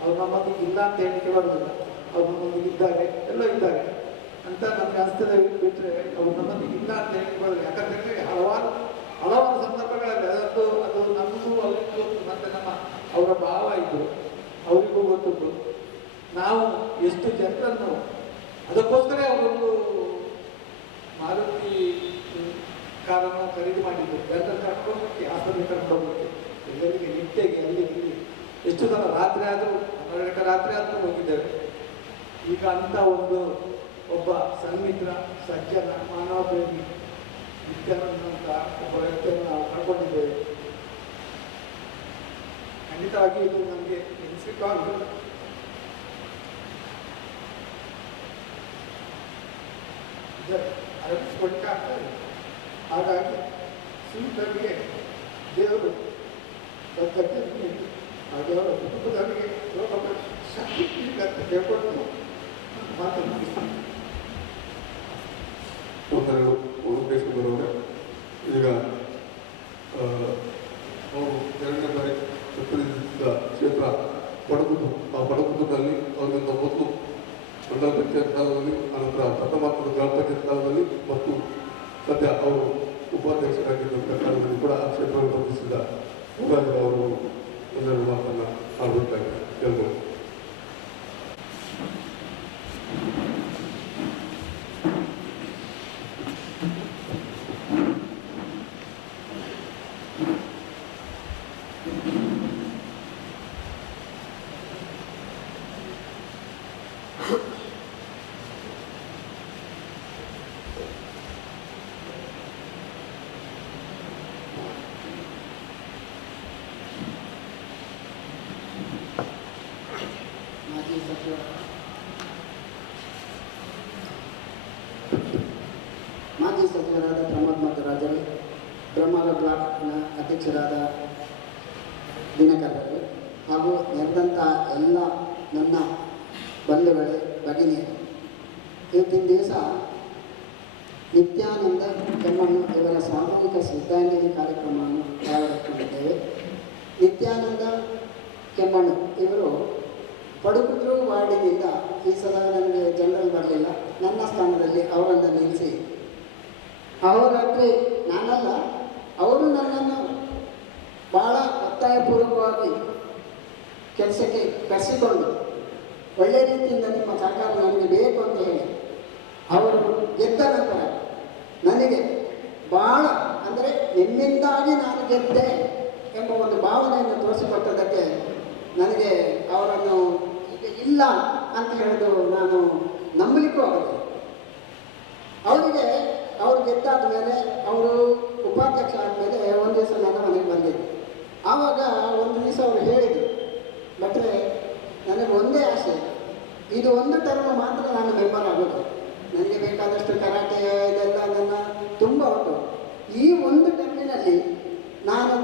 ಅವ್ರು ನಮ್ಮೊಂದಿಗೆ ಇಲ್ಲ ಅಂತ ಹೇಳಿಕೆ ಬರೋದಿಲ್ಲ. ಅವ್ರು ನಮ್ಮೊಂದಿಗೆ ಇದ್ದಾರೆ, ಎಲ್ಲೋ ಇದ್ದಾರೆ ಅಂತ ನಮಗೆ ಅನಿಸ್ತದೆ. ಬಿಟ್ಟರೆ ಅವ್ರು ನಮ್ಮೊಂದಿಗೆ ಇಲ್ಲ ಅಂತ ಹೇಳಿಕೆ ಬರೋದಿಲ್ಲ. ಯಾಕಂತೇಳಿದ್ರೆ ಹಲವಾರು ಸಂದರ್ಭಗಳಲ್ಲಿ ಅದು ನಮಗೂ ಅವರಿಗೂ ಮತ್ತು ಅವರ ಭಾವ ಇದ್ದರು, ಅವರಿಗೂ ಗೊತ್ತಿತ್ತು. ನಾವು ಎಷ್ಟು ಜನರನ್ನು ಅದಕ್ಕೋಸ್ಕರ ಅವರೊಂದು ಮಾರುತಿ ಕಾರನ್ನು ಖರೀದಿ ಮಾಡಿದ್ದು, ಜನರನ್ನು ಕರ್ಕೊಂಡು ಹೋಗ್ಲಿಕ್ಕೆ, ಆಸ್ಪತ್ರೆಗೆ ಕರ್ಕೊಂಡು ಹೋಗ್ಲಿಕ್ಕೆ, ಎಲ್ಲರಿಗೆ ನಿತ್ಯಗೆ ಅಲ್ಲಿಗೆ ಇಲ್ಲಿ ಎಷ್ಟು ಸಲ ರಾತ್ರಿ ಆದರೂ 12 ರಾತ್ರಿ ಆದರೂ ಹೋಗಿದ್ದೇವೆ. ಈಗ ಅಂಥ ಒಬ್ಬ ಸನ್ಮಿತ್ರ, ಸಜ್ಜನ, ಮಾನವ ಪ್ರೇಮಿ ನಿತ್ಯಾನಂದಂತ ಒಬ್ಬ ವ್ಯಕ್ತಿಯನ್ನು ನಾವು ಕಳ್ಕೊಂಡಿದ್ದೇವೆ. ಖಂಡಿತವಾಗಿ ಇದು ನಮಗೆ ಎನಿಸಿಕೊಂಡು ಅರಗಿಸ್ಕೊಳ್ತಾ ಆಗ್ತದೆ. ಹಾಗಾಗಿ ಶ್ರೀಧರಿಗೆ ದೇವರು ಸದ್ಗತಿ ನೀಡಿ ಹಾಗೆ ಅವರ ಕುಟುಂಬದವರಿಗೆ ಶಕ್ತಿ ಅಂತ ಹೇಳ್ಕೊಂಡು ಮಾತನಾಡಿಸ್ತಾರೆ. ಉಡುಪೇಶ್ವರವರೇ ಈಗ ಅವರು 2ನೇ ಬಾರಿ ಪ್ರತಿನಿಧಿಸಿದ ಕ್ಷೇತ್ರ ಪಡಗುದು. ಆ ಪಡಗುದಲ್ಲಿ ಅವರಿಂದ ಮೊದಲು ಮಂಡಲ ಪಂಚಾಯತ್ ಸ್ಥಾನದಲ್ಲಿ, ಅನಂತರ ಪ್ರಥಮ ಗ್ರಾಮ ಪಂಚಾಯತ್ ಸ್ಥಾನದಲ್ಲಿ ಮತ್ತು ಸದ್ಯ ಅವರು ಉಪಾಧ್ಯಕ್ಷರಾಗಿದ್ದಂಥ ಕಾಲದಲ್ಲಿ ಕೂಡ ಆ ಕ್ಷೇತ್ರವನ್ನು ಬಂಧಿಸಿದ ಅವರು ಎಲ್ಲರೂ ಮಾತನ್ನು ಆಡಬೇಕಾಗಿ ಕೇಳ್ಬೋದು. ಮಾಜಿ ಸಚಿವರಾದ ಪ್ರಮೋದ್ ಮತ್ತು ರಾಜರು, ಬ್ರಹ್ಮಾವರ ಬ್ಲಾಕ್ನ ಅಧ್ಯಕ್ಷರಾದ ದಿನಕರರು, ಹಾಗೂ ನೆರೆದಂಥ ಎಲ್ಲ ನನ್ನ ಬಂಧುಗಳೇ, ಭಗಿನಿಯರು, ಇವತ್ತಿನ ದಿವಸ ನಿತ್ಯಾನಂದ ಕೆಮ್ಮಣ್ಣು ಇವರ ಸಾಮೂಹಿಕ ಶ್ರದ್ಧಾಂಜಲಿ ಕಾರ್ಯಕ್ರಮವನ್ನು ಪ್ರಾರಂಭಿಸಿದ್ದೇವೆ. ನಿತ್ಯಾನಂದ ಕೆಮ್ಮಣ್ಣು ಇವರು ಪಡುಕುದ್ರು ವಾರ್ಡಿನಿಂದ ಈ ಸಲ ನನಗೆ ಜನರಲ್ ಬರಲಿಲ್ಲ, ನನ್ನ ಸ್ಥಾನದಲ್ಲಿ ಅವರನ್ನು ನಿಲ್ಲಿಸಿ ಅವರಾದರೆ ನಾನಲ್ಲ, ಅವರು ನನ್ನನ್ನು ಭಾಳ ಒತ್ತಾಯಪೂರ್ವಕವಾಗಿ ಕೆಲಸಕ್ಕೆ ಕರೆಸಿಕೊಂಡು ಒಳ್ಳೆಯ ರೀತಿಯಿಂದ ನಿಮ್ಮ ಸಹಕಾರ ನನಗೆ ಬೇಕು ಅಂತ ಹೇಳಿ ಅವರು ಗೆದ್ದ ನಂತರ ನನಗೆ ಭಾಳ ಅಂದರೆ ನಿಮ್ಮಿಂದಾಗಿ ನಾನು ಗೆದ್ದೆ ಎಂಬ ಒಂದು ಭಾವನೆಯನ್ನು ತೋರಿಸಿಕೊಟ್ಟದಕ್ಕೆ ನನಗೆ ಅವರನ್ನು ಈಗ ಇಲ್ಲ ಅಂತ ಹೇಳಿದು ನಾನು ನಂಬಲಿಕ್ಕೂ ಆಗುತ್ತೆ. ಅವರಿಗೆ ಅವರು ಗೆದ್ದಾದ ಮೇಲೆ ಅವರು ಉಪಾಧ್ಯಕ್ಷ ಆದಮೇಲೆ ಒಂದು ದಿವಸ ನನ್ನ ಮನೆಗೆ ಬಂದಿದ್ದರು. ಆವಾಗ ಒಂದು ದಿವಸ ಅವರು ಹೇಳಿದರು, ಬಟ್ರೆ ನನಗೆ ಒಂದೇ ಆಸೆ, ಇದು ಒಂದು ಟರ್ಮ್ ಮಾತ್ರ ನಾನು ಮೆಂಬರ್ ಆಗೋದು, ನನಗೆ ಬೇಕಾದಷ್ಟು ಕರಾಟೆ ಇದೆಲ್ಲ ನನ್ನ ತುಂಬ ಉಂಟು, ಈ ಒಂದು ಟರ್ಮಿನಲ್ಲಿ ನಾನು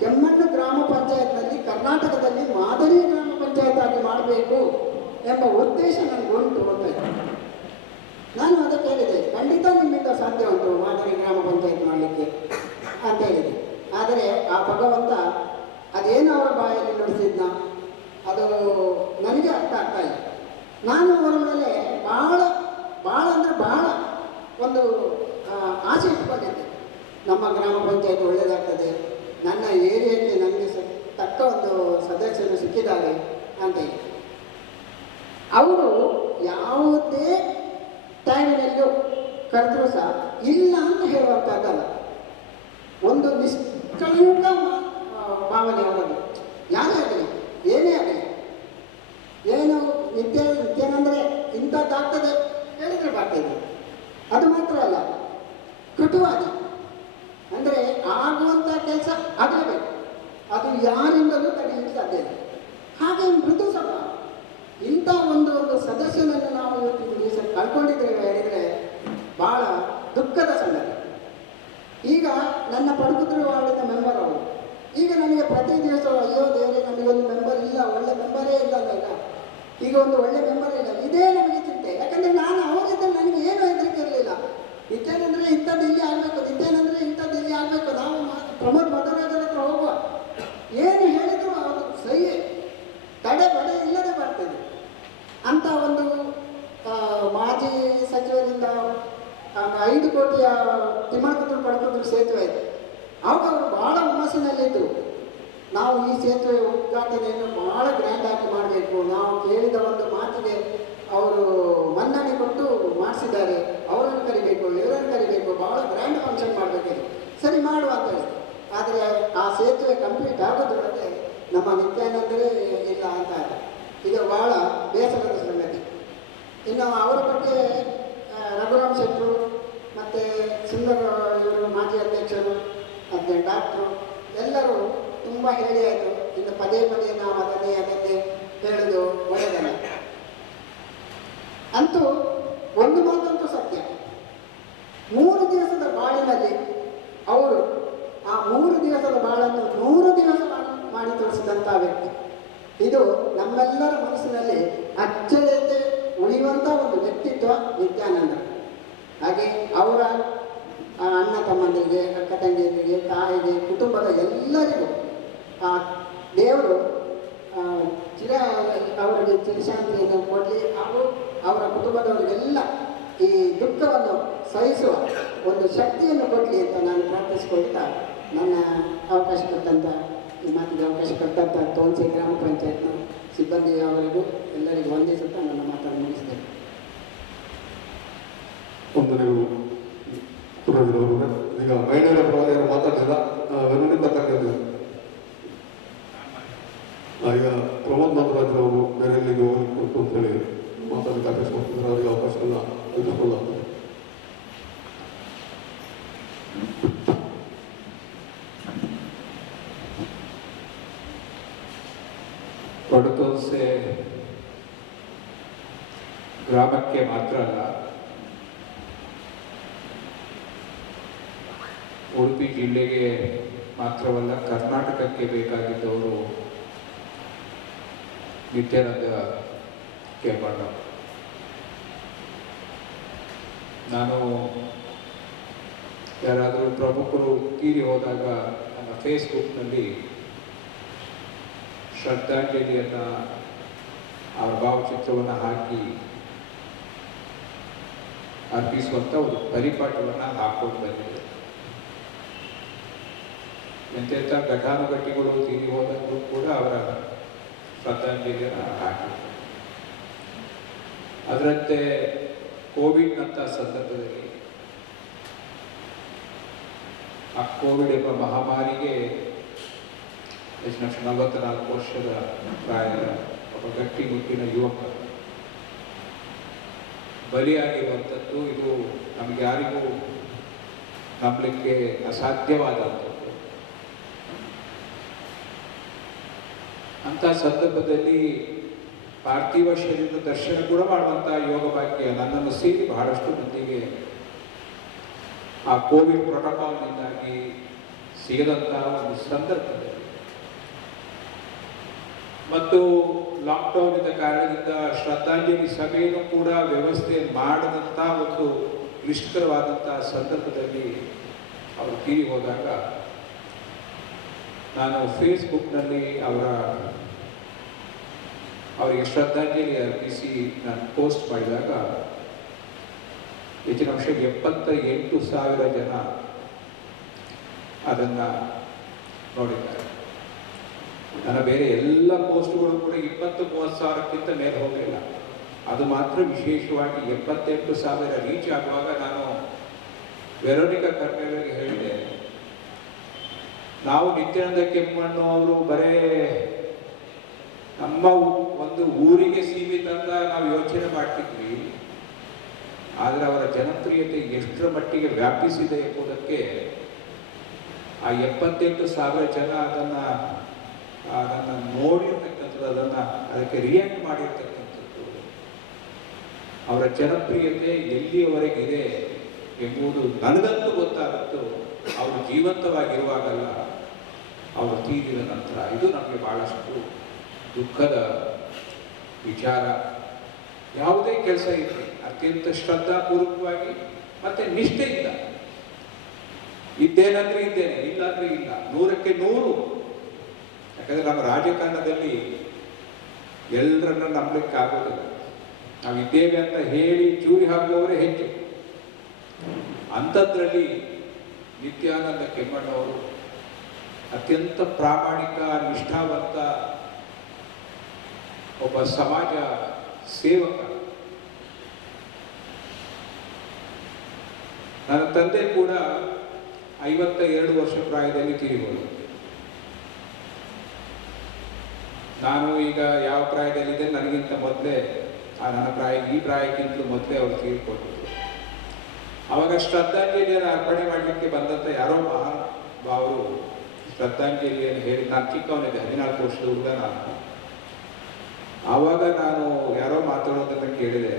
ಕೆಮ್ಮಣ್ಣು ಗ್ರಾಮ ಪಂಚಾಯತ್ನಲ್ಲಿ ಕರ್ನಾಟಕದಲ್ಲಿ ಮಾದರಿ ಗ್ರಾಮ ಪಂಚಾಯತ್ ಆಗಿ ಮಾಡಬೇಕು ಎಂಬ ಉದ್ದೇಶ ನನಗೆ ಉಂಟು ಅಂತ ಇತ್ತು. ನಾನು ಅದಕ್ಕೆ ಹೇಳಿದೆ, ಖಂಡಿತ ನಿಮ್ಮಿಂದ ಸಾಧ್ಯ ಉಂಟು ಮಾದರಿ ಗ್ರಾಮ ಪಂಚಾಯತ್ ಮಾಡಲಿಕ್ಕೆ ಅಂತ ಹೇಳಿದೆ. ಆದರೆ ಆ ಭಗವಂತ ಅದೇನು ಅವರ ಬಾಯಲ್ಲಿ ನುಡಿಸಿದ್ನ ಅದು ನನಗೆ ಅರ್ಥ ಆಗ್ತಾ ಇಲ್ಲ. ನಾನು ಅವರ ಮೇಲೆ ಭಾಳ ಅಂದರೆ ಭಾಳ ಒಂದು ಆಸೆ ಇಟ್ಕೊಂಡಿದ್ದೆ, ನಮ್ಮ ಗ್ರಾಮ ಪಂಚಾಯತ್ ಒಳ್ಳೆಯದಾಗ್ತದೆ, ನನ್ನ ಏರಿಯಾಕ್ಕೆ ನನಗೆ ತಕ್ಕ ಒಂದು ಸದಸ್ಯರು ಸಿಕ್ಕಿದ್ದಾರೆ ಅಂತ ಹೇಳಿ. ಅವರು ಯಾವುದೇ ಟೈಮಿನಲ್ಲೂ ಕರೆದ್ರೂ ಸಹ ಇಲ್ಲ ಅಂತ ಹೇಳುವಂಥದ್ದಲ್ಲ, ಒಂದು ನಿಷ್ಕಳಂಕ ಭಾವನೆ ಅವರದ್ದು. ಯಾರೇ ಆಗಲಿ ಏನೇ ಆಗಲಿ, ಏನು ನಿತ್ಯಾನಂದರೆ ಇಂಥದ್ದಾಗ್ತದೆ ಹೇಳಿದರೆ ಬರ್ತಿದೆ. ಅದು ಮಾತ್ರ ಅಲ್ಲ, ಕಟುವಾಗಿ ಅಂದರೆ ಆಗುವಂಥ ಕೆಲಸ ಆಗಲೇಬೇಕು, ಅದು ಯಾರಿಂದಲೂ ತಡೆಯಲಿಕ್ಕೆ ಸಾಧ್ಯ ಇಲ್ಲ. ಹಾಗೆ ಮೃದು ಸ್ವಭಾವ, ಇಂಥ ಒಂದು ಸದಸ್ಯನನ್ನು ನಾವು ಇವತ್ತಿನ ದಿವಸ ಕಳ್ಕೊಂಡಿದ್ದೇವೆ ಹೇಳಿದರೆ ಭಾಳ ದುಃಖದ ಸಂಗತಿ. ಈಗ ನನ್ನ ಪಡುಕುದ್ರು ವಾರ್ಡಿನ ಮೆಂಬರ್ ಅವರು, ಈಗ ನನಗೆ ಪ್ರತಿ ದಿವಸ ಅಯ್ಯೋ ದೇವರೇ ನನಗೊಂದು ಮೆಂಬರ್ ಇಲ್ಲ, ಒಳ್ಳೆ ಮೆಂಬರೇ ಇಲ್ಲ ಈಗ, ಈಗ ಒಂದು ಒಳ್ಳೆ ಮೆಂಬರ್ ಇಲ್ಲ, ಇದೇ ನಮಗೆ ಚಿಂತೆ. ಯಾಕಂದರೆ ನಾನು ಅವರಿದ್ದ ನನಗೆ ಏನು ಹೆದರಿಕೆ ಇರಲಿಲ್ಲ. ನಿತ್ಯಾನಂದರೆ ಇಂಥದ್ದು ಇಲ್ಲಿ ಆಗಬೇಕು, ನಿತ್ಯಾನಂದರೆ ಇಂಥದ್ದು ಇಲ್ಲಿ ಆಗಬೇಕು, ನಾವು ಪ್ರಮೋದ್ ಮಧುರಾಜರ ಹತ್ರ ಹೋಗುವ, ಏನು ಹೇಳಿದ್ರು ಅವರು ಸಹಿ ತಡೆ ಬಡೆ ಇಲ್ಲದೆ ಬರ್ತದೆ ಅಂತ ಒಂದು ಮಾಜಿ ಸಚಿವರಿಂದ 5 ಕೋಟಿಯ ತಿಮ್ಮಕ್ಕೂರು ಪಡ್ಕೊಂಡ್ರು ಸೇತುವೆ ಇದೆ. ಆವಾಗ ಅವರು ಭಾಳ ಹುಮ್ಮಸ್ಸಿನಲ್ಲಿದ್ದರು, ನಾವು ಈ ಸೇತುವೆ ಉದ್ಘಾಟನೆಯನ್ನು ಭಾಳ ಗ್ರ್ಯಾಂಡ್ ಆಗಿ ಮಾಡಬೇಕು, ನಾವು ಕೇಳಿದ ಒಂದು ಮಾತಿಗೆ ಅವರು ಮನ್ನಣೆ ಕೊಟ್ಟು ಮಾಡಿಸಿದ್ದಾರೆ, ಅವರನ್ನು ಕರಿಬೇಕು, ಇವರನ್ನು ಕರಿಬೇಕು, ಭಾಳ ಗ್ರ್ಯಾಂಡ್ ಫಂಕ್ಷನ್ ಮಾಡಬೇಕಿದೆ, ಸರಿ ಮಾಡುವ ಅಂತ ಹೇಳಿ. ಆದರೆ ಆ ಸೇತುವೆ ಕಂಪ್ಲೀಟ್ ಆಗೋದ್ರೊಳಗೆ ನಮ್ಮ ನಿತ್ಯಾನಂದರೇ ಇಲ್ಲ ಅಂತ ಇದೆ. ಇದು ಭಾಳ ಬೇಸರದ ಸಂಗತಿ. ಇನ್ನು ಅವರ ಬಗ್ಗೆ ರಘುರಾಮ್ ಶೆಟ್ಟರು ಮತ್ತು ಸುಂದರ್ ಇವರು ಮಾಜಿ ಅಧ್ಯಕ್ಷರು ಮತ್ತು ಡಾಕ್ಟ್ರು ಎಲ್ಲರೂ ತುಂಬ ಹೇಳಿ ಆಯಿತು. ಇನ್ನು ಪದೇ ಪದೇ ನಾವು ಅದನ್ನೇ ಹೇಳೋದು ಒಳ್ಳೆಯದಲ್ಲ. ಅಂತೂ ಒಂದು ಮಾತಂತೂ ಸತ್ಯ, 3 ದಿವಸದ ಬಾಳಿನಲ್ಲಿ ಅವರು ಆ 3 ದಿವಸದ ಬಾಳನ್ನು 100 ದಿವಸ ಮಾಡಿ ತೋರಿಸಿದಂಥ ವ್ಯಕ್ತಿ. ಇದು ನಮ್ಮೆಲ್ಲರ ಮನಸ್ಸಿನಲ್ಲಿ ಅಚ್ಚಳಿಯದೆ ಉಳಿಯುವಂಥ ಒಂದು ವ್ಯಕ್ತಿತ್ವ ನಿತ್ಯಾನಂದ. ಹಾಗೆ ಅವರ ಅಣ್ಣ ತಮ್ಮಂದಿರಿಗೆ, ಅಕ್ಕ ತಂಗಿಯರಿಗೆ, ತಾಯಿಗೆ, ಕುಟುಂಬದ ಎಲ್ಲರಿಗೂ ಆ ದೇವರು ಅವರಿಗೆ ಚಿರಶಾಂತಿಯನ್ನು ಕೊಡಲಿ, ಹಾಗೂ ಅವರ ಕುಟುಂಬದವರಿಗೆಲ್ಲ ಈ ದುಃಖವನ್ನು ಸಹಿಸುವ ಒಂದು ಶಕ್ತಿಯನ್ನು ಕೊಡಲಿ ಅಂತ ನಾನು ಪ್ರಾರ್ಥಿಸಿಕೊಳ್ತಾ ನನ್ನ ಅವಕಾಶ ಕೊಟ್ಟಂಥ ಈ ಮಾತಿಗೆ ಅವಕಾಶ ಕೊಟ್ಟಂಥ ತೋನ್ಸೆ ಗ್ರಾಮ ಪಂಚಾಯತ್ನ ಸಿಬ್ಬಂದಿ ಅವರಿಗೂ ಎಲ್ಲರಿಗೂ ವಂದಿಸುತ್ತಾ ನನ್ನ ಮಾತನ್ನು ಮುಗಿಸಿದ್ದೇನೆ. ಒಂದು ನೀವು ಪುರೋಹಿತರವರು ಈಗ ಮಹಿಳೆಯರ ಪರವಾಗಿ ಯಾರು ಮಾತಾಡ್ತಿಲ್ಲ, ವಿನಂತಿ ತಕ್ಕಂಥದ್ದು. ಈಗ ಪ್ರಮೋದ್ ಮಧುರಾಜರವರು ಬೇರೆ ಎಲ್ಲಿಗೆ ಹೋಗಲಿಕ್ಕೆ ಅಂತ ಹೇಳಿ ಮಾತಾಡಲಿಕ್ಕೆ ಅವಕಾಶ ಕೊಡ್ತಿದ್ದಾರೆ, ಅವರಿಗೆ ಅವಕಾಶವನ್ನು ತೆಗೆದುಕೊಳ್ಳಲಾಗ್ತದೆ. ಪಡುತೋನ್ಸೆ ಗ್ರಾಮಕ್ಕೆ ಮಾತ್ರ ಅಲ್ಲ, ಉಡುಪಿ ಜಿಲ್ಲೆಗೆ ಮಾತ್ರವಲ್ಲ ಕರ್ನಾಟಕಕ್ಕೆ ಬೇಕಾಗಿದ್ದವರು ನಿತ್ಯಾನಂದ ಕೆಮ್ಮಣ್ಣ. ನಾನು ಯಾರಾದರೂ ಪ್ರಮುಖರು ತೀರಿ ಹೋದಾಗ ನನ್ನ ಫೇಸ್ಬುಕ್ನಲ್ಲಿ ಶ್ರದ್ಧಾಂಜಲಿಯನ್ನು ಅವರ ಭಾವಚಿತ್ರವನ್ನು ಹಾಕಿ ಅರ್ಪಿಸುವಂಥ ಒಂದು ಪರಿಪಾಠವನ್ನು ಹಾಕ್ಕೊಂಡು ಬಂದಿದೆ. ಎಂತೆಂಥ ಘಟಾನುಘಟಿಗಳು ತೀರಿ ಹೋದಾಗಲೂ ಕೂಡ ಅವರ ಶ್ರದ್ಧಾಂಜಲಿಯನ್ನು ಹಾಕಿದ್ದಾರೆ. ಅದರಂತೆ ಕೋವಿಡ್ನಂಥ ಸಂದರ್ಭದಲ್ಲಿ ಆ ಕೋವಿಡ್ ಎಂಬ ಮಹಾಮಾರಿಗೆ ಹೆಚ್ಚಿನ 44 ವರ್ಷದ ಪ್ರಾಯದ ಒಬ್ಬ ಗಟ್ಟಿಮುಟ್ಟಿನ ಯುವಕ ಬಲಿಯಾಗಿರುವಂಥದ್ದು ಇದು ನಮಗೆ ಯಾರಿಗೂ ನಂಬಲಿಕ್ಕೆ ಅಸಾಧ್ಯವಾದಂಥದ್ದು. ಅಂಥ ಸಂದರ್ಭದಲ್ಲಿ ಪಾರ್ಥಿವ ಶರೀರದ ದರ್ಶನ ಕೂಡ ಮಾಡುವಂಥ ಯೋಗ ಭಾಗ್ಯ ನನ್ನನ್ನು ಸೇರಿ ಬಹಳಷ್ಟು ಮಂದಿಗೆ ಆ ಕೋವಿಡ್ ಪ್ರೋಟೋಕಾಲ್ನಿಂದಾಗಿ ಸಿಗದಂಥ ಒಂದು ಸಂದರ್ಭದಲ್ಲಿ ಮತ್ತು ಲಾಕ್ಡೌನಿನ ಕಾರಣದಿಂದ ಶ್ರದ್ಧಾಂಜಲಿ ಸಭೆಯನ್ನು ಕೂಡ ವ್ಯವಸ್ಥೆ ಮಾಡದಂಥ ಒಂದು ಕ್ಲಿಷ್ಟಕರವಾದಂಥ ಸಂದರ್ಭದಲ್ಲಿ ಅವರು ತೀರಿ ಹೋದಾಗ ನಾನು ಫೇಸ್ಬುಕ್ನಲ್ಲಿ ಅವರಿಗೆ ಶ್ರದ್ಧಾಂಜಲಿ ಅರ್ಪಿಸಿ ನಾನು ಪೋಸ್ಟ್ ಮಾಡಿದಾಗ ಹೆಚ್ಚಿನ ಅಂಶ 78,000 ಜನ ಅದನ್ನು ನೋಡಿದ್ದಾರೆ. ನನ್ನ ಬೇರೆ ಎಲ್ಲ ಪೋಸ್ಟ್ಗಳು ಕೂಡ 20-30 ಸಾವಿರಕ್ಕಿಂತ ಮೇಲೆ ಹೋಗಲಿಲ್ಲ. ಅದು ಮಾತ್ರ ವಿಶೇಷವಾಗಿ 78,000 ರೀಚ್ ಆಗುವಾಗ ನಾನು ವೆರೋನಿಕಾ ಕರ್ಮೇವರಿಗೆ ಹೇಳಿದೆ, ನಾವು ನಿತ್ಯಾನಂದ ಕೆಮ್ಮಣ್ಣು ಅವರು ಬರೇ ನಮ್ಮ ಒಂದು ಊರಿಗೆ ಸೀಮಿತ ಅಂತ ನಾವು ಯೋಚನೆ ಮಾಡ್ತಿದ್ವಿ. ಆದರೆ ಅವರ ಜನಪ್ರಿಯತೆ ಎಷ್ಟರ ಮಟ್ಟಿಗೆ ವ್ಯಾಪಿಸಿದೆ ಎಂಬುದಕ್ಕೆ ಆ 78,000 ಜನ ಅದನ್ನು ನೋಡಿರ್ತಕ್ಕಂಥದ್ದು, ಅದಕ್ಕೆ ರಿಯಾಕ್ಟ್ ಮಾಡಿರ್ತಕ್ಕಂಥದ್ದು, ಅವರ ಜನಪ್ರಿಯತೆ ಎಲ್ಲಿಯವರೆಗಿದೆ ಎಂಬುದು ನನಗಂತೂ ಗೊತ್ತಾಗುತ್ತೋ ಅವರು ಜೀವಂತವಾಗಿರುವಾಗಲ್ಲ, ಅವರು ತೀರಿದ ನಂತರ. ಇದು ನಮಗೆ ಬಹಳಷ್ಟು ದುಃಖದ ವಿಚಾರ. ಯಾವುದೇ ಕೆಲಸ ಇರಲಿ ಅತ್ಯಂತ ಶ್ರದ್ಧಾಪೂರ್ವಕವಾಗಿ ಮತ್ತು ನಿಷ್ಠೆಯಿಂದ ಇದ್ದೇನಂದ್ರೆ ಇದ್ದೇನೆ, ಇಲ್ಲಾಂದ್ರೆ ಇಲ್ಲ, 100ಕ್ಕೆ 100. ಯಾಕಂದರೆ ನಮ್ಮ ರಾಜಕಾರಣದಲ್ಲಿ ಎಲ್ಲರನ್ನ ನಂಬಲಿಕ್ಕೆ ಆಗೋದಿಲ್ಲ. ನಾವು ಇದ್ದೇವೆ ಅಂತ ಹೇಳಿ ಚೂರಿ ಹಾಕುವವರೇ ಹೆಚ್ಚು. ಅಂಥದ್ರಲ್ಲಿ ನಿತ್ಯಾನಂದ ಕೆಮ್ಮಣ್ಣವರು ಅತ್ಯಂತ ಪ್ರಾಮಾಣಿಕ, ನಿಷ್ಠಾವಂತ ಒಬ್ಬ ಸಮಾಜ ಸೇವಕ. ನನ್ನ ತಂದೆ ಕೂಡ 52 ವರ್ಷ ಪ್ರಾಯದಲ್ಲಿ ತೀರಿಹೋದರು. ನಾನು ಈಗ ಯಾವ ಪ್ರಾಯದಲ್ಲಿದ್ದೆ ನನಗಿಂತ ಮೊದಲೇ ಈ ಪ್ರಾಯಕ್ಕಿಂತಲೂ ಮೊದಲೇ ಅವರು ತೀರಿಕೊಂಡಿದ್ರು. ಆವಾಗ ಶ್ರದ್ಧಾಂಜಲಿಯನ್ನು ಅರ್ಪಣೆ ಮಾಡಲಿಕ್ಕೆ ಬಂದಂಥ ಯಾರೋ ಮಹಾನುಭಾವರು ಶ್ರದ್ಧಾಂಜಲಿಯನ್ನು ಹೇಳಿ, ನಾನು ಚಿಕ್ಕವನಿದ್ದೆ, 14 ವರ್ಷದ ಹುಡುಗ ನಾನು. ಆವಾಗ ನಾನು ಯಾರೋ ಮಾತಾಡೋದನ್ನು ಕೇಳಿದೆ,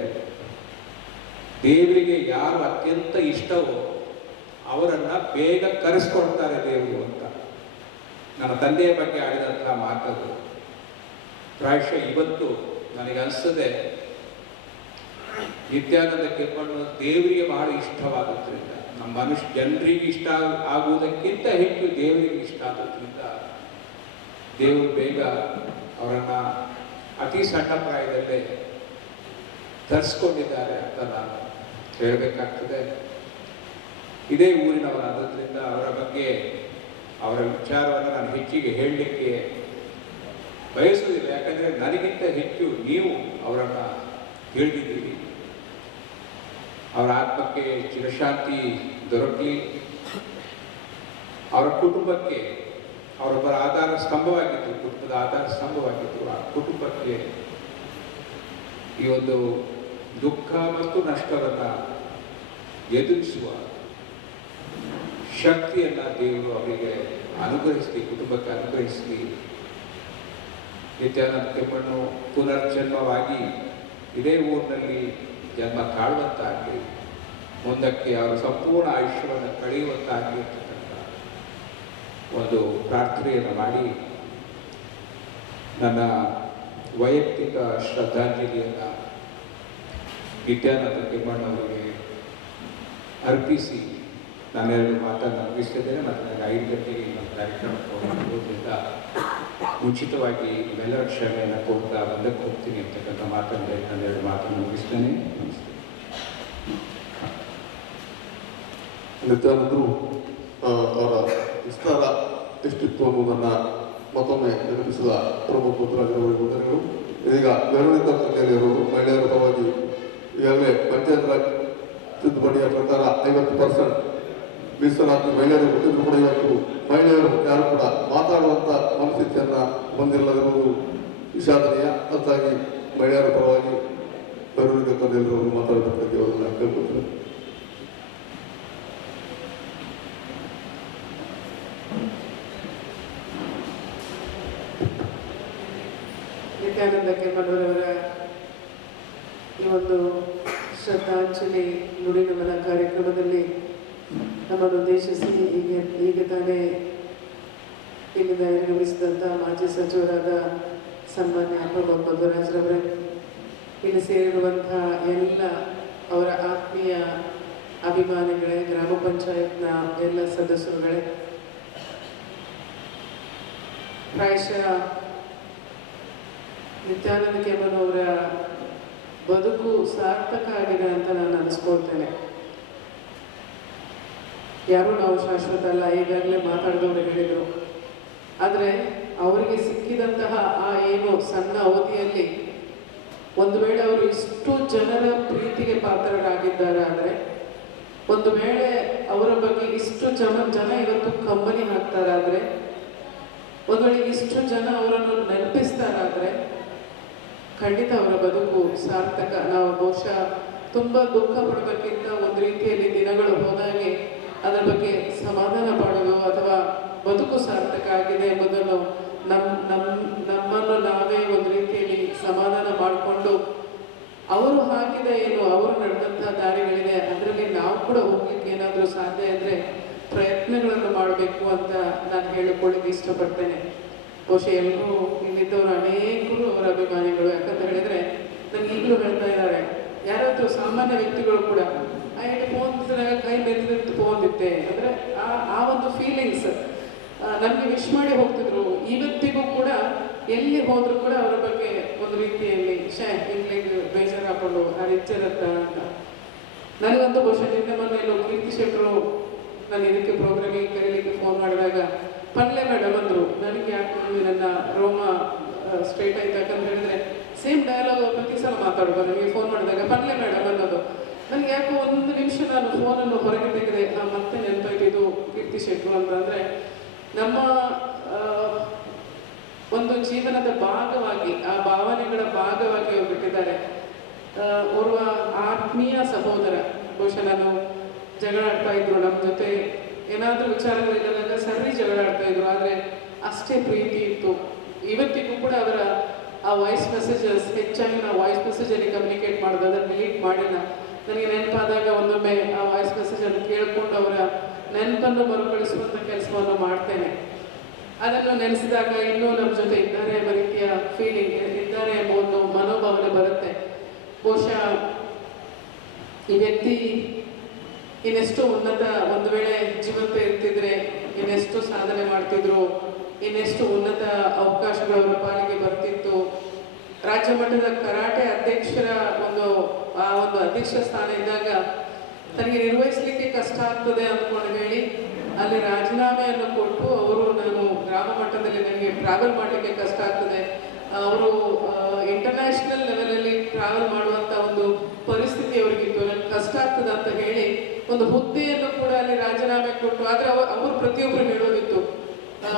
ದೇವರಿಗೆ ಯಾರು ಅತ್ಯಂತ ಇಷ್ಟವೋ ಅವರನ್ನು ಬೇಗ ಕರೆಸ್ಕೊಳ್ತಾರೆ ದೇವರು ಅಂತ. ನನ್ನ ತಂದೆಯ ಬಗ್ಗೆ ಆಡಿದಂತಹ ಮಾತದು ಪ್ರಾಯಶಃ ಇವತ್ತು ನನಗೆ ಅನಿಸ್ತದೆ, ನಿತ್ಯಾನಂದ ಕೆಮ್ಮಣ್ಣು ದೇವರಿಗೆ ಬಹಳ ಇಷ್ಟವಾಗುತ್ತರಿಂದ, ನಮ್ಮ ಜನರಿಗೆ ಇಷ್ಟ ಆಗುವುದಕ್ಕಿಂತ ಹೆಚ್ಚು ದೇವರಿಗೆ ಇಷ್ಟ ಆಗೋದ್ರಿಂದ ದೇವರು ಬೇಗ ಅವರನ್ನು ಅತಿ ಸಣ್ಣ ಪ್ರಾಯದಲ್ಲೇ ತರಿಸ್ಕೊಂಡಿದ್ದಾರೆ ಅಂತ ನಾನು ಹೇಳಬೇಕಾಗ್ತದೆ. ಇದೇ ಊರಿನವರಾದ್ದರಿಂದ ಅವರ ಬಗ್ಗೆ, ಅವರ ವಿಚಾರವನ್ನು ನಾನು ಹೆಚ್ಚಿಗೆ ಹೇಳಲಿಕ್ಕೆ ಬಯಸುವುದಿಲ್ಲ. ಯಾಕಂದರೆ ನನಗಿಂತ ಹೆಚ್ಚು ನೀವು ಅವರನ್ನು ತಿಳಿದಿದ್ದೀರಿ. ಅವರ ಆತ್ಮಕ್ಕೆ ಚಿರಶಾಂತಿ ದೊರಕಲಿ. ಅವರ ಕುಟುಂಬಕ್ಕೆ ಅವರೊಬ್ಬರ ಆಧಾರ ಸ್ತಂಭವಾಗಿತ್ತು, ಕುಟುಂಬದ ಆಧಾರ ಸ್ತಂಭವಾಗಿತ್ತು. ಆ ಕುಟುಂಬಕ್ಕೆ ಈ ಒಂದು ದುಃಖ ಮತ್ತು ನಷ್ಟವನ್ನು ಎದುರಿಸುವ ಶಕ್ತಿಯನ್ನು ದೇವರು ಅವರಿಗೆ ಅನುಗ್ರಹಿಸಲಿ, ಕುಟುಂಬಕ್ಕೆ ಅನುಗ್ರಹಿಸಲಿ. ನಿತ್ಯಾನಂದ ಕೆಮ್ಮಣ್ಣು ಪುನರ್ಜನ್ಮವಾಗಿ ಇದೇ ಊರಿನಲ್ಲಿ ಜನ್ಮ ತಾಳುವಂತಾಗಲಿ, ಮುಂದಕ್ಕೆ ಅವರು ಸಂಪೂರ್ಣ ಆಯುಷ್ಯವನ್ನು ಕಳೆಯುವಂತಾಗಲಿ ಅಂತಕ್ಕಂಥ ಒಂದು ಪ್ರಾರ್ಥನೆಯನ್ನು ಮಾಡಿ ನನ್ನ ವೈಯಕ್ತಿಕ ಶ್ರದ್ಧಾಂಜಲಿಯನ್ನು ನಿತ್ಯಾನಂದ ಕೆಮ್ಮಣ್ಣವರಿಗೆ ಅರ್ಪಿಸಿ ನಾನೆರಡು ಮಾತನ್ನು ಮುಗಿಸ್ತಿದ್ದೇನೆ ಮತ್ತು ನನಗೆ 5 ಗಂಟೆಗೆ ನಮ್ಮ ಕಾರ್ಯಕ್ರಮಕ್ಕೆ ಹೋಗೋದ್ರಿಂದ ಮುಂಚಿತವಾಗಿ ನಿಮ್ಮೆಲ್ಲರ ಕ್ಷಮೆಯನ್ನು ಕೋರ್ತಾ ಬಂದಕ್ಕೆ ಹೋಗ್ತೀನಿ ಅಂತಕ್ಕಂಥ ಮಾತನ್ನು ನಾನೆರಡು ಮಾತನ್ನು ಮುಗಿಸ್ತೇನೆ. ನಿತ್ಯಾನಂದರು ಅವರ ವಿಸ್ತಾರ ಎಷ್ಟಿತ್ತು ಅನ್ನೋದನ್ನು ಮತ್ತೊಮ್ಮೆ ನೆನಪಿಸಿದ ಪ್ರಮುಖ ಪುತ್ರರಾಜರವರಿಗೆ ವಂದನೆಗಳು. ಇದೀಗ ಮೆರವಣಿಗೆ ಕಚೇರಿಯವರು ಮಹಿಳೆಯರ ಪರವಾಗಿ ಈಗಾಗಲೇ ಪಂಚಾಯತ್ ರಾಜ್ ತಿದ್ದುಪಡಿಯ ಪ್ರಕಾರ 50% ಮೀಸಲಾತಿ ಮಹಿಳೆಯರಿಗೆ ಕೊಟ್ಟಿದ್ರು ಕೂಡ ಇವತ್ತು ಮಹಿಳೆಯರು ಯಾರು ಕೂಡ ಮಾತಾಡುವಂಥ ಮನಸ್ಥಿತಿಯನ್ನು ಹೊಂದಿಲ್ಲದಿರುವುದು ವಿಷಾದನೀಯ. ಅದಕ್ಕಾಗಿ ಮಹಿಳೆಯರ ಪರವಾಗಿ ಮೆರವಣಿಗೆ ಕಚೇರಿಯವರು ಮಾತಾಡಬೇಕಂತ ಅವರನ್ನ ಕೇಳ್ಕೊಳ್ತಾರೆ. ನಿತ್ಯಾನಂದ ಕೆಮ್ಮಣ್ಣವರವರ ಈ ಒಂದು ಶ್ರದ್ಧಾಂಜಲಿ ನುಡಿನಮನ ಕಾರ್ಯಕ್ರಮದಲ್ಲಿ ನಮ್ಮನ್ನು ಉದ್ದೇಶಿಸಿ ಈಗ ತಾನೇ ಇಲ್ಲಿಂದ ನಿರ್ಗಮಿಸಿದಂಥ ಮಾಜಿ ಸಚಿವರಾದ ಸನ್ಮಾನ್ಯ ಪ್ರಮೋದ್ ಮಧ್ವರಾಜ್ರವರೇ, ಇಲ್ಲಿ ಸೇರಿರುವಂಥ ಎಲ್ಲ ಅವರ ಆತ್ಮೀಯ ಅಭಿಮಾನಿಗಳೇ, ಗ್ರಾಮ ಪಂಚಾಯತ್ನ ಎಲ್ಲ ಸದಸ್ಯರುಗಳೇ, ಪ್ರಾಯಶಃ ನಿತ್ಯಾನಂದ ಕೆಮ್ಮಣ್ಣವರ ಬದುಕು ಸಾರ್ಥಕ ಆಗಿದೆ ಅಂತ ನಾನು ಅನಿಸ್ಕೊಳ್ತೇನೆ. ಯಾರೂ ನಾವು ಶಾಶ್ವತ ಅಲ್ಲ, ಈಗಾಗಲೇ ಮಾತಾಡಿದವರು ಹೇಳಿದರು. ಆದರೆ ಅವರಿಗೆ ಸಿಕ್ಕಿದಂತಹ ಆ ಏನು ಸಣ್ಣ ಅವಧಿಯಲ್ಲಿ ಒಂದು ವೇಳೆ ಅವರು ಇಷ್ಟು ಜನರ ಪ್ರೀತಿಗೆ ಪಾತ್ರರಾಗಿದ್ದಾರೆ ಆದರೆ, ಒಂದು ವೇಳೆ ಅವರ ಬಗ್ಗೆ ಇಷ್ಟು ಜನ ಇವತ್ತು ಕಂಬನಿ ಹಾಕ್ತಾರಾದರೆ, ಒಂದು ವೇಳೆ ಇಷ್ಟು ಜನ ಅವರನ್ನು ನೆನಪಿಸ್ತಾರಾದರೆ ಖಂಡಿತ ಅವರ ಬದುಕು ಸಾರ್ಥಕ. ನಾವು ಬಹುಶಃ ತುಂಬ ದುಃಖ ಪಡೋದಕ್ಕಿಂತ ಒಂದು ರೀತಿಯಲ್ಲಿ ದಿನಗಳು ಹೋದಾಗೆ ಅದರ ಬಗ್ಗೆ ಸಮಾಧಾನ ಪಡೋದು ಅಥವಾ ಬದುಕು ಸಾರ್ಥಕ ಆಗಿದೆ ಎಂಬುದನ್ನು ನಮ್ಮನ್ನು ನಾವೇ ಒಂದು ರೀತಿಯಲ್ಲಿ ಸಮಾಧಾನ ಮಾಡಿಕೊಂಡು ಅವರು ಹಾಕಿದ ಏನು ಅವರು ನಡೆದಂಥ ದಾರಿಗಳಿದೆ ಅದರಲ್ಲಿ ನಾವು ಕೂಡ ಹೋಗ್ಲಿಕ್ಕೆ ಏನಾದರೂ ಸಾಧ್ಯ ಇದ್ದರೆ ಪ್ರಯತ್ನಗಳನ್ನು ಮಾಡಬೇಕು ಅಂತ ನಾನು ಹೇಳಿಕೊಳ್ಳಿಕ್ಕೆ ಇಷ್ಟಪಡ್ತೇನೆ. ಬಹುಶಃ ಎಲ್ಲರೂ ಇಲ್ಲಿದ್ದವರು ಅನೇಕರು ಅವರ ಅಭಿಮಾನಿಗಳು. ಯಾಕಂತ ಹೇಳಿದರೆ ನನಗೆ ಈಗಲೂ ಹೇಳ್ತಾ ಇದ್ದಾರೆ, ಯಾರಾದರೂ ಸಾಮಾನ್ಯ ವ್ಯಕ್ತಿಗಳು ಕೂಡ ಫೋನ್ ಕೈ ಮೆತ್ತಿದ್ದು ಫೋನ್ ಅಂದರೆ ಆ ಒಂದು ಫೀಲಿಂಗ್ಸ್ ನಮಗೆ ವಿಶ್ ಮಾಡಿ ಹೋಗ್ತಿದ್ರು. ಇವತ್ತಿಗೂ ಕೂಡ ಎಲ್ಲಿ ಹೋದರೂ ಕೂಡ ಅವರ ಬಗ್ಗೆ ಒಂದು ರೀತಿಯಲ್ಲಿ ಇಂಗ್ಲಿಂಗ್ ಬೇಜಾರು ಹಾಕೊಂಡು ಆ ರಿಚ್ಚರತ್ತ ಅಂತ. ನನಗಂತೂ ಬಹುಶಃ ನಿನ್ನೆ ಮೊನ್ನೆ ಕೀರ್ತಿ ಶೆಟ್ಟರು ನಾನು ಇದಕ್ಕೆ ಪ್ರೋಗ್ರಾಮಿಗೆ ಕರೀಲಿಕ್ಕೆ ಫೋನ್ ಮಾಡಿದಾಗ ಪಲ್ಲೆ ಮೇಡಮ್ ಅಂದರು. ನನಗೆ ಯಾಕೆ ನನ್ನ ರೋಮ ಸ್ಟ್ರೇಟ್ ಆಯ್ತು, ಯಾಕಂತ ಹೇಳಿದ್ರೆ ಸೇಮ್ ಡಯಲಾಗ್ ಪ್ರತಿ ಸಲ ಮಾತಾಡೋದು. ನನಗೆ ಫೋನ್ ಮಾಡಿದಾಗ ಪಲ್ಲೆ ಮೇಡಮ್ ಅನ್ನೋದು ನನಗೆ ಯಾಕೋ ಒಂದು ನಿಮಿಷ ನಾನು ಫೋನನ್ನು ಹೊರಗೆ ತೆಗೆದೆ, ಮತ್ತೆ ನೆನಪಾಯ್ತು ಇದು ಕೀರ್ತಿ ಶೆಟ್ಟರು ಅಂತಂದರೆ ನಮ್ಮ ಒಂದು ಜೀವನದ ಭಾಗವಾಗಿ ಆ ಭಾವನೆಗಳ ಭಾಗವಾಗಿ ಅವರು ಬಿಟ್ಟಿದ್ದಾರೆ. ಓರ್ವ ಆತ್ಮೀಯ ಸಹೋದರ. ಬಹುಶಃ ನಾನು ಜಗಳ ಆಡ್ತಾ ಇದ್ರು ನಮ್ಮ ಜೊತೆ, ಏನಾದರೂ ವಿಚಾರಗಳಿಲ್ಲದಾಗ ಸರಿ ಜಗಳ ಆಡ್ತಾ ಇದ್ರು, ಆದರೆ ಅಷ್ಟೇ ಪ್ರೀತಿ ಇತ್ತು. ಇವತ್ತಿಗೂ ಕೂಡ ಅವರ ಆ ವಾಯ್ಸ್ ಮೆಸೇಜಸ್ ಹೆಚ್ಚಾಗಿ ನಾವು ವಾಯ್ಸ್ ಮೆಸೇಜಲ್ಲಿ ಕಮ್ಯುನಿಕೇಟ್ ಮಾಡೋದು, ಅದನ್ನು ಡಿಲೀಟ್ ಮಾಡಿಲ್ಲ. ನನಗೆ ನೆನಪಾದಾಗ ಒಂದೊಮ್ಮೆ ಆ ವಾಯ್ಸ್ ಮೆಸೇಜನ್ನು ಕೇಳಿಕೊಂಡು ಅವರ ನೆನಪನ್ನು ಮರುಕಳಿಸುವಂಥ ಕೆಲಸವನ್ನು ಮಾಡ್ತೇನೆ. ಅದನ್ನು ನೆನೆಸಿದಾಗ ಇನ್ನೂ ನಮ್ಮ ಜೊತೆ ಇದ್ದಾರೆ ಎಂಬ ರೀತಿಯ ಫೀಲಿಂಗ್ ಇದ್ದಾರೆ ಎಂಬ ಒಂದು ಮನೋಭಾವನೆ ಬರುತ್ತೆ. ಬಹುಶಃ ಈ ವ್ಯಕ್ತಿ ಇನ್ನೆಷ್ಟು ಉನ್ನತ, ಒಂದು ವೇಳೆ ಜೀವಂತ ಇರ್ತಿದ್ರೆ ಇನ್ನೆಷ್ಟು ಸಾಧನೆ ಮಾಡ್ತಿದ್ರು, ಇನ್ನೆಷ್ಟು ಉನ್ನತ ಅವಕಾಶಗಳು ಪಾಲಿಗೆ ಬರ್ತಿತ್ತು. ರಾಜ್ಯ ಮಟ್ಟದ ಕರಾಟೆ ಅಧ್ಯಕ್ಷರ ಒಂದು ಅಧ್ಯಕ್ಷ ಸ್ಥಾನ ಇದ್ದಾಗ ತನಗೆ ನಿರ್ವಹಿಸಲಿಕ್ಕೆ ಕಷ್ಟ ಆಗ್ತದೆ ಅಂದ್ಕೊಂಡು ಹೇಳಿ ಅಲ್ಲಿ ರಾಜೀನಾಮೆಯನ್ನು ಕೊಟ್ಟು ಅವರು ನಾನು ಗ್ರಾಮ ಮಟ್ಟದಲ್ಲಿ ನನಗೆ ಟ್ರಾವೆಲ್ ಮಾಡಲಿಕ್ಕೆ ಕಷ್ಟ ಆಗ್ತದೆ, ಅವರು ಇಂಟರ್ನ್ಯಾಷನಲ್ ಲೆವೆಲಲ್ಲಿ ಟ್ರಾವೆಲ್ ಮಾಡುವಂಥ ಒಂದು ಪರಿಸ್ಥಿತಿ ಅವರಿಗಿತ್ತು, ನನಗೆ ಕಷ್ಟ ಆಗ್ತದೆ ಅಂತ ಹೇಳಿ ಒಂದು ಹುದ್ದೆಯನ್ನು ಕೂಡ ಅಲ್ಲಿ ರಾಜೀನಾಮೆ ಕೊಟ್ಟು. ಆದರೆ ಅವರು ಪ್ರತಿಯೊಬ್ಬರು ಹೇಳೋದಿತ್ತು,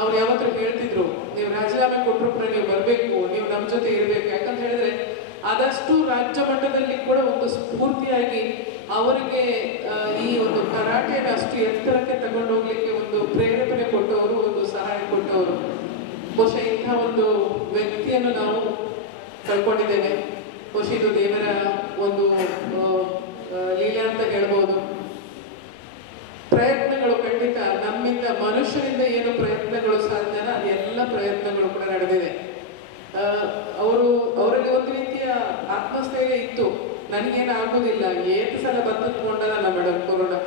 ಅವ್ರು ಯಾವತ್ತೂ ಹೇಳ್ತಿದ್ರು, ನೀವು ರಾಜೀನಾಮೆ ಕೊಟ್ಟರು ಕೂಡ ನೀವು ಬರಬೇಕು, ನೀವು ನಮ್ಮ ಜೊತೆ ಇರಬೇಕು. ಯಾಕಂತ ಹೇಳಿದ್ರೆ ಆದಷ್ಟು ರಾಜ್ಯ ಮಟ್ಟದಲ್ಲಿ ಕೂಡ ಒಂದು ಸ್ಫೂರ್ತಿಯಾಗಿ ಅವರಿಗೆ ಈ ಒಂದು ಕರಾಟೆಯನ್ನು ಅಷ್ಟು ಎತ್ತರಕ್ಕೆ ತಗೊಂಡು ಹೋಗ್ಲಿಕ್ಕೆ ಒಂದು ಪ್ರೇರೇಪಣೆ ಕೊಟ್ಟವರು, ಒಂದು ಸಹಾಯ ಕೊಟ್ಟವರು. ಬಹುಶಃ ಇಂಥ ಒಂದು ವ್ಯಕ್ತಿಯನ್ನು ನಾವು ಕಳ್ಕೊಂಡಿದ್ದೇವೆ. ಬಹುಶಃ ಇದು ದೇವರ ಒಂದು ಲೀಲೆ ಅಂತ ಹೇಳ್ಬೋದು. ಪ್ರಯತ್ನಗಳು ಖಂಡಿತ ನಮ್ಮಿಂದ, ಮನುಷ್ಯರಿಂದ ಏನು ಪ್ರಯತ್ನಗಳು ಸಾಧ್ಯನ ಅದೆಲ್ಲ ಪ್ರಯತ್ನಗಳು ಕೂಡ ನಡೆದಿದೆ. ಅವರಲ್ಲಿ ಒಂದು ರೀತಿಯ ಆತ್ಮಸ್ಥೈರ್ಯ ಇತ್ತು. ನನಗೇನು ಆಗೋದಿಲ್ಲ, ಏತ್ ಸಲ ಬಂದದ ಮೇಡಮ್ ಕೊರೋನಾ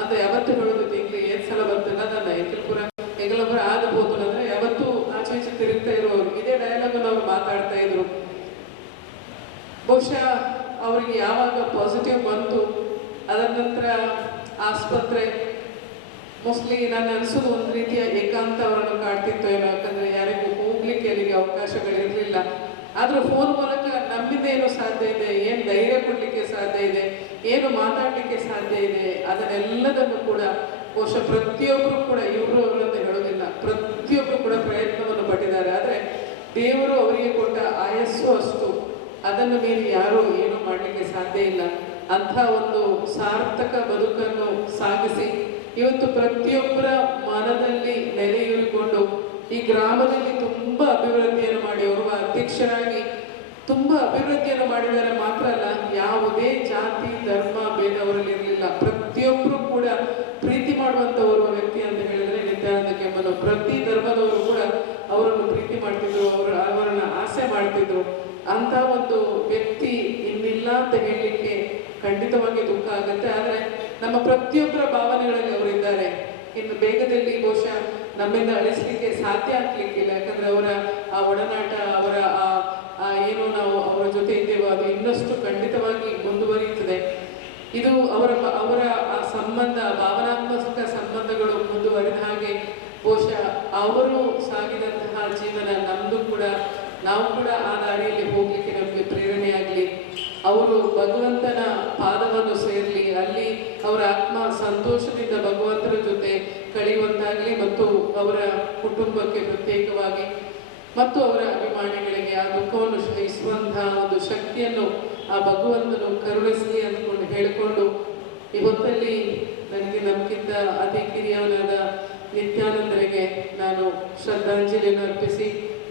ಅಂತ ಯಾವತ್ತು ಹೇಳೋದು ತಿಂಗಳು ಏತ್ ಸಲ ಬಂದದ ಎಂಕಲ್ಪುರ ಎಂಗಲಪುರ ಆಗಬಹುದು ಅಂದ್ರೆ ಯಾವತ್ತೂ ಆಚೆ ಈಚೆ ತಿರುಗ್ತಾ ಇರುವವರು ಇದೇ ಡೈಲಾಗ್ ಅವ್ರು ಮಾತಾಡ್ತಾ ಇದ್ರು. ಬಹುಶಃ ಅವರಿಗೆ ಯಾವಾಗ ಪಾಸಿಟಿವ್ ಬಂತು ಅದರ ನಂತರ ಆಸ್ಪತ್ರೆ ಮೋಸ್ಟ್ಲಿ ನಾನು ಅನಿಸೋದು ಒಂದು ರೀತಿಯ ಏಕಾಂತ ಅವರನ್ನು ಕಾಡ್ತಿತ್ತು ಏನೋ, ಯಾಕಂದ್ರೆ ಯಾರಿಗೂ ಹೋಗ್ಲಿಕ್ಕೆ ಅಲ್ಲಿಗೆ ಅವಕಾಶಗಳಿರಲಿಲ್ಲ. ಆದರೂ ಫೋನ್ ಮೂಲಕ ನಮ್ಮಿಂದ ಏನು ಸಾಧ್ಯ ಇದೆ, ಏನು ಧೈರ್ಯ ಕೊಡಲಿಕ್ಕೆ ಸಾಧ್ಯ ಇದೆ, ಏನು ಮಾತಾಡಲಿಕ್ಕೆ ಸಾಧ್ಯ ಇದೆ, ಅದನ್ನೆಲ್ಲದನ್ನು ಕೂಡ ಬಹುಶಃ ಪ್ರತಿಯೊಬ್ಬರು ಕೂಡ ಇವರು ಅವರಂತ ಹೇಳೋದಿಲ್ಲ, ಪ್ರತಿಯೊಬ್ಬರು ಕೂಡ ಪ್ರಯತ್ನವನ್ನು ಪಟ್ಟಿದ್ದಾರೆ. ಆದರೆ ದೇವರು ಅವರಿಗೆ ಕೊಟ್ಟ ಆಯಸ್ಸು ಅಷ್ಟು, ಅದನ್ನು ಮೀರಿ ಯಾರೂ ಏನೂ ಮಾಡಲಿಕ್ಕೆ ಸಾಧ್ಯ ಇಲ್ಲ. ಅಂಥ ಒಂದು ಸಾರ್ಥಕ ಬದುಕನ್ನು ಸಾಗಿಸಿ ಇವತ್ತು ಪ್ರತಿಯೊಬ್ಬರ ಮನದಲ್ಲಿ ನೆಲೆಯೂರಿಕೊಂಡು ಈ ಗ್ರಾಮದಲ್ಲಿ ತುಂಬ ಅಭಿವೃದ್ಧಿಯನ್ನು ಮಾಡಿ ಓರ್ವ ಅಧ್ಯಕ್ಷರಾಗಿ ತುಂಬ ಅಭಿವೃದ್ಧಿಯನ್ನು ಮಾಡಿದರೆ ಮಾತ್ರ ಅಲ್ಲ, ಯಾವುದೇ ಜಾತಿ ಧರ್ಮ ಭೇದ ಅವರಲ್ಲಿ ಇರಲಿಲ್ಲ. ಪ್ರತಿಯೊಬ್ಬರು ಕೂಡ ಪ್ರೀತಿ ಮಾಡುವಂಥ ಓರ್ವ ವ್ಯಕ್ತಿ ಅಂತ ಹೇಳಿದರೆ ನಿತ್ಯಾನಂದ ಕೆಮ್ಮನು. ಪ್ರತಿ ಧರ್ಮದವರು ಕೂಡ ಅವರನ್ನು ಪ್ರೀತಿ ಮಾಡ್ತಿದ್ರು, ಅವರನ್ನು ಆಸೆ ಮಾಡ್ತಿದ್ರು. ಅಂತ ಒಂದು ವ್ಯಕ್ತಿ ಇನ್ನಿಲ್ಲ ಅಂತ ಹೇಳಲಿಕ್ಕೆ ಖಂಡಿತವಾಗಿ ದುಃಖ ಆಗುತ್ತೆ. ಆದರೆ ನಮ್ಮ ಪ್ರತಿಯೊಬ್ಬರ ಭಾವನೆಗಳಲ್ಲಿ ಅವರಿದ್ದಾರೆ. ಇನ್ನು ಬೇಗದಲ್ಲಿ ಬಹುಶಃ ನಮ್ಮಿಂದ ಅಳಿಸ್ಲಿಕ್ಕೆ ಸಾಧ್ಯ ಆಗ್ಲಿಕ್ಕಿಲ್ಲ, ಯಾಕಂದ್ರೆ ಅವರ ಆ ಒಡನಾಟ, ಅವರ ಏನು ನಾವು ಅವರ ಜೊತೆ ಇದ್ದೇವೋ ಅದು ಇನ್ನಷ್ಟು ಖಂಡಿತವಾಗಿ ಮುಂದುವರಿಯುತ್ತದೆ. ಇದು ಅವರ ಆ ಸಂಬಂಧ, ಭಾವನಾತ್ಮಕ ಸಂಬಂಧಗಳು ಮುಂದುವರಿದ ಹಾಗೆ ಬಹುಶಃ ಅವರು ಸಾಗಿದಂತಹ ಜೀವನ ನಮ್ಮದು ಕೂಡ, ನಾವು ಕೂಡ ಆ ದಾರಿಯಲ್ಲಿ ಹೋಗ್ಲಿಕ್ಕೆ ನಮಗೆ ಪ್ರೇರಣೆಯಾಗಲಿ. ಅವರು ಭಗವಂತನ ಪಾದವನ್ನು ಸೇರಲಿ, ಅಲ್ಲಿ ಅವರ ಆತ್ಮ ಸಂತೋಷದಿಂದ ಭಗವಂತನ ಜೊತೆ ಕಳೆಯುವಂತಾಗಲಿ, ಮತ್ತು ಅವರ ಕುಟುಂಬಕ್ಕೆ ಪ್ರತ್ಯೇಕವಾಗಿ ಮತ್ತು ಅವರ ಅಭಿಮಾನಿಗಳಿಗೆ ಆ ದುಃಖವನ್ನು ಸಹಿಸುವಂತಹ ಒಂದು ಶಕ್ತಿಯನ್ನು ಆ ಭಗವಂತನು ಕರುಣಿಸಲಿ ಅಂದ್ಕೊಂಡು ಹೇಳಿಕೊಂಡು, ಈ ಹೊತ್ತಲ್ಲಿ ನನಗೆ ನಮಗಿಂತ ಅತಿ ಕಿರಿಯವನಾದ ನಿತ್ಯಾನಂದರಿಗೆ ನಾನು ಶ್ರದ್ಧಾಂಜಲಿಯನ್ನು ಅರ್ಪಿಸಿ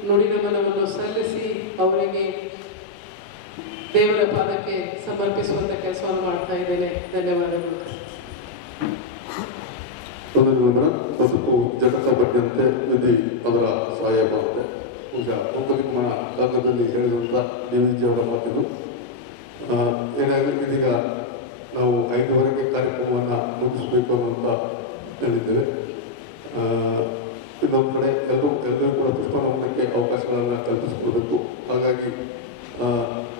ನುಡಿ ನಮನವನ್ನು ಸಲ್ಲಿಸಿ ಅವರಿಗೆ ದೇವರ ಪಾದಕ್ಕೆ ಸಮರ್ಪಿಸುವಂಥ ಕೆಲಸವನ್ನು ಮಾಡ್ತಾ ಇದ್ದೇನೆ. ಧನ್ಯವಾದಗಳು. ಬದುಕು ಜಗತ್ತ ಬಡ್ಡಿಯಂತೆ ವಿಧಿ ಅದರ ಸಹಾಯ ಮಾಡುತ್ತೆ. ಈಗ ಲೋಕನಿರ್ಮಾಣ ರಂಗದಲ್ಲಿ ಹೇಳಿದಂಥ ಡಿ.ವಿ.ಜಿ ಅವರ ಮಾತಿದು ಏನಾಗಲಿ, ಇದೀಗ ನಾವು 5:30ಕ್ಕೆ ಕಾರ್ಯಕ್ರಮವನ್ನು ಮುಗಿಸಬೇಕು ಅನ್ನುವಂತ ಹೇಳಿದ್ದೇವೆ. ಇನ್ನೊಂದು ಕಡೆ ಎಲ್ಲರೂ ಕೂಡ ಪುಷ್ಪನಮನಕ್ಕೆ ಅವಕಾಶಗಳನ್ನು ಕಲ್ಪಿಸಿಕೊಡಬೇಕು. ಹಾಗಾಗಿ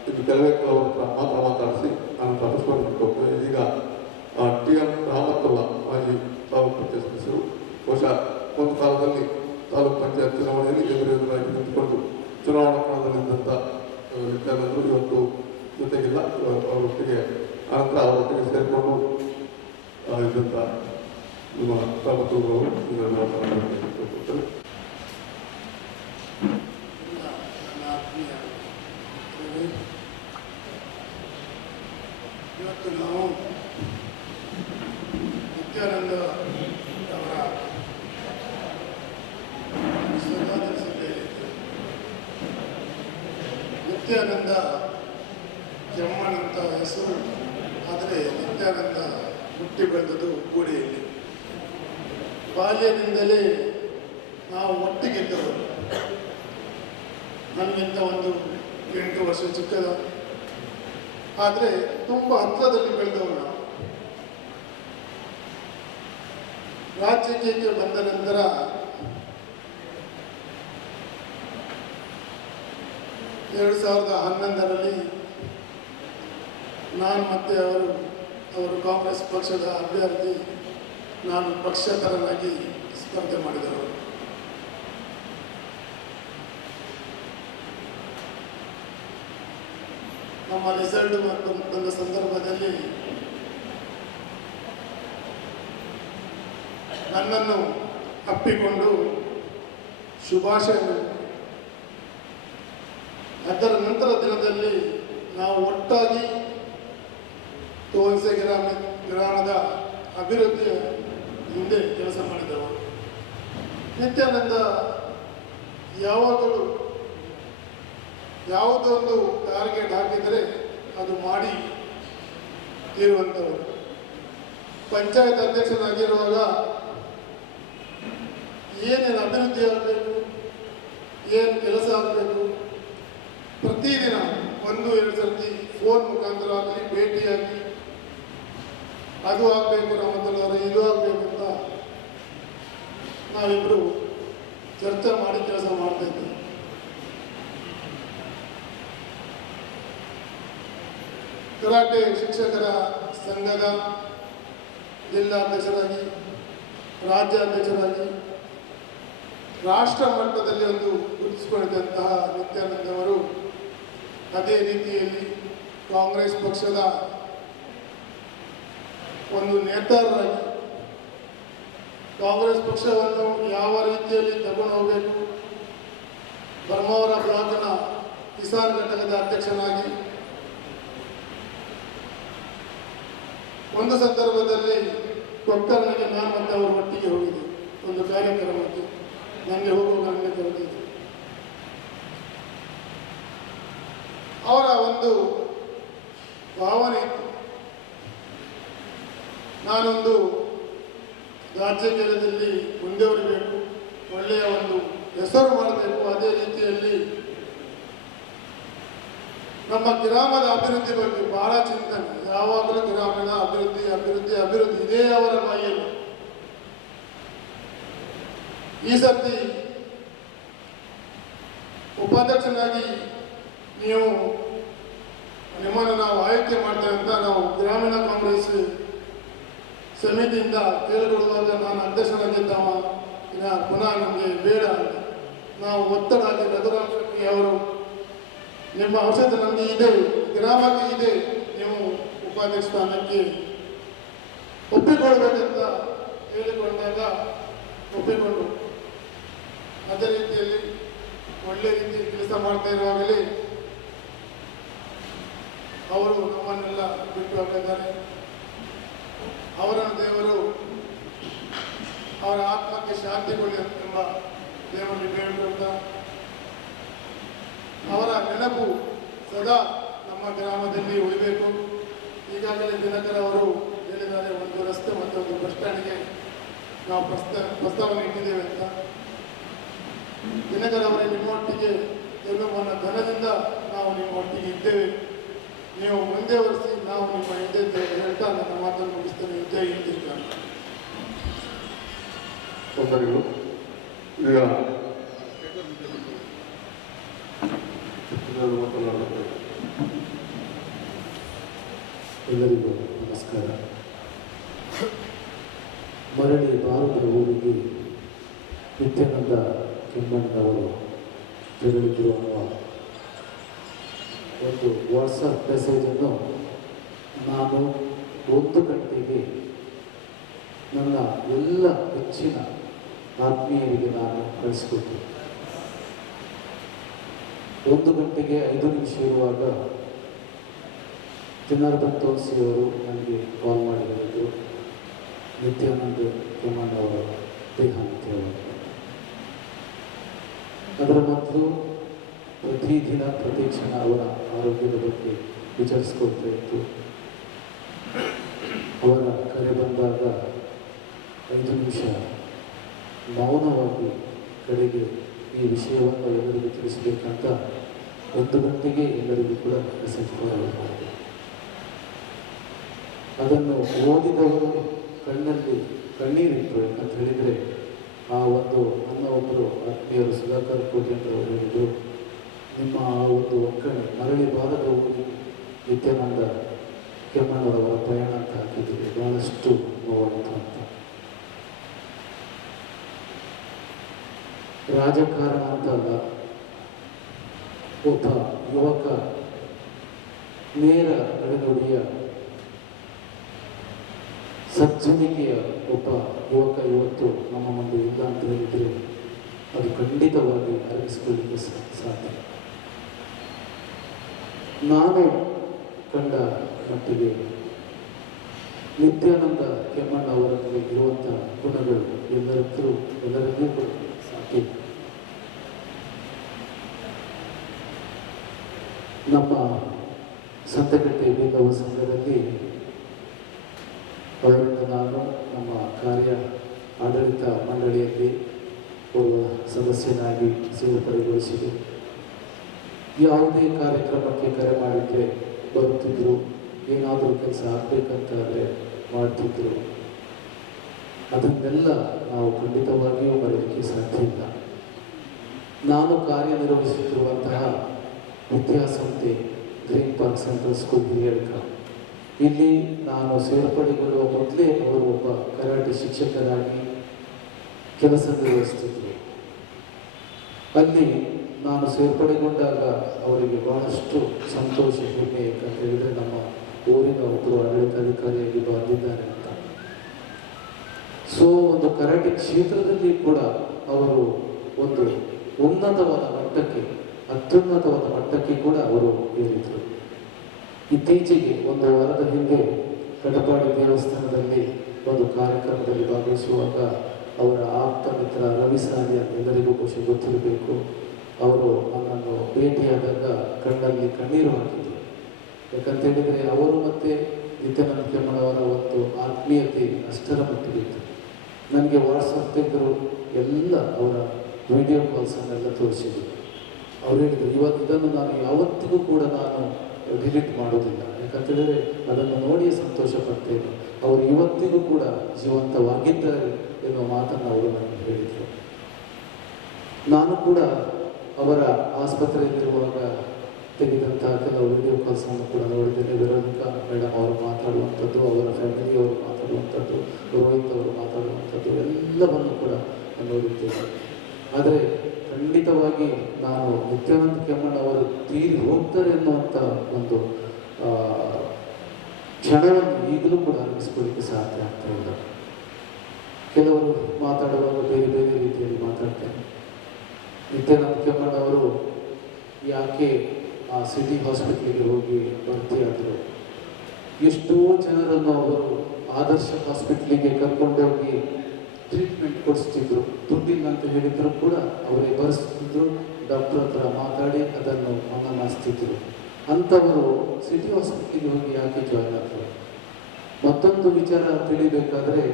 ಇದು ಕೆಲವೇ ಕೆಲವರ ಹತ್ರ ಮಾತಾಡಿಸಿ ನಾನು ಪುಷ್ಪನಮನಕ್ಕೆ ಹೋಗ್ತೇನೆ. ಇದೀಗ ಟಿ.ಎಂ. ರಾಮತ್ತುಲ್ಲಾ ಮಾಜಿ ತಾಲೂಕು ಪಂಚಾಯತ್ ಸದಸ್ಯರು ಬಹುಶಃ ಒಂದು ಕಾಲದಲ್ಲಿ ತಾಲೂಕು ಪಂಚಾಯತ್ ಚುನಾವಣೆಯಲ್ಲಿ ಎದುರಾಗಿ ನಿಂತುಕೊಂಡು ಚುನಾವಣಾ ಕಣದಲ್ಲಿದ್ದಂಥ ನಿತ್ಯಾನಂದರು ಇವತ್ತು ಜೊತೆಗಿಲ್ಲ. ಅವರೊಟ್ಟಿಗೆ ಆನಂತರ ಅವರೊಟ್ಟಿಗೆ ಸೇರಿಕೊಂಡು ಇದ್ದಂಥ ನಿಮ್ಮ ರಾಮತ್ತುಲ್ಲವರು ಇದನ್ನು ಮಾತನಾಡುತ್ತಾರೆ. ಇವತ್ತು ನಾವು ನಿತ್ಯಾನಂದ ಅವರ ನಿತ್ಯಾನಂದ ಕೆಮ್ಮಣ್ಣಂತ ಹೆಸರು, ಆದರೆ ನಿತ್ಯಾನಂದ ಹುಟ್ಟಿ ಬೆಳೆದದು ಗೋಡೆಯಲ್ಲಿ. ಬಾಲ್ಯದಿಂದಲೇ ನಾವು ಒಟ್ಟಿಗಿದ್ದವರು. ನನಗಿಂತ ಒಂದು 8 ವರ್ಷ ಚಿಕ್ಕದ, ಆದರೆ ತುಂಬ ಹತ್ತಿರದಲ್ಲಿ ಬೆಳೆದವರು ನಾವು. ರಾಜಕೀಯಕ್ಕೆ ಬಂದ ನಂತರ ಎರಡು 2011ರಲ್ಲಿ ನಾನು ಮತ್ತು ಅವರು ಕಾಂಗ್ರೆಸ್ ಪಕ್ಷದ ಅಭ್ಯರ್ಥಿ, ನಾನು ಪಕ್ಷೇತರನಾಗಿ ಸ್ಪರ್ಧೆ ಮಾಡಿದವರು. ನಮ್ಮ ರಿಸಲ್ಟ್ ಬಂದ ಸಂದರ್ಭದಲ್ಲಿ ನನ್ನನ್ನು ಅಪ್ಪಿಕೊಂಡು ಶುಭಾಶಯ. ಅದರ ನಂತರ ದಿನದಲ್ಲಿ ನಾವು ಒಟ್ಟಾಗಿ ತೋನ್ಸೆ ಗ್ರಾಮದ ಅಭಿವೃದ್ಧಿಯ ಹಿಂದೆ ಕೆಲಸ ಮಾಡಿದವರು. ನಿತ್ಯಾನಂದ ಯಾವಾಗಲೂ ಯಾವುದೊಂದು ಟಾರ್ಗೆಟ್ ಹಾಕಿದರೆ ಅದು ಮಾಡಿ ತೀರುವಂಥವರು. ಪಂಚಾಯತ್ ಅಧ್ಯಕ್ಷನಾಗಿರುವಾಗ ಏನೇನು ಅಭಿವೃದ್ಧಿ ಆಗಬೇಕು, ಏನು ಕೆಲಸ ಆಗಬೇಕು, ಪ್ರತಿದಿನ 1-2 ಸರ್ತಿ ಫೋನ್ ಮುಖಾಂತರ ಆಗಲಿ ಭೇಟಿಯಾಗಿ ಅದು ಆಗಬೇಕು ರಾಮತಲ್ಲವರ ಇದು ಆಗಬೇಕು ಅಂತ ನಾವಿಬ್ಬರು ಚರ್ಚೆ ಮಾಡಿ ಕೆಲಸ ಮಾಡ್ತಾ ಇದ್ದೇವೆ. ಕರಾಟೆ ಶಿಕ್ಷಕರ ಸಂಘದ ಜಿಲ್ಲಾಧ್ಯಕ್ಷರಾಗಿ, ರಾಜ್ಯಾಧ್ಯಕ್ಷರಾಗಿ, ರಾಷ್ಟ್ರ ಮಟ್ಟದಲ್ಲಿ ಒಂದು ಗುರುತಿಸಿಕೊಂಡಿದ್ದಂತಹ ನಿತ್ಯಾನಂದ ಅವರು ಅದೇ ರೀತಿಯಲ್ಲಿ ಕಾಂಗ್ರೆಸ್ ಪಕ್ಷದ ಒಂದು ನೇತಾರರಾಗಿ ಕಾಂಗ್ರೆಸ್ ಪಕ್ಷವನ್ನು ಯಾವ ರೀತಿಯಲ್ಲಿ ತಗೊಂಡು ಹೋಗಬೇಕು, ಬ್ರಹ್ಮಾವರ ಬ್ಲಾಕ್ನ ಕಿಸಾನ್ ಘಟಕದ ಅಧ್ಯಕ್ಷನಾಗಿ ಒಂದು ಸಂದರ್ಭದಲ್ಲಿ ಕೊಕ್ಕರ್ನಿಗೆ ನಾನು ಮತ್ತು ಅವರ ಒಟ್ಟಿಗೆ ಹೋಗಿದ್ದೆ ಒಂದು ಕಾರ್ಯಕ್ರಮಕ್ಕೆ. ನನಗೆ ಹೋಗುವಾಗ ನನಗೆ ಕರೆದಿದ್ದೆ. ಅವರ ಒಂದು ಭಾವನೆ ಇತ್ತು, ನಾನೊಂದು ರಾಜ್ಯ ಕೇಂದ್ರದಲ್ಲಿ ಮುಂದೆ ಬರಬೇಕು, ಒಳ್ಳೆಯ ಒಂದು ಹೆಸರು ಮಾಡಬೇಕು. ಅದೇ ರೀತಿಯಲ್ಲಿ ನಮ್ಮ ಗ್ರಾಮದ ಅಭಿವೃದ್ಧಿ ಬಗ್ಗೆ ಬಹಳ ಚಿಂತನೆ, ಯಾವಾಗಲೂ ಗ್ರಾಮೀಣ ಅಭಿವೃದ್ಧಿ ಅಭಿವೃದ್ಧಿ ಅಭಿವೃದ್ಧಿ ಇದೇ ಅವರ ಬಾಯಲ್ಲಿ. ಈ ಸರ್ತಿ ಉಪಾಧ್ಯಕ್ಷನಾಗಿ ನಿಮ್ಮನ್ನು ನಾವು ಆಯ್ಕೆ ಮಾಡ್ತೇವೆ ಅಂತ ನಾವು ಗ್ರಾಮೀಣ ಕಾಂಗ್ರೆಸ್ ಸಮಿತಿಯಿಂದ ಕೇಳಿಕೊಳ್ಳುವಾಗ ನಾನು ಅಧ್ಯಕ್ಷನಾಗಿದ್ದವ, ಪುನಃ ನಮಗೆ ಬೇಡ ಅಂತ ನಾವು ಒತ್ತಡ ಹಾಕಿ ರಘುರಾಮ್ ಶೆಟ್ಟಿ ಅವರು ನಿಮ್ಮ ಔಷಧ ನಮಗೆ ಇದೆ, ಗ್ರಾಮಕ್ಕೆ ಇದೆ, ನೀವು ಉಪಾಧ್ಯಕ್ಷ ಸ್ಥಾನಕ್ಕೆ ಒಪ್ಪಿಕೊಳ್ಬೇಕಂತ ಹೇಳಿಕೊಂಡಾಗ ಒಪ್ಪಿಕೊಂಡು ಅದೇ ರೀತಿಯಲ್ಲಿ ಒಳ್ಳೆ ರೀತಿಯಲ್ಲಿ ಕೆಲಸ ಮಾಡ್ತಾ ಇರುವಾಗಲೇ ಅವರು ನಮ್ಮನ್ನೆಲ್ಲ ಬಿಟ್ಟು ಹಾಕಿದ್ದಾರೆ. ಅವರನ್ನು ದೇವರು ಅವರ ಆತ್ಮಕ್ಕೆ ಶಾಂತಿ ಕೊಡಿ ಎಂಬ ದೇವರಲ್ಲಿ ಬೇಡಿಕೊಂಡ ಅವರ ನೆನಪು ಸದಾ ನಮ್ಮ ಗ್ರಾಮದಲ್ಲಿ ಉಳಿಬೇಕು. ಈಗಾಗಲೇ ದಿನಕರ್ ಅವರು ಹೇಳಿದ್ದಾರೆ, ಒಂದು ರಸ್ತೆ ಮತ್ತು ಒಂದು ಬಸ್ ಸ್ಟ್ಯಾಂಡ್ಗೆ ನಾವು ಪ್ರಸ್ತಾವನೆ ಇಟ್ಟಿದ್ದೇವೆ ಅಂತ. ದಿನಕರ್ ಅವರೇ, ನಿಮ್ಮೊಟ್ಟಿಗೆ ಎನ್ನುವ ಧನದಿಂದ ನಾವು ನಿಮ್ಮೊಟ್ಟಿಗೆ ಇದ್ದೇವೆ, ನೀವು ಮುಂದೆ ಒರೆಸಿ ನಾವು ನಿಮ್ಮ ಹಿಂದೆ ಹೇಳ್ತಾ ನನ್ನ ಮಾತನ್ನು ಮುಗಿಸ್ತೇನೆ. ಯುದ್ಧ ಹಿಂದಿದ್ದಾನೆ ತೊಂದರೆಗಳು ಈಗ ಮಾತನಾಡುತ್ತಾರೆ. ಎಲ್ಲರಿಗೂ ನಮಸ್ಕಾರ. ಮರಳಿ ಭಾರತದ ಊರಿಗೆ ನಿತ್ಯಾನಂದ ಕೆಮ್ಮಣ್ಣವರು ತೆರಳಿದ್ರು ಅನ್ನುವ ಒಂದು ವಾಟ್ಸಪ್ ಮೆಸೇಜನ್ನು ನಾನು 1 ಗಂಟೆಗೆ ನನ್ನ ಎಲ್ಲ ಹೆಚ್ಚಿನ ಆತ್ಮೀಯರಿಗೆ ನಾನು ಕಳಿಸಿಕೊಟ್ಟೆ. 1 ಗಂಟೆಗೆ 5 ನಿಮಿಷ ಇರುವಾಗ ಜನಾರ್ದನ್ ತೋನ್ಸಿ ಅವರು ನನಗೆ ಕಾಲ್ ಮಾಡಿ ಹೇಳಿದರು, ನಿತ್ಯಾನಂದ ಕೆಮ್ಮಣ್ಣವರ ದೇಹಾಂತ್ಯವಾಗಿ. ಅದರ ಮೊದಲು ಪ್ರತಿದಿನ ಪ್ರತಿ ಕ್ಷಣ ಅವರ ಆರೋಗ್ಯದ ಬಗ್ಗೆ ವಿಚಾರಿಸ್ಕೊಳ್ತಾ ಇತ್ತು. ಅವರ ಕರೆ ಬಂದಾಗ 5 ನಿಮಿಷ ಮೌನವಾಗಿ ಕಡೆಗೆ ಈ ವಿಷಯವನ್ನು ಎಲ್ಲರಿಗೂ ತಿಳಿಸಬೇಕಂತ 1 ಗಂಟೆಗೆ ಎಲ್ಲರಿಗೂ ಕೂಡ ಮೆಸೇಜ್ ಮಾಡಬೇಕಾಗಿದೆ. ಅದನ್ನು ಓದಿದವರು ಕಣ್ಣಲ್ಲಿ ಕಣ್ಣೀರಿಟ್ಟರು. ಯಾಕಂತ ಹೇಳಿದರೆ ಆ ಒಂದು ನನ್ನ ಒಬ್ಬರು ಆತ್ಮೀಯರು ಸುಧಾಕರ್ ಕೋಟಿ ಅಂತ ಅವರು ಹೇಳಿದರು, ನಿಮ್ಮ ಆ ಒಂದು ಒಕ್ಕಣೆ ಮರಳಿ ಬಾರದ ಊರಿಗೆ ನಿತ್ಯಾನಂದ ಕೆಮ್ಮಣ್ಣವರ ಪ್ರಯಾಣ ಅಂತ ಹಾಕಿದ್ದೀವಿ, ಬಹಳಷ್ಟು ನೋವಾಯಿತು ಅಂತ. ರಾಜಕಾರಣ ಅಂತ ಅಲ್ಲ, ಒಬ್ಬ ಯುವಕ ನೇರ ನಡೆನುಡಿಯ ಸಜ್ಜನಿಕೆಯ ಒಬ್ಬ ಯುವಕ ಇವತ್ತು ನಮ್ಮ ಮುಂದೆ ಇಲ್ಲ ಅಂತ ಹೇಳಿದರೆ ಅದು ಖಂಡಿತವಾಗಿ ಅರಗಿಸಿಕೊಳ್ಳಿಕ್ಕೆ ಸಾಧ್ಯ. ನಾನು ಕಂಡ ಮಟ್ಟಿಗೆ ನಿತ್ಯಾನಂದ ಕೆಮ್ಮಣ್ಣ ಅವರಲ್ಲಿ ಇರುವಂಥ ಗುಣಗಳು ಎಲ್ಲರಿಗೂ ಸಾಧ್ಯ. ನಮ್ಮ ಸಂತಕಟ್ಟೆ ಬಿಲ್ಲವ ಸಂಘದಲ್ಲಿ ಅವರಿಂದ ನಾನು ನಮ್ಮ ಕಾರ್ಯ ಆಡಳಿತ ಮಂಡಳಿಯಲ್ಲಿ ಒಬ್ಬ ಸದಸ್ಯನಾಗಿ ಸೇರ್ಪಡೆಗೊಳಿಸಿದೆ. ಯಾವುದೇ ಕಾರ್ಯಕ್ರಮಕ್ಕೆ ಕರೆ ಮಾಡಿದರೆ ಬರುತ್ತಿದ್ದರು, ಏನಾದರೂ ಕೆಲಸ ಆಗಬೇಕಂತಾದರೆ ಮಾಡ್ತಿದ್ದರು. ಅದನ್ನೆಲ್ಲ ನಾವು ಖಂಡಿತವಾಗಿಯೂ ಮರೆಯಲಿಕ್ಕೆ ಸಾಧ್ಯ ಇಲ್ಲ. ನಾನು ಕಾರ್ಯನಿರ್ವಹಿಸುತ್ತಿರುವಂತಹ ವಿದ್ಯಾಸಂಸ್ಥೆ green park central school Hiriyadka, ಇಲ್ಲಿ ನಾನು ಸೇರ್ಪಡೆಗೊಳ್ಳುವ ಮೊದಲೇ ಅವರು ಒಬ್ಬ ಕರಾಟೆ ಶಿಕ್ಷಕರಾಗಿ ಕೆಲಸ ನಿರ್ವಹಿಸುತ್ತಿದ್ದರು. ಅಲ್ಲಿ ನಾನು ಸೇರ್ಪಡೆಗೊಂಡಾಗ ಅವರಿಗೆ ಬಹಳಷ್ಟು ಸಂತೋಷ, ಹೆಮ್ಮೆ, ಯಾಕಂತ ಹೇಳಿದರೆ ನಮ್ಮ ಊರಿನ ಒಬ್ಬರು ಆಡಳಿತಾಧಿಕಾರಿಯಾಗಿ ಬಂದಿದ್ದಾರೆ ಅಂತ. ಸೊ ಒಂದು ಕರಾಟೆ ಕ್ಷೇತ್ರದಲ್ಲಿ ಕೂಡ ಅವರು ಒಂದು ಉನ್ನತವಾದ ಮಟ್ಟಕ್ಕೆ, ಅತ್ಯುನ್ನತವಾದ ಮಟ್ಟಕ್ಕೆ ಕೂಡ ಅವರು ಏರಿದರು. ಇತ್ತೀಚೆಗೆ ಒಂದು ವಾರದ ಹಿಂದೆ ಕಟಪಾಡಿ ದೇವಸ್ಥಾನದಲ್ಲಿ ಒಂದು ಕಾರ್ಯಕ್ರಮದಲ್ಲಿ ಭಾಗವಹಿಸುವಾಗ ಅವರ ಆಪ್ತ ಮಿತ್ರ ರವಿ ಸಾನಿಯಾ, ಎಲ್ಲರಿಗೂ ಖುಷಿ ಗೊತ್ತಿರಬೇಕು, ಅವರು ನನ್ನನ್ನು ಭೇಟಿಯಾದಾಗ ಕಣ್ಣಲ್ಲಿ ಕಣ್ಣೀರು ಹಾಕಿದರು. ಯಾಕಂತೇಳಿದರೆ ಅವರು ಮತ್ತು ನಿತ್ಯಾನಂದ ಕೆಮ್ಮಣ್ಣವರ ಒಂದು ಆತ್ಮೀಯತೆ ಅಷ್ಟರ ಮಟ್ಟಿಗಿತ್ತು. ನನಗೆ ವಾಟ್ಸಪ್ ತೆಗೆದರು, ಎಲ್ಲ ಅವರ ವಿಡಿಯೋ ಕಾಲ್ಸನ್ನೆಲ್ಲ ತೋರಿಸಿದರು. ಅವ್ರು ಹೇಳಿದರು, ಇವತ್ತು ಇದನ್ನು ನಾನು ಯಾವತ್ತಿಗೂ ಕೂಡ ನಾನು ಡಿಲೀಟ್ ಮಾಡೋದಿಲ್ಲ, ಯಾಕಂತೇಳಿದರೆ ಅದನ್ನು ನೋಡಿಯೇ ಸಂತೋಷ ಪಡ್ತೇನೆ, ಅವರು ಇವತ್ತಿಗೂ ಕೂಡ ಜೀವಂತವಾಗಿದ್ದಾರೆ ಎನ್ನುವ ಮಾತನ್ನು ಅವರು ನನಗೆ ಹೇಳಿದರು. ನಾನು ಕೂಡ ಅವರ ಆಸ್ಪತ್ರೆಯಲ್ಲಿರುವಾಗ ತೆಗೆದಂತಹ ಕೆಲವು ವಿಡಿಯೋ ಕಾಲ್ಸನ್ನು ಕೂಡ ನೋಡಿದ್ದೇನೆ. ವೆರೋನಿಕಾ ಮೇಡಮ್ ಅವರು ಮಾತಾಡುವಂಥದ್ದು, ಅವರ ಫ್ಯಾಮಿಲಿಯವರು ಮಾತಾಡುವಂಥದ್ದು, ರೋಹಿತ್ ಅವರು ಮಾತಾಡುವಂಥದ್ದು ಎಲ್ಲವನ್ನು ಕೂಡ ನೋಡಿದ್ದೇನೆ. ಆದರೆ ಖಂಡಿತವಾಗಿ ನಾನು ನಿತ್ಯಾನಂದ ಕೆಮ್ಮಣ್ಣವರು ತೀರಿ ಹೋಗ್ತಾರೆ ಎನ್ನುವಂಥ ಒಂದು ಕ್ಷಣವನ್ನು ಈಗಲೂ ಕೂಡ ಅನಿಸ್ಕೊಳ್ಳಿಕ್ಕೆ ಸಾಧ್ಯ ಆಗ್ತಾ ಇಲ್ಲ. ಕೆಲವರು ಮಾತಾಡುವಾಗ ಬೇರೆ ಬೇರೆ ರೀತಿಯಲ್ಲಿ ಮಾತಾಡ್ತಾರೆ. ನಿತ್ಯಾನಂದ ಕೆಮ್ಮಣ್ಣವರು ಯಾಕೆ ಆ ಸಿಟಿ ಹಾಸ್ಪಿಟ್ಲಿಗೆ ಹೋಗಿ ಭರ್ತಿಯಾದರು, ಎಷ್ಟೋ ಜನರನ್ನು ಅವರು ಆದರ್ಶ ಹಾಸ್ಪಿಟ್ಲಿಗೆ ಕರ್ಕೊಂಡೋಗಿ ಟ್ರೀಟ್ಮೆಂಟ್ ಕೊಡಿಸ್ತಿದ್ರು. ದುಡ್ಡಿಲ್ಲ ಅಂತ ಹೇಳಿದ್ರು ಕೂಡ ಅವರೇ ಬರೆಸ್ತಿದ್ರು, ಡಾಕ್ಟರ್ ಹತ್ರ ಮಾತಾಡಿ ಅದನ್ನು ಮನ್ನಮಾಸ್ತಿದ್ರು. ಅಂಥವರು ಸಿಟಿ ಹಾಸ್ಪಿಟ್ಲಿಗೆ ಹೋಗಿ ಯಾಕೆ ಜಾಯ್ನ್ ಆದರು? ಮತ್ತೊಂದು ವಿಚಾರ ತಿಳಿಬೇಕಾದ್ರೆ,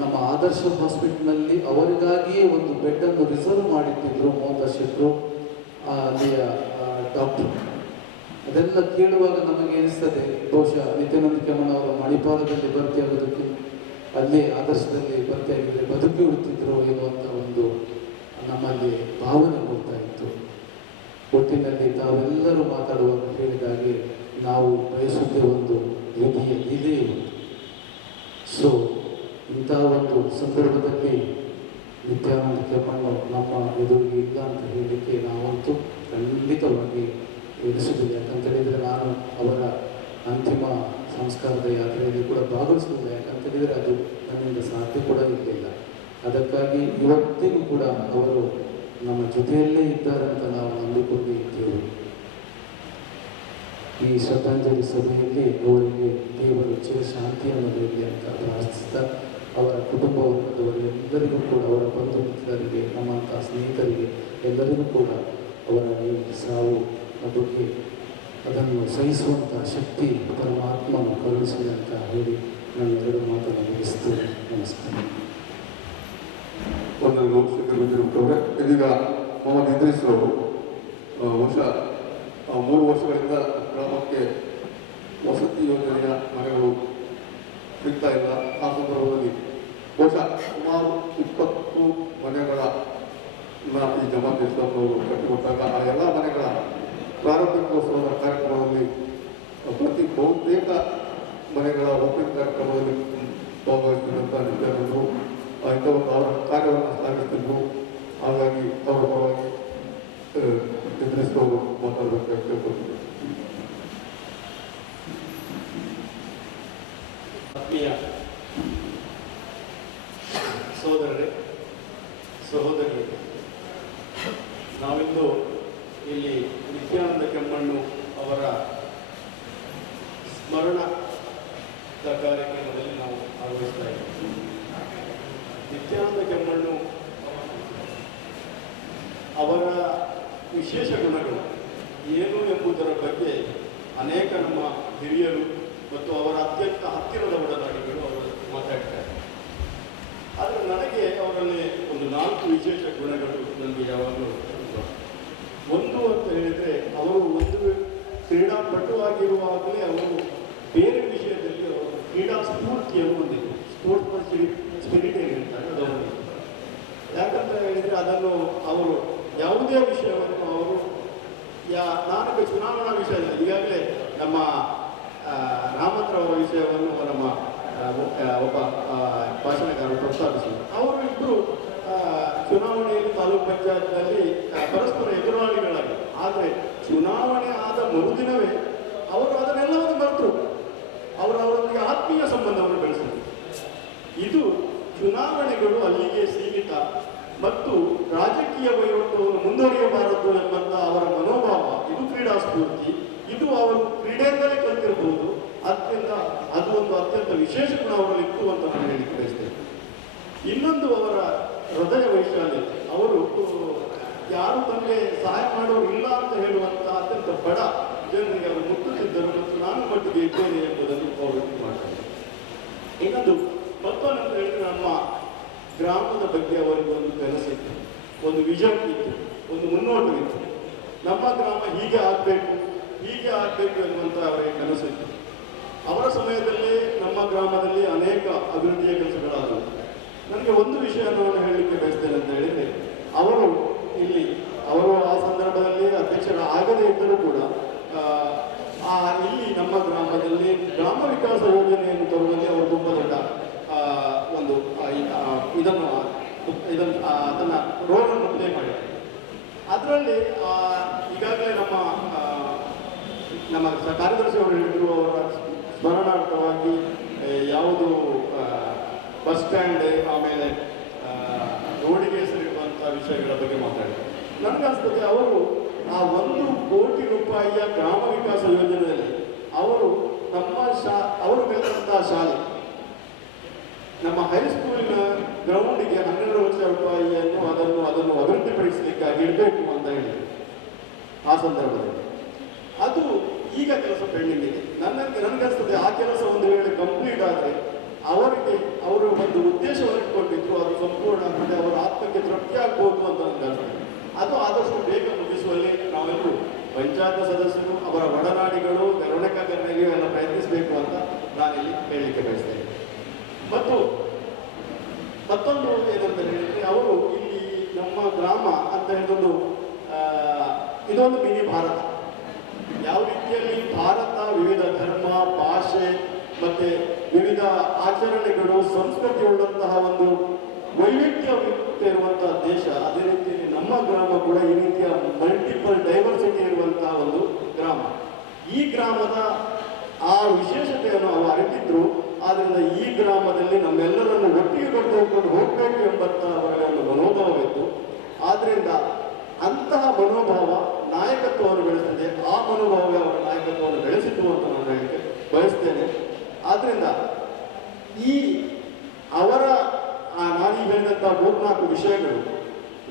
ನಮ್ಮ ಆದರ್ಶ ಹಾಸ್ಪಿಟ್ಲ್ನಲ್ಲಿ ಅವರಿಗಾಗಿಯೇ ಒಂದು ಬೆಡ್ಡನ್ನು ರಿಸರ್ವ್ ಮಾಡಿಟ್ಟಿದ್ರು ಮೋಹನ್ ಶೆಟ್ಟರು, ಅಲ್ಲಿಯ ಡಾಕ್ಟರ್. ಅದೆಲ್ಲ ಕೇಳುವಾಗ ನಮಗೆ ಅನಿಸ್ತದೆ, ಬಹುಶಃ ನಿತ್ಯಾನಂದ ಕೆಮ್ಮಣ್ಣವರ ಮಣಿಪಾಲದಲ್ಲಿ ಭರ್ತಿಯಾಗೋದಕ್ಕೆ ಅಲ್ಲೇ ಆದರ್ಶದಲ್ಲಿ ಭರ್ತಿಯಾಗಿದ್ದರೆ ಬದುಕಿ ಉಳಿತಿದ್ರು ಎನ್ನುವಂಥ ಒಂದು ನಮ್ಮಲ್ಲಿ ಭಾವನೆ ಮೂಡ್ತಾ ಇತ್ತು. ಒಟ್ಟಿನಲ್ಲಿ ತಾವೆಲ್ಲರೂ ಮಾತಾಡುವಾಗ ಹೇಳಿದಾಗೆ ನಾವು ಬಯಸುವುದೇ ಒಂದು ವಿಧಿಯ ಲೀಲೆ ಇರುವುದು. ಸೊ ಇಂಥ ಒಂದು ಸಂದರ್ಭದಲ್ಲಿ ನಿತ್ಯಾನಂದ ಕೆಮ್ಮಣ್ಣ ನಮ್ಮ ಎದುರಿಗೆ ಇಲ್ಲ ಅಂತ ಹೇಳಲಿಕ್ಕೆ ನಾವಂತೂ ಖಂಡಿತವಾಗಿ ಎನಿಸುವುದಿಲ್ಲ. ಯಾಕಂತ ಹೇಳಿದರೆ ನಾನು ಅವರ ಅಂತಿಮ ಸಂಸ್ಕಾರದ ಯಾತ್ರೆಯಲ್ಲಿ ಕೂಡ ಭಾಗವಹಿಸುವುದಿಲ್ಲ. ಯಾಕಂತ ಹೇಳಿದರೆ ಅದು ನನ್ನಿಂದ ಸಾಧ್ಯ ಕೂಡ ಇರಲಿಲ್ಲ. ಅದಕ್ಕಾಗಿ ಇವತ್ತಿಗೂ ಕೂಡ ಅವರು ನಮ್ಮ ಜೊತೆಯಲ್ಲೇ ಇದ್ದಾರೆ ಅಂತ ನಾವು ನಂಬಿಕೊಂಡಿದ್ದೇವೆ. ಈ ಶ್ರದ್ಧಾಂಜಲಿ ಸಭೆಯಲ್ಲಿ ಅವರಿಗೆ ದೇವರು ಚಿರ ಶಾಂತಿಯನ್ನು ನೀಡಲಿ ಅಂತ ಪ್ರಾರ್ಥಿಸ್ತಾ, ಅವರ ಕುಟುಂಬ ವರ್ಗದವರು ಎಲ್ಲರಿಗೂ ಕೂಡ, ಅವರ ಬಂಧು ಮಿತ್ರರಿಗೆ, ನಮ್ಮಂಥ ಸ್ನೇಹಿತರಿಗೆ ಎಲ್ಲರಿಗೂ ಕೂಡ ಅವರ ಈ ಸಾವು ಬಗ್ಗೆ ಅದನ್ನು ಸಹಿಸುವಂಥ ಶಕ್ತಿ ಪರಮಾತ್ಮನು ಕರುಣಿಸಲಿ ಅಂತ ಹೇಳಿ ನಾನು ಎರಡು ಮಾತನ್ನು ಮುಗಿಸ್ತೇನೆ. ನಮಸ್ಕಾರ. ಒಂದು ಶಿಕ್ಷಕರು ಇದೀಗ ಮೊಹಮ್ಮದ್ ಇದ್ರೀಸ್ ಅವರು ಬಹುಶಃ 3 ವರ್ಷಗಳಿಂದ ಗ್ರಾಮಕ್ಕೆ ವಸತಿ ಯೋಜನೆಯ ಮನೆಗಳು ಸಿಗ್ತಾ ಇಲ್ಲ. ಆ ಸಂದರ್ಭದಲ್ಲಿ ಬಹುಶಃ ಸುಮಾರು 20 ಮನೆಗಳ ಈ ಜಮಾತ್ ಇಸ್ಲಾಂನವರು ಕಟ್ಟಿಕೊಟ್ಟಾಗ ಆ ಎಲ್ಲ ಮನೆಗಳ ಪ್ರಾರಂಭಿಕೋತ್ಸವದ ಕಾರ್ಯಕ್ರಮದಲ್ಲಿ ಬಹುತೇಕ ಮನೆಗಳ ಓಪನಿಂಗ್ ಕಾರ್ಯಕ್ರಮದಲ್ಲಿ ಭಾಗವಹಿಸಿದಂಥ ನಿತ್ಯಾನಂದರು ಇಂಥ ಒಂದು ಅವರ ಕಾರ್ಯವನ್ನು ಶ್ಲಾಘಿಸ್ತಿದ್ರು. ಹಾಗಾಗಿ ಅವರ ಪರವಾಗಿ ಇದ್ರಿಸ್ಕೊಂಡು ಮಾತಾಡಬೇಕಾಗಿ ಕೇಳ್ಕೊಳ್ತಿದ್ದರು. ಆತ್ಮೀಯ ಸೋದರರೇ, ಸಹೋದರಿಯರೇ, ನಾವಿಂದು ಇಲ್ಲಿ ನಿತ್ಯಾನಂದ ಕೆಮ್ಮಣ್ಣು ಅವರ ಸ್ಮರಣದ ಕಾರ್ಯಕ್ರಮದಲ್ಲಿ ನಾವು ಭಾಗವಹಿಸ್ತಾ ಇದ್ದೀವಿ. ನಿತ್ಯಾನಂದ ಕೆಮ್ಮಣ್ಣು ಅವರ ವಿಶೇಷ ಗುಣಗಳು ಏನು ಎಂಬುದರ ಬಗ್ಗೆ ಅನೇಕ ನಮ್ಮ ಹಿರಿಯರು ಮತ್ತು ಅವರ ಅತ್ಯಂತ ಹತ್ತಿರದ ಒಡನಾಡಿಗಳು ಅವರು ಮಾತಾಡ್ತಾರೆ. ಆದರೆ ನನಗೆ ಅವರಲ್ಲಿ ಒಂದು 4 ವಿಶೇಷ ಗುಣಗಳು ನನಗೆ ಯಾವಾಗಲೂ ಒಂದು ಅಂತ ಹೇಳಿದರೆ ಅವರು ಒಂದು ಕ್ರೀಡಾಪಟುವಾಗಿರುವಾಗಲೇ ಅವರು ಬೇರೆ ವಿಷಯದಲ್ಲಿ ಅವರು ಕ್ರೀಡಾ ಸ್ಫೂರ್ತಿಯನ್ನು ಹೊಂದಿದ್ರು. ಸ್ಪೋರ್ಟ್ಸ್ ಸ್ಪಿರಿಟ್ ಏನಿರ್ತಾರೆ ಅದು ಹೊಂದಿದ್ರು. ಯಾಕಂತ ಹೇಳಿದರೆ ಅದನ್ನು ಅವರು ಯಾವುದೇ ವಿಷಯವನ್ನು ಅವರು ನಾನಕ್ಕೆ ಚುನಾವಣಾ ವಿಷಯದಲ್ಲಿ ಈಗಾಗಲೇ ನಮ್ಮ ರಾಮತ್ರ ಅವರ ವಿಷಯವನ್ನು ನಮ್ಮ ಒಬ್ಬ ಭಾಷಣಕಾರರು ಪ್ರಸ್ತಾಪಿಸಿದರು. ಅವರು ಇಬ್ಬರು ಚುನಾವಣೆಯಲ್ಲಿ ತಾಲೂಕು ಪಂಚಾಯತ್ನಲ್ಲಿ ಪರಸ್ಪರ ಎದುರಾಳಿಗಳಾಗಿ, ಆದರೆ ಚುನಾವಣೆ ಆದ ಮರುದಿನವೇ ಅವರು ಅದನ್ನೆಲ್ಲವನ್ನು ಮರೆತರು. ಅವರೊಂದಿಗೆ ಆತ್ಮೀಯ ಸಂಬಂಧವನ್ನು ಬೆಳೆಸಿದರು. ಇದು ಚುನಾವಣೆಗಳು ಅಲ್ಲಿಗೆ ಸೀಮಿತ ಮತ್ತು ರಾಜಕೀಯ ವಹಿವಾಟುವನ್ನು ಮುಂದುವರಿಯಬಾರದು ಎಂಬಂತ ಅವರ ಮನೋಭಾವ, ಇದು ಕ್ರೀಡಾ ಸ್ಫೂರ್ತಿ. ಇದು ಅವರು ಕ್ರೀಡೆಯಿಂದಲೇ ಕಲಿತಿರಬಹುದು. ಅದರಿಂದ ಅದು ಒಂದು ಅತ್ಯಂತ ವಿಶೇಷ ಗುಣ ಅವರಲ್ಲಿ ಇತ್ತು ಅಂತ ನಾನು ಹೇಳಿಕ್ಕೆ ಬಯಸ್ತೇನೆ. ಇನ್ನೊಂದು ಅವರ ಹೃದಯ ವೈಶಾಲ್ಯತೆ. ಅವರು ಯಾರು ತಮಗೆ ಸಹಾಯ ಮಾಡೋರು ಇಲ್ಲ ಅಂತ ಹೇಳುವಂಥ ಅತ್ಯಂತ ಬಡ ಜನರಿಗೆ ಅವರು ಮುಟ್ಟುತ್ತಿದ್ದರು ಮತ್ತು ನಾನು ಮಟ್ಟಿಗೆ ಇದ್ದೇನೆ ಎಂಬುದನ್ನು ಅವರು ಇದು ಮಾಡ್ತಾರೆ. ಇನ್ನೊಂದು ಮತ್ತೊಂದು ಅಂತ ಹೇಳಿದ್ರೆ, ನಮ್ಮ ಗ್ರಾಮದ ಬಗ್ಗೆ ಅವರಿಗೆ ಒಂದು ಕನಸಿತ್ತು, ಒಂದು ವಿಷನ್ ಇತ್ತು, ಒಂದು ಮುನ್ನೋಟವಿತ್ತು. ನಮ್ಮ ಗ್ರಾಮ ಹೀಗೆ ಆಗಬೇಕು ಎನ್ನುವಂಥ ಅವರಿಗೆ ಕನಸಿತ್ತು. ಅವರ ಸಮಯದಲ್ಲಿ ನಮ್ಮ ಗ್ರಾಮದಲ್ಲಿ ಅನೇಕ ಅಭಿವೃದ್ಧಿಯ ಕೆಲಸಗಳಾದವು. ನನಗೆ ಒಂದು ವಿಷಯ ನಾನು ಹೇಳಲಿಕ್ಕೆ ಬಯಸ್ತೇನೆ ಅಂತ ಹೇಳಿದರೆ, ಅವರು ಆ ಸಂದರ್ಭದಲ್ಲಿ ಅಧ್ಯಕ್ಷರಾಗದೇ ಇದ್ದರೂ ಕೂಡ ಇಲ್ಲಿ ನಮ್ಮ ಗ್ರಾಮದಲ್ಲಿ ಗ್ರಾಮ ವಿಕಾಸ ಯೋಜನೆಯನ್ನು ತರುವಲ್ಲಿ ಅವರು ತುಂಬ ದೊಡ್ಡ ಒಂದು ಅದನ್ನು ರೋಲನ್ನು ಪ್ಲೇ ಮಾಡಿದ್ದಾರೆ. ಅದರಲ್ಲಿ ಈಗಾಗಲೇ ನಮ್ಮ ಕಾರ್ಯದರ್ಶಿ ಅವರು ಹೇಳಿದ್ರು, ಅವರ ಸ್ಮರಣಾರ್ಥವಾಗಿ ಯಾವುದು ಬಸ್ ಸ್ಟ್ಯಾಂಡ್, ಆಮೇಲೆ ರೋಡಿಗೆ ಹೆಸರಿರುವಂಥ ವಿಷಯಗಳ ಬಗ್ಗೆ ಮಾತಾಡಿದರು. ನನಗನ್ನಿಸ್ತದೆ ಅವರು ಆ 1 ಕೋಟಿ ರೂಪಾಯಿಯ ಗ್ರಾಮ ವಿಕಾಸ ಯೋಜನೆಯಲ್ಲಿ ಅವರು ಅವರು ಬೆಳೆದಂಥ ಶಾಲೆ, ನಮ್ಮ ಹೈಸ್ಕೂಲಿನ ಗ್ರೌಂಡಿಗೆ 12 ಲಕ್ಷ ರೂಪಾಯಿಯನ್ನು ಅದನ್ನು ಅಭಿವೃದ್ಧಿಪಡಿಸಲಿಕ್ಕಾಗಿ ಇಡಬೇಕು ಅಂತ ಹೇಳಿದರು ಆ ಸಂದರ್ಭದಲ್ಲಿ. ಅದು ಈಗ ಕೆಲಸ ಪೆಂಡಿಂಗ್ ಇದೆ. ನನಗನ್ನಿಸ್ತದೆ ಆ ಕೆಲಸ ಒಂದು ವೇಳೆ ಕಂಪ್ಲೀಟ್ ಆದರೆ ಅವರು ಒಂದು ಉದ್ದೇಶವನ್ನು ಇಟ್ಕೊಂಡಿದ್ರು, ಅದು ಸಂಪೂರ್ಣ ಆಗಿದೆ, ಅವರ ಆತ್ಮಕ್ಕೆ ತೃಪ್ತಿ ಆಗ್ಬೋದು ಅಂತ ನನಗನ್ನಿಸ್ತದೆ. ಅದು ಆದಷ್ಟು ಬೇಗ ಮುಗಿಸುವಲ್ಲಿ ನಾವೆಲ್ಲರೂ ಪಂಚಾಯತ್ ಸದಸ್ಯರು, ಅವರ ಒಡನಾಡಿಗಳು, ಮೆರವಣಿಗೆಗಾರರಿಗೆ ಎಲ್ಲ ಪ್ರಯತ್ನಿಸಬೇಕು ಅಂತ ನಾನಿಲ್ಲಿ ಹೇಳಲಿಕ್ಕೆ ಬಯಸ್ತೇನೆ. ಮತ್ತು ಮತ್ತೊಂದು ಏನಂತ ಹೇಳಿದರೆ, ಅವರು ಇಲ್ಲಿ ನಮ್ಮ ಗ್ರಾಮ ಅಂತ ಹೇಳಿದೊಂದು ಇದೊಂದು ಮಿನಿ ಭಾರತ. ಯಾವ ರೀತಿಯಲ್ಲಿ ಭಾರತ ವಿವಿಧ ಧರ್ಮ, ಭಾಷೆ ಮತ್ತು ವಿವಿಧ ಆಚರಣೆಗಳು, ಸಂಸ್ಕೃತಿ ಉಳ್ಳಂತಹ ಒಂದು ವೈವಿಧ್ಯ ಇರುವಂತಹ ದೇಶ, ಅದೇ ರೀತಿಯಲ್ಲಿ ನಮ್ಮ ಗ್ರಾಮ ಕೂಡ ಈ ರೀತಿಯ ಮಲ್ಟಿಪಲ್ ಡೈವರ್ಸಿಟಿ ಇರುವಂತಹ ಒಂದು ಗ್ರಾಮ. ಈ ಗ್ರಾಮದ ಆ ವಿಶೇಷತೆಯನ್ನು ಅವರು ಅರಿತಿದ್ರು. ಆದ್ದರಿಂದ ಈ ಗ್ರಾಮದಲ್ಲಿ ನಮ್ಮೆಲ್ಲರನ್ನು ಒಟ್ಟಿಗೆ ಕರೆದುಕೊಂಡು ಹೋಗಬೇಕು ಎಂಬಂಥ ಅವರ ಒಂದು ಮನೋಭಾವವಿತ್ತು. ಆದ್ದರಿಂದ ಅಂತಹ ಮನೋಭಾವ ನಾಯಕತ್ವವನ್ನು ಬೆಳೆಸಿದೆ. ಆ ಮನೋಭಾವವೇ ಅವರ ನಾಯಕತ್ವವನ್ನು ಬೆಳೆಸಿತು ಅಂತ ನಾನು ಹೇಳಲಿಕ್ಕೆ ಬಯಸ್ತೇನೆ. ಆದ್ದರಿಂದ ಅವರ ನಾನೀಗ ಹೇಳಿದಂಥ 3-4 ವಿಷಯಗಳು,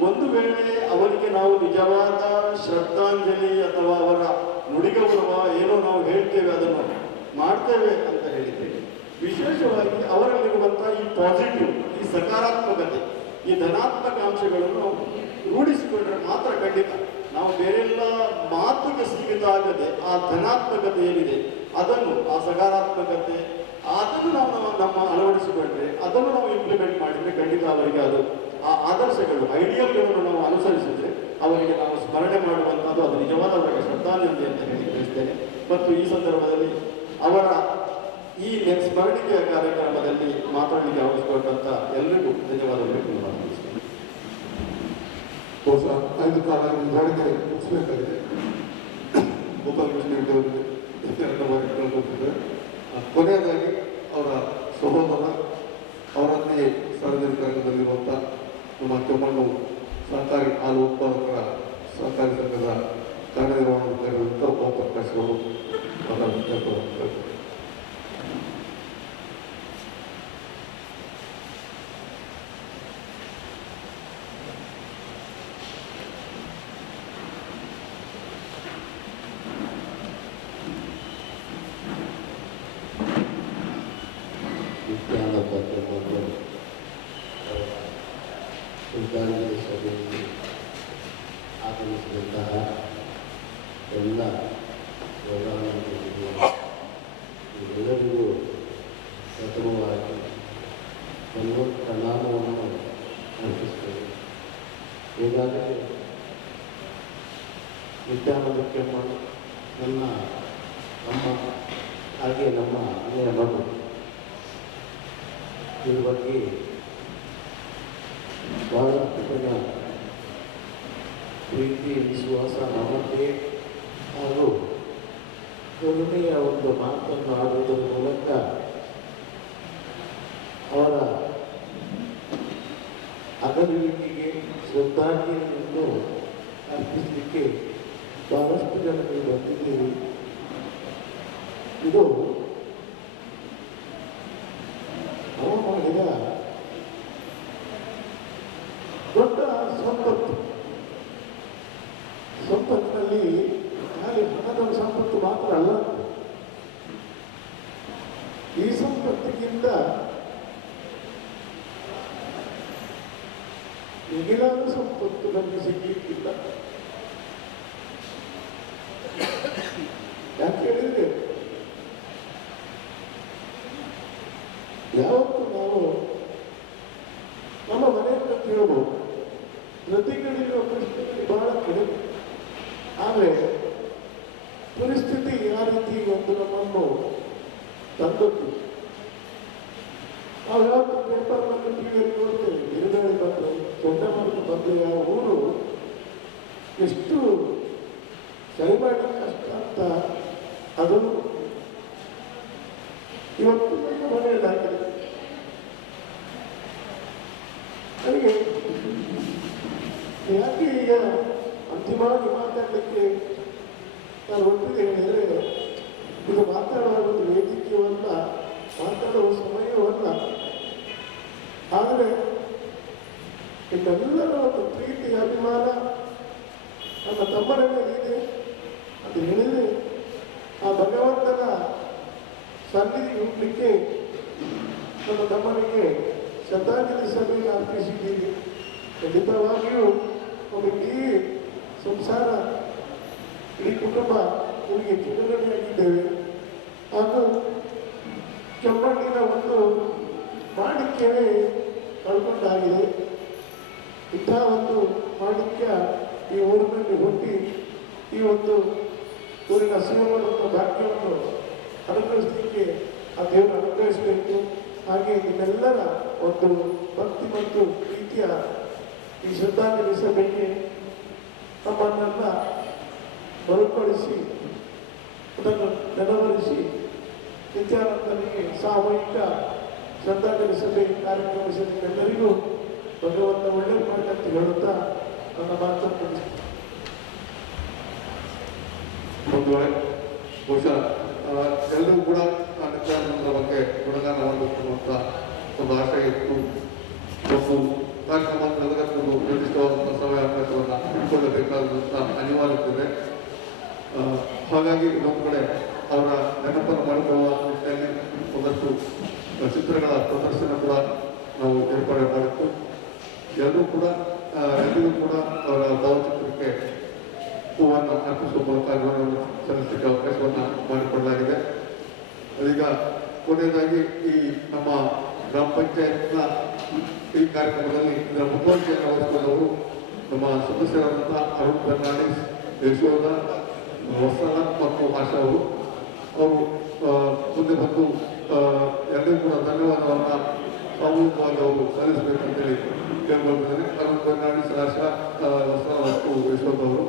ಒಂದು ವೇಳೆ ಅವರಿಗೆ ನಾವು ನಿಜವಾದ ಶ್ರದ್ಧಾಂಜಲಿ ಅಥವಾ ಅವರ ನುಡಿಗೌರವ ಏನೋ ನಾವು ಹೇಳ್ತೇವೆ, ಅದನ್ನು ಮಾಡ್ತೇವೆ ಅಂತ ಹೇಳಿದ್ದೇವೆ. ವಿಶೇಷವಾಗಿ ಅವರಲ್ಲಿರುವಂಥ ಈ ಪಾಸಿಟಿವ್, ಈ ಸಕಾರಾತ್ಮಕತೆ, ಈ ಧನಾತ್ಮಕ ಅಂಶಗಳನ್ನು ರೂಢಿಸಿಕೊಂಡ್ರೆ ಮಾತ್ರ ಖಂಡಿತ ನಾವು ಬೇರೆಲ್ಲ ಮಾತುಗೆ ಸೀಮಿತ ಆಗದೆ ಆ ಧನಾತ್ಮಕತೆ ಏನಿದೆ ಅದನ್ನು, ಆ ಸಕಾರಾತ್ಮಕತೆ ಅದನ್ನು ನಮ್ಮ ಅಳವಡಿಸಿಕೊಂಡ್ರೆ, ಅದನ್ನು ನಾವು ಇಂಪ್ಲಿಮೆಂಟ್ ಮಾಡಿದರೆ ಖಂಡಿತ ಅವರಿಗೆ ಅದು ಆ ಆದರ್ಶಗಳು, ಐಡಿಯಲ್ಗಳನ್ನು ನಾವು ಅನುಸರಿಸಿದರೆ ಅವರಿಗೆ ನಾವು ಸ್ಮರಣೆ ಮಾಡುವಂಥದ್ದು ಅದು ನಿಜವಾದ ಅವರಿಗೆ ಶ್ರದ್ಧಾಂಜಲಿ ಅಂತ ಹೇಳಿ ಬಯಸ್ತೇನೆ. ಮತ್ತು ಈ ಸಂದರ್ಭದಲ್ಲಿ ಅವರ ಈ ಸ್ಮರಣಿಕೆಯ ಕಾರ್ಯಕ್ರಮದಲ್ಲಿ ಮಾತಾಡಲಿಕ್ಕೆ ಅವಶ್ಯಪಟ್ಟಂಥ ಎಲ್ಲರಿಗೂ ಧನ್ಯವಾದಗಳು ಮಾತನಾಡಿಸ್ತೇನೆ. ಬಹುಶಃ 5 ಕಾಲ ಮೆರವಣಿಗೆ ಮುಗಿಸಬೇಕಾಗಿದೆ. ಗೋಪಾಲಕೃಷ್ಣ ಕೊನೆಯದಾಗಿ ಅವರ ಸಹೋದರ, ಅವರನ್ನೇ ಸಾರ್ವಜನಿಕ ರಂಗದಲ್ಲಿರುವಂಥ ನಮ್ಮ ಕೆಮ್ಮಣ್ಣು ಸಹಕಾರಿ ಹಾಲು ಉತ್ಪಾದಕರ ಸಹಕಾರಿ ಸಂಘದ ಕಾರ್ಯನಿರ್ವಹಣಾಧಿಕಾರಿಗಳಿಂದ ಓಂಪ್ರಕಾಶ್ ಅವರು ಮಾತಾಡಬೇಕು. ಶ್ರದ್ಧಾಂಜಲಿ ಸಭೆಯಲ್ಲಿ ಆಗಮಿಸಿದಂತಹ ಎಲ್ಲ ಎಲ್ಲರಿಗೂ ಪ್ರಥಮವಾಗಿ ಪ್ರಣಾಮವನ್ನು ಅರ್ಪಿಸ್ತೇವೆ. ಈಗಾಗಲೇ ನಿತ್ಯಾನಂದ ಕೆಮ್ಮಣ್ಣ ನನ್ನ ಅಮ್ಮ ಹಾಗೆ ನಮ್ಮ ಅಣ್ಣೆಯ ಮಗು ಇದ್ರ ಬಗ್ಗೆ ಬಹಳಷ್ಟು ಜನ ಪ್ರೀತಿ ವಿಶ್ವಾಸ ಮಮತೆ ಹಾಗೂ ಕರುಣೆಯ ಒಂದು ಮಾತನ್ನು ಆಡುವುದರ ಮೂಲಕ ಅವರ ಅಗಲಿಕೆಗೆ ಶ್ರದ್ಧಾಂಜಲಿಯನ್ನು ಅರ್ಪಿಸಲಿಕ್ಕೆ ಬಹಳಷ್ಟು ಜನರು ಬಂದಿದ್ದೀರಿ. ಇದು ನಾವು ಮಾಡಿದ ದೊಡ್ಡ ಸಂಪತ್ತಿನಲ್ಲಿ ಖಾಲಿ ಹಣದ ಸಂಪತ್ತು ಮಾತ್ರ ಅಲ್ಲ, ಈ ಸಂಪತ್ತಿಗಿಂತ ಮಿಗಿಲಾದ ಸಂಪತ್ತು ನಮಗೆ ಸಿಗಲಿಕ್ಕಿಲ್ಲ. ಯಾಕೆ ಹೇಳಿದ್ರೆ ಯಾವತ್ತು ನಾವು ನಮ್ಮ ಮನೆಯನ್ನು ಕೇಳಬಹುದು, ನದಿಗಳಿರುವ ಪರಿಸ್ಥಿತಿ ಬಹಳ ಕಡಿಮೆ. ಆದರೆ ಪರಿಸ್ಥಿತಿ ಯಾವ ರೀತಿ ಒಂದು ನಮ್ಮನ್ನು ತಂದದ್ದು ನಾವು ಯಾವತ್ತು ಪೇಪರ್ನಲ್ಲಿ ಟಿವಿಯಲ್ಲಿ ನೋಡ್ತೇವೆ. ಬಿರುಗಾಳಿ ಬಂದರೆ, ಚಂಡಮಾರುತ ಬಂದರೆ ಯಾವ ಊರು ಎಷ್ಟು ಸರಿ ಮಾಡಲಿಕ್ಕೆ ಕಷ್ಟ ಅಂತ ಅದನ್ನು ಇವತ್ತು ನನ್ನ ಮನೆಯಲ್ಲಾಗಿದೆ. ನನಗೆ ಯಾಕೆ ಈಗ ಅಂತಿಮವಾಗಿ ಮಾತಾಡಲಿಕ್ಕೆ ನಾನು ಒಟ್ಟಿಗೆ ಹೇಳಿದರೆ, ಇದು ಮಾತಾಡುವ ಒಂದು ವೇದಿಕೆಯವಲ್ಲ, ಮಾತಾಡುವ ಸಮಯವಲ್ಲ. ಆದರೆ ಇದೆಲ್ಲರ ಒಂದು ಪ್ರೀತಿ ಅಭಿಮಾನ ನನ್ನ ತಮ್ಮನ ಮೇಲೆ ಇದೆ. ಅದು ಹೇಳಿದರೆ ಆ ಭಗವಂತನ ಸನ್ನಿಧಿ ಹೋಗಲಿಕ್ಕೆ ನನ್ನ ತಮ್ಮನಿಗೆ ಶ್ರದ್ಧಾಂಜಲಿ ಸಭೆಯನ್ನು ಅರ್ಪಿಸಿದ್ದೀನಿ. ಖಂಡಿತವಾಗಿಯೂ ಒಂದು ಇಡೀ ಸಂಸಾರ, ಇಡೀ ಕುಟುಂಬ ಇವರಿಗೆ ಚಿರಋಣಿಯಾಗಿದ್ದೇವೆ. ಹಾಗೂ ಕೆಮ್ಮಣ್ಣಿನ ಒಂದು ಮಾಣಿಕ್ಯವೇ ಕಳ್ಕೊಂಡಾಗಿದೆ. ಇಂಥ ಒಂದು ಮಾಣಿಕ್ಯ ಈ ಊರಿನಲ್ಲಿ ಹುಟ್ಟಿ ಈ ಒಂದು ಊರಿನ ಸೇವೆಗಳನ್ನು ಭಾಗ್ಯವನ್ನು ಅನುಗ್ರಹಿಸಲಿಕ್ಕೆ ಆ ದೇವರು ಅನುಗ್ರಹಿಸಬೇಕು. ಹಾಗೆ ನಿಮ್ಮೆಲ್ಲರ ಒಂದು ಭಕ್ತಿ ಮತ್ತು ಪ್ರೀತಿಯ ಈ ಶ್ರದ್ಧಾಂಜಲಿ ಸಭೆಗೆ ನಮ್ಮನ್ನೆಲ್ಲ ಮರುಕಳಿಸಿ ಅದನ್ನು ನೆರವೇರಿಸಿ ನಿತ್ಯಾನಂದನಿಗೆ ಸಾಮೂಹಿಕ ಶ್ರದ್ಧಾಂಜಲಿ ಸಭೆ ಕಾರ್ಯಕ್ರಮಿಸಿದ್ದೆಲ್ಲರಿಗೂ ಭಗವಂತ ಒಳ್ಳೆಯ ಮಾಡಂತ ಹೇಳುತ್ತಾ ನನ್ನ ಮಾತನ್ನು ಮುಂದುವರೆ ಬಹುಶಃ ಎಲ್ಲರೂ ಕೂಡ ನಿತ್ಯಾನಂದರ ಬಗ್ಗೆ ಗುಣಗಾನ ಮಾಡಬೇಕನ್ನುವಂಥ ಒಂದು ಆಶೆ ಇತ್ತು. ಒಂದು ಕಾರ್ಯಕ್ರಮ ನಡೆದಕ್ಕೂ ನಿರ್ದಿಷ್ಟವಾದಂಥ ಸಮಯಾವಕಾಶವನ್ನು ಇಟ್ಕೊಳ್ಳಬೇಕಾದಂಥ ಅನಿವಾರ್ಯತೆ. ಹಾಗಾಗಿ ಇನ್ನೊಂದು ಕಡೆ ಅವರ ನೆನಪನ್ನು ಮಾಡಿಕೊಳ್ಳುವ ನಿಟ್ಟಿನಲ್ಲಿ ಒಂದಷ್ಟು ಚಿತ್ರಗಳ ಪ್ರದರ್ಶನ ಕೂಡ ನಾವು ಏರ್ಪಾಡು ಮಾಡಿತ್ತು. ಎಲ್ಲರೂ ಕೂಡ ಎಲ್ಲರಿಗೂ ಕೂಡ ಅವರ ಭಾವಚಿತ್ರಕ್ಕೆ ಹೂವನ್ನು ಅರ್ಪಿಸುವ ಮೂಲಕ ಗೌರವವನ್ನು ಸಲ್ಲಿಸಲಿಕ್ಕೆ ಅವಕಾಶವನ್ನು ಮಾಡಿಕೊಳ್ಳಲಾಗಿದೆ. ಅದೀಗ ಕೊನೆಯದಾಗಿ ಈ ನಮ್ಮ ಗ್ರಾಮ ಪಂಚಾಯತ್ನ ಈ ಕಾರ್ಯಕ್ರಮದಲ್ಲಿ ಇದರ ಮುಖ್ಯಮಂತ್ರಿಯನ್ನು ವಹಿಸಿಕೊಂಡವರು ನಮ್ಮ ಸದಸ್ಯರಾದಂಥ ಅರುಣ್ ಫರ್ನಾಂಡಿಸ್, ಯಶೋಧ, ವತ್ಸಲ ಮತ್ತು ಆಶಾ ಅವರು ಮುಂದೆ ಬಂದು ಎಲ್ಲರಿಗೂ ಕೂಡ ಧನ್ಯವಾದವನ್ನು ಸಾಮೂಹಿಕವಾಗಿ ಅವರು ಸಲ್ಲಿಸಬೇಕಂತೇಳಿ ಕೇಳಿಕೊಂಡಿದ್ದಾರೆ. ಅರುಣ್ ಫರ್ನಾಂಡಿಸ್, ಆಶಾ, ವತ್ಸಲ ಮತ್ತು ಯಶೋಧ ಅವರು